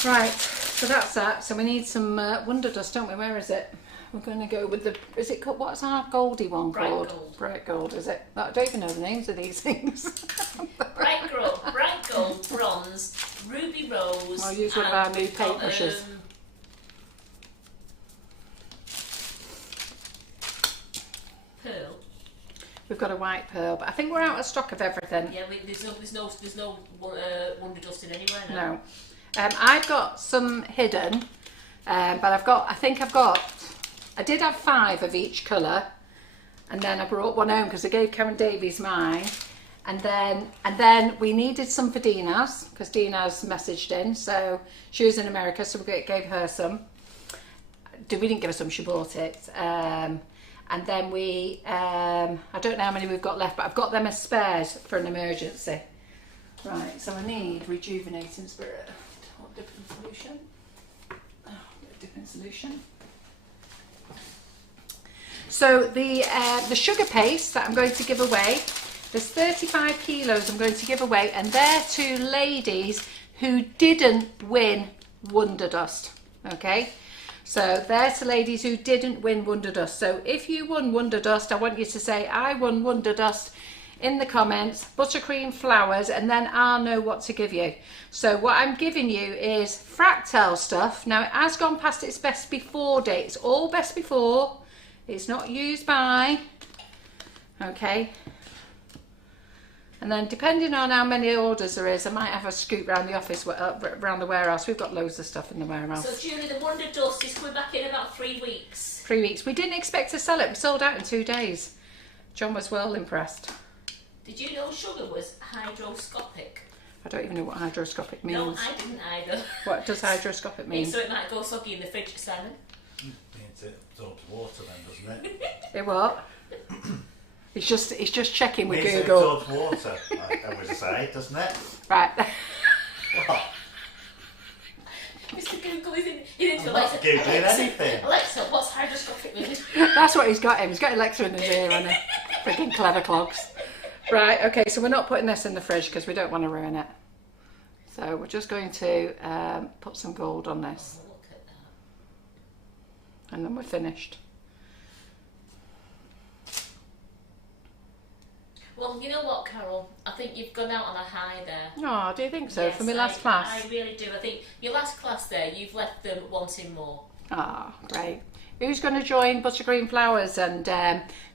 Right, so that's that. So we need some Wonder Dust, don't we? Where is it? We're going to go with the, is it called, what's our goldy one called? Bright gold. Bright gold, is it? I don't even know the names of these things. Bright gold, bronze, ruby rose. I'll use one of our new paintbrushes. Pearl. We've got a white pearl, but I think we're out of stock of everything. Yeah, there's no Wonder Dust in anywhere now. No. I've got some hidden, but I did have 5 of each colour, and then I brought one home because I gave Karen Davies mine, and then we needed some for Dina's because Dina's messaged in, so she was in America, so we gave her some. We didn't give her some, she bought it. And then I don't know how many we've got left, but I've got them as spares for an emergency. Right, so I need rejuvenating spirit. Hot dipping solution. Oh, dipping solution. So the sugar paste that I'm going to give away, there's 35 kilos I'm going to give away, and they're to ladies who didn't win Wonder Dust. Okay, So there's the ladies who didn't win Wonder Dust. So if you won Wonder Dust, I want you to say, I won Wonder Dust in the comments, buttercream flowers, and then I'll know what to give you. So what I'm giving you is Fractal stuff. Now it has gone past its best before date. It's all best before. It's not used by. Okay. And then depending on how many orders there is, I might have a scoop around the office, around the warehouse. We've got loads of stuff in the warehouse. So Julie, the Wonder Dust is coming back in about 3 weeks. 3 weeks. We didn't expect to sell it. We sold out in 2 days. John was well impressed. Did you know sugar was hydroscopic? I don't even know what hydroscopic means. No, I didn't either. What does hydroscopic mean? So it might go soggy in the fridge, Simon. Means it absorbs water then, doesn't it? It what? It's just checking with Means Google. it absorbs water, I would say, doesn't it? Right. What? Mr. Google is into I'm not Alexa. Googling anything. Alexa, what's hydroscopic mean? That's what he's got him. He's got Alexa in his ear, hasn't he? Freaking clever clogs. Right, okay, so we're not putting this in the fridge because we don't want to ruin it. So we're just going to put some gold on this. Oh, look at that. And then we're finished. Well, you know what, Carol? I think you've gone out on a high there. Oh, do you think so? Yes, For my last class? I really do. I think your last class there, you've left them wanting more. Ah, great. Who's going to join Buttercream Flowers and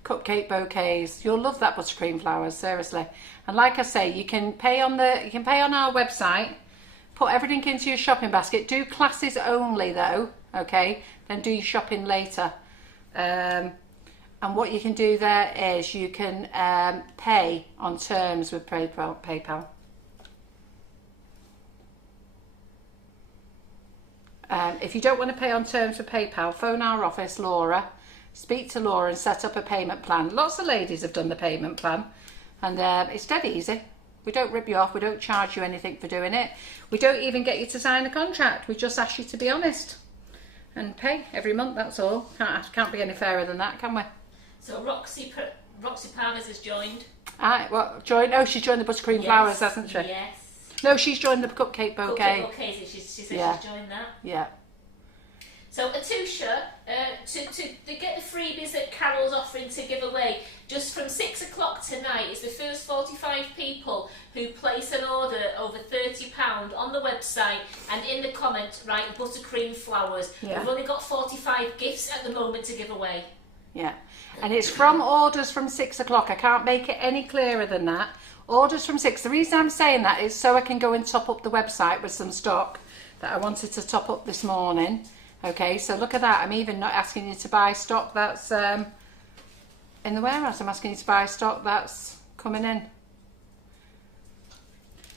cupcake bouquets? You'll love that Buttercream Flowers, seriously. And like I say, you can pay on our website, put everything into your shopping basket. Do classes only though, okay? Then do your shopping later. And what you can do there is you can pay on terms with PayPal. If you don't want to pay on terms with PayPal, phone our office, Laura, speak to Laura and set up a payment plan. Lots of ladies have done the payment plan and it's dead easy. We don't rip you off, we don't charge you anything for doing it. We don't even get you to sign a contract, we just ask you to be honest and pay every month, that's all. Can't be any fairer than that, can we? So Roxy Parvis has joined. What, joined? Oh, she's joined the Buttercream Flowers, hasn't she? Yes. No, she's joined the cupcake bouquet. Cupcake bouquets, she said she's joined that. Yeah. So Atusha, to get the freebies that Carol's offering to give away, just from 6 o'clock tonight is the first 45 people who place an order over £30 on the website and in the comment write Buttercream Flowers. Yeah. We've only got 45 gifts at the moment to give away. Yeah, and it's from orders from 6 o'clock. I can't make it any clearer than that. Orders from 6. The reason I'm saying that is so I can go and top up the website with some stock that I wanted to top up this morning. Okay, so look at that. I'm even not asking you to buy stock that's in the warehouse. I'm asking you to buy stock that's coming in.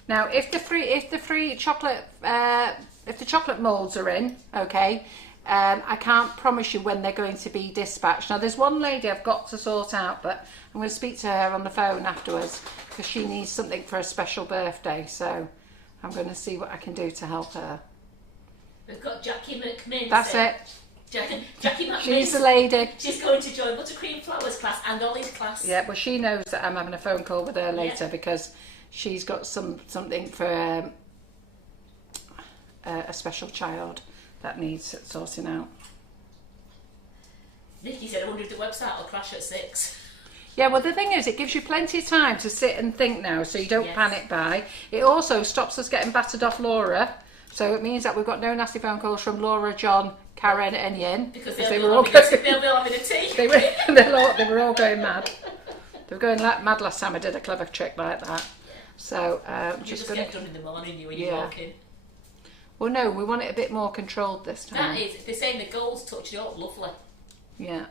Now, if the free chocolate, if the chocolate molds are in, okay, I can't promise you when they're going to be dispatched. Now, there's one lady I've got to sort out, but I'm going to speak to her on the phone afterwards because she needs something for a special birthday. So I'm going to see what I can do to help her. We've got Jackie McMinn. That's it. Jackie McMinn. She's the lady. She's going to join Buttercream Flowers class and Ollie's class. Yeah, well, she knows that I'm having a phone call with her later because she's got something for a special child that needs sorting out. Nikki said, I wonder if the website will crash at 6. Yeah, well, the thing is, it gives you plenty of time to sit and think now, so you don't panic buy. It also stops us getting battered off Laura, so it means that we've got no nasty phone calls from Laura, John, Karen and Yin. Because they were all going, they'll be having a tea. they were all going mad. They were going mad last time I did a clever trick like that. So You just get done in the morning when you walk in. Well, no, we want it a bit more controlled this time. That is, they're saying the gold's touched it up, lovely. Yeah.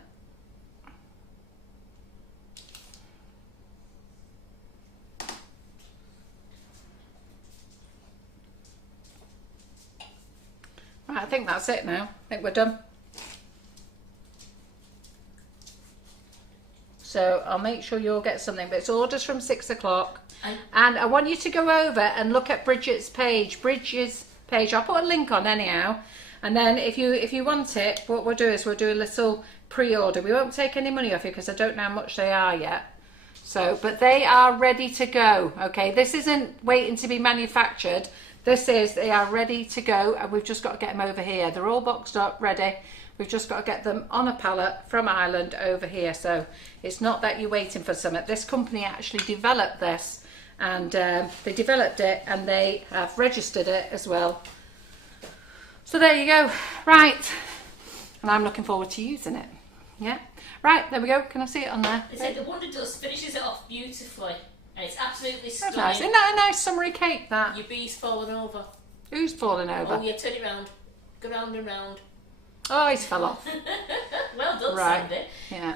Right, I think that's it now. I think we're done. So I'll make sure you'll get something, but it's orders from 6 o'clock. And I want you to go over and look at Bridget's page. I'll put a link on anyhow. And then if you want it, what we'll do is we'll do a little pre-order. We won't take any money off you because I don't know how much they are yet. So, but they are ready to go. Okay, this isn't waiting to be manufactured. They are ready to go, and we've just got to get them over here. They're all boxed up, ready. We've just got to get them on a pallet from Ireland over here. So it's not that you're waiting for something. This company actually developed this, and they developed it and they have registered it as well. So there you go. Right. And I'm looking forward to using it. Yeah. Right, there we go. Can I see it on there? They said the Wonder Dust finishes it off beautifully. And it's absolutely stunning. That's nice. Isn't that a nice summery cake, that? Your bee's fallen over. Who's fallen over? Oh, yeah, turn it round. Go round and round. Oh, he's fell off. Well done, Right. Sandy. Yeah.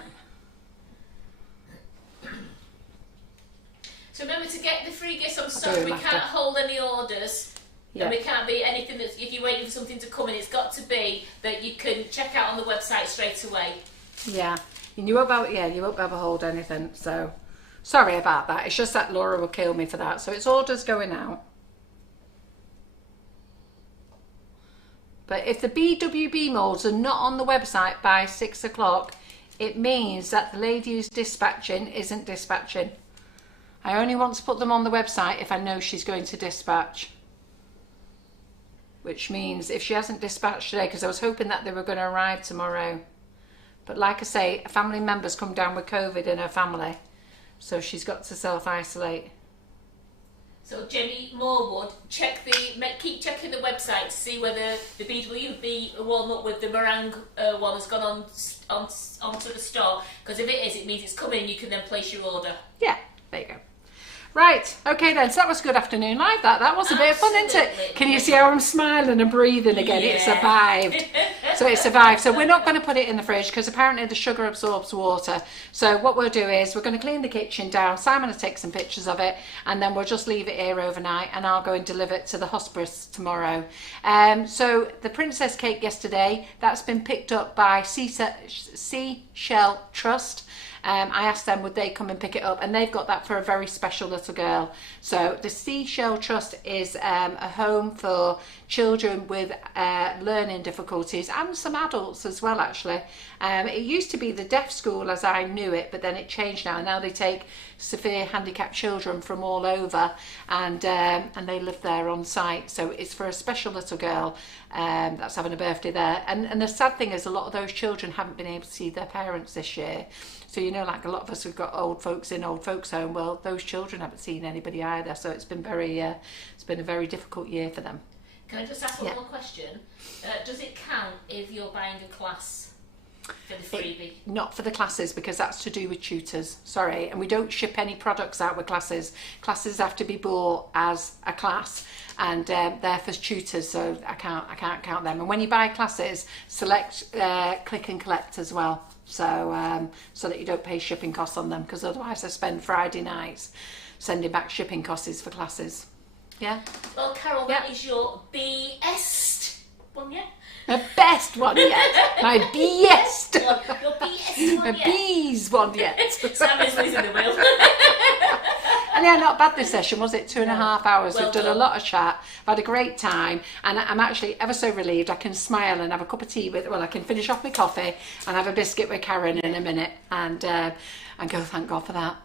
So remember to get the free gifts on do stock. them We after. can't hold any orders. Yeah. And we can't be anything that's, if you're waiting for something to come in, it's got to be that you can check out on the website straight away. Yeah. And you won't be able to hold anything, so sorry about that. It's just that Laura will kill me for that. So it's orders going out. But if the BWB molds are not on the website by 6 o'clock, it means that the lady who's dispatching isn't dispatching. I only want to put them on the website if I know she's going to dispatch. Which means if she hasn't dispatched today, because I was hoping that they were going to arrive tomorrow. But like I say, a family member's come down with COVID in her family. So she's got to self-isolate. So Jenny Morewood, keep checking the website to see whether the BWB warm up with the meringue one has gone onto the store. Because if it is, it means it's coming. You can then place your order. Yeah, there you go. Right, okay then, so that was a good afternoon live. That was a bit of fun, isn't it? Can you see how I'm smiling and breathing again? Yeah. It survived. So it survived. So we're not going to put it in the fridge because apparently the sugar absorbs water. So what we'll do is we're going to clean the kitchen down. Simon will take some pictures of it and then we'll just leave it here overnight and I'll go and deliver it to the hospice tomorrow. So the princess cake yesterday, that's been picked up by Seashell Trust. I asked them would they come and pick it up, and they've got that for a very special little girl. So the Seashell Trust is a home for children with learning difficulties and some adults as well, actually. It used to be the deaf school as I knew it, but then it changed now. Now they take severe handicapped children from all over and they live there on site. So it's for a special little girl that's having a birthday there. And the sad thing is a lot of those children haven't been able to see their parents this year. So, you know, like a lot of us who've got old folks in old folks home, well, those children haven't seen anybody either. So it's been it's been a very difficult year for them. Can I just ask one more question? Does it count if you're buying a class for the freebie? Not for the classes, because that's to do with tutors. Sorry, and we don't ship any products out with classes. Classes have to be bought as a class, and they're for tutors, so I can't count them. And when you buy classes, select click and collect as well. So so that you don't pay shipping costs on them, because otherwise I spend Friday nights sending back shipping costs for classes. Yeah. Well, Carol, that is your best one yet. My best one yet. My best. Your best one My yet. bees one yet. Sammy's losing the will. And yeah, not bad this session, was it? 2.5 hours. Well We've done a lot of chat. I've had a great time, and I'm actually ever so relieved I can smile and have a cup of tea with, well, I can finish off my coffee and have a biscuit with Karen in a minute and go, thank God for that.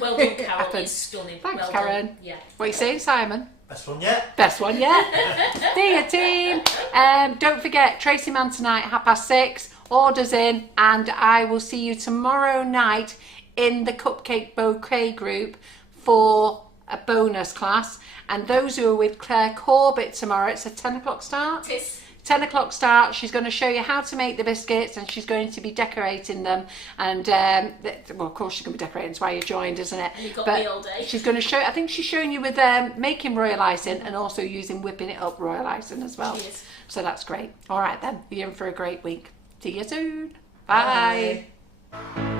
Well done, Carol. It's stunning. Thanks, well Karen. Done. Yeah. What are you saying, Simon? Best one yet. Best one yet. See you, team. Don't forget, Tracy Man tonight, 6:30. Orders in, and I will see you tomorrow night in the Cupcake Bouquet group for a bonus class. And those who are with Claire Corbett tomorrow, it's a 10 o'clock start. It is. 10 o'clock start. She's going to show you how to make the biscuits, and she's going to be decorating them. And well, of course she's going to be decorating. That's why you joined, isn't it? And you got but me all day. She's going to show. I think she's showing you with making royal icing and also using whipping it up royal icing as well. She is. So that's great. All right then, you're in for a great week. See you soon. Bye. Bye.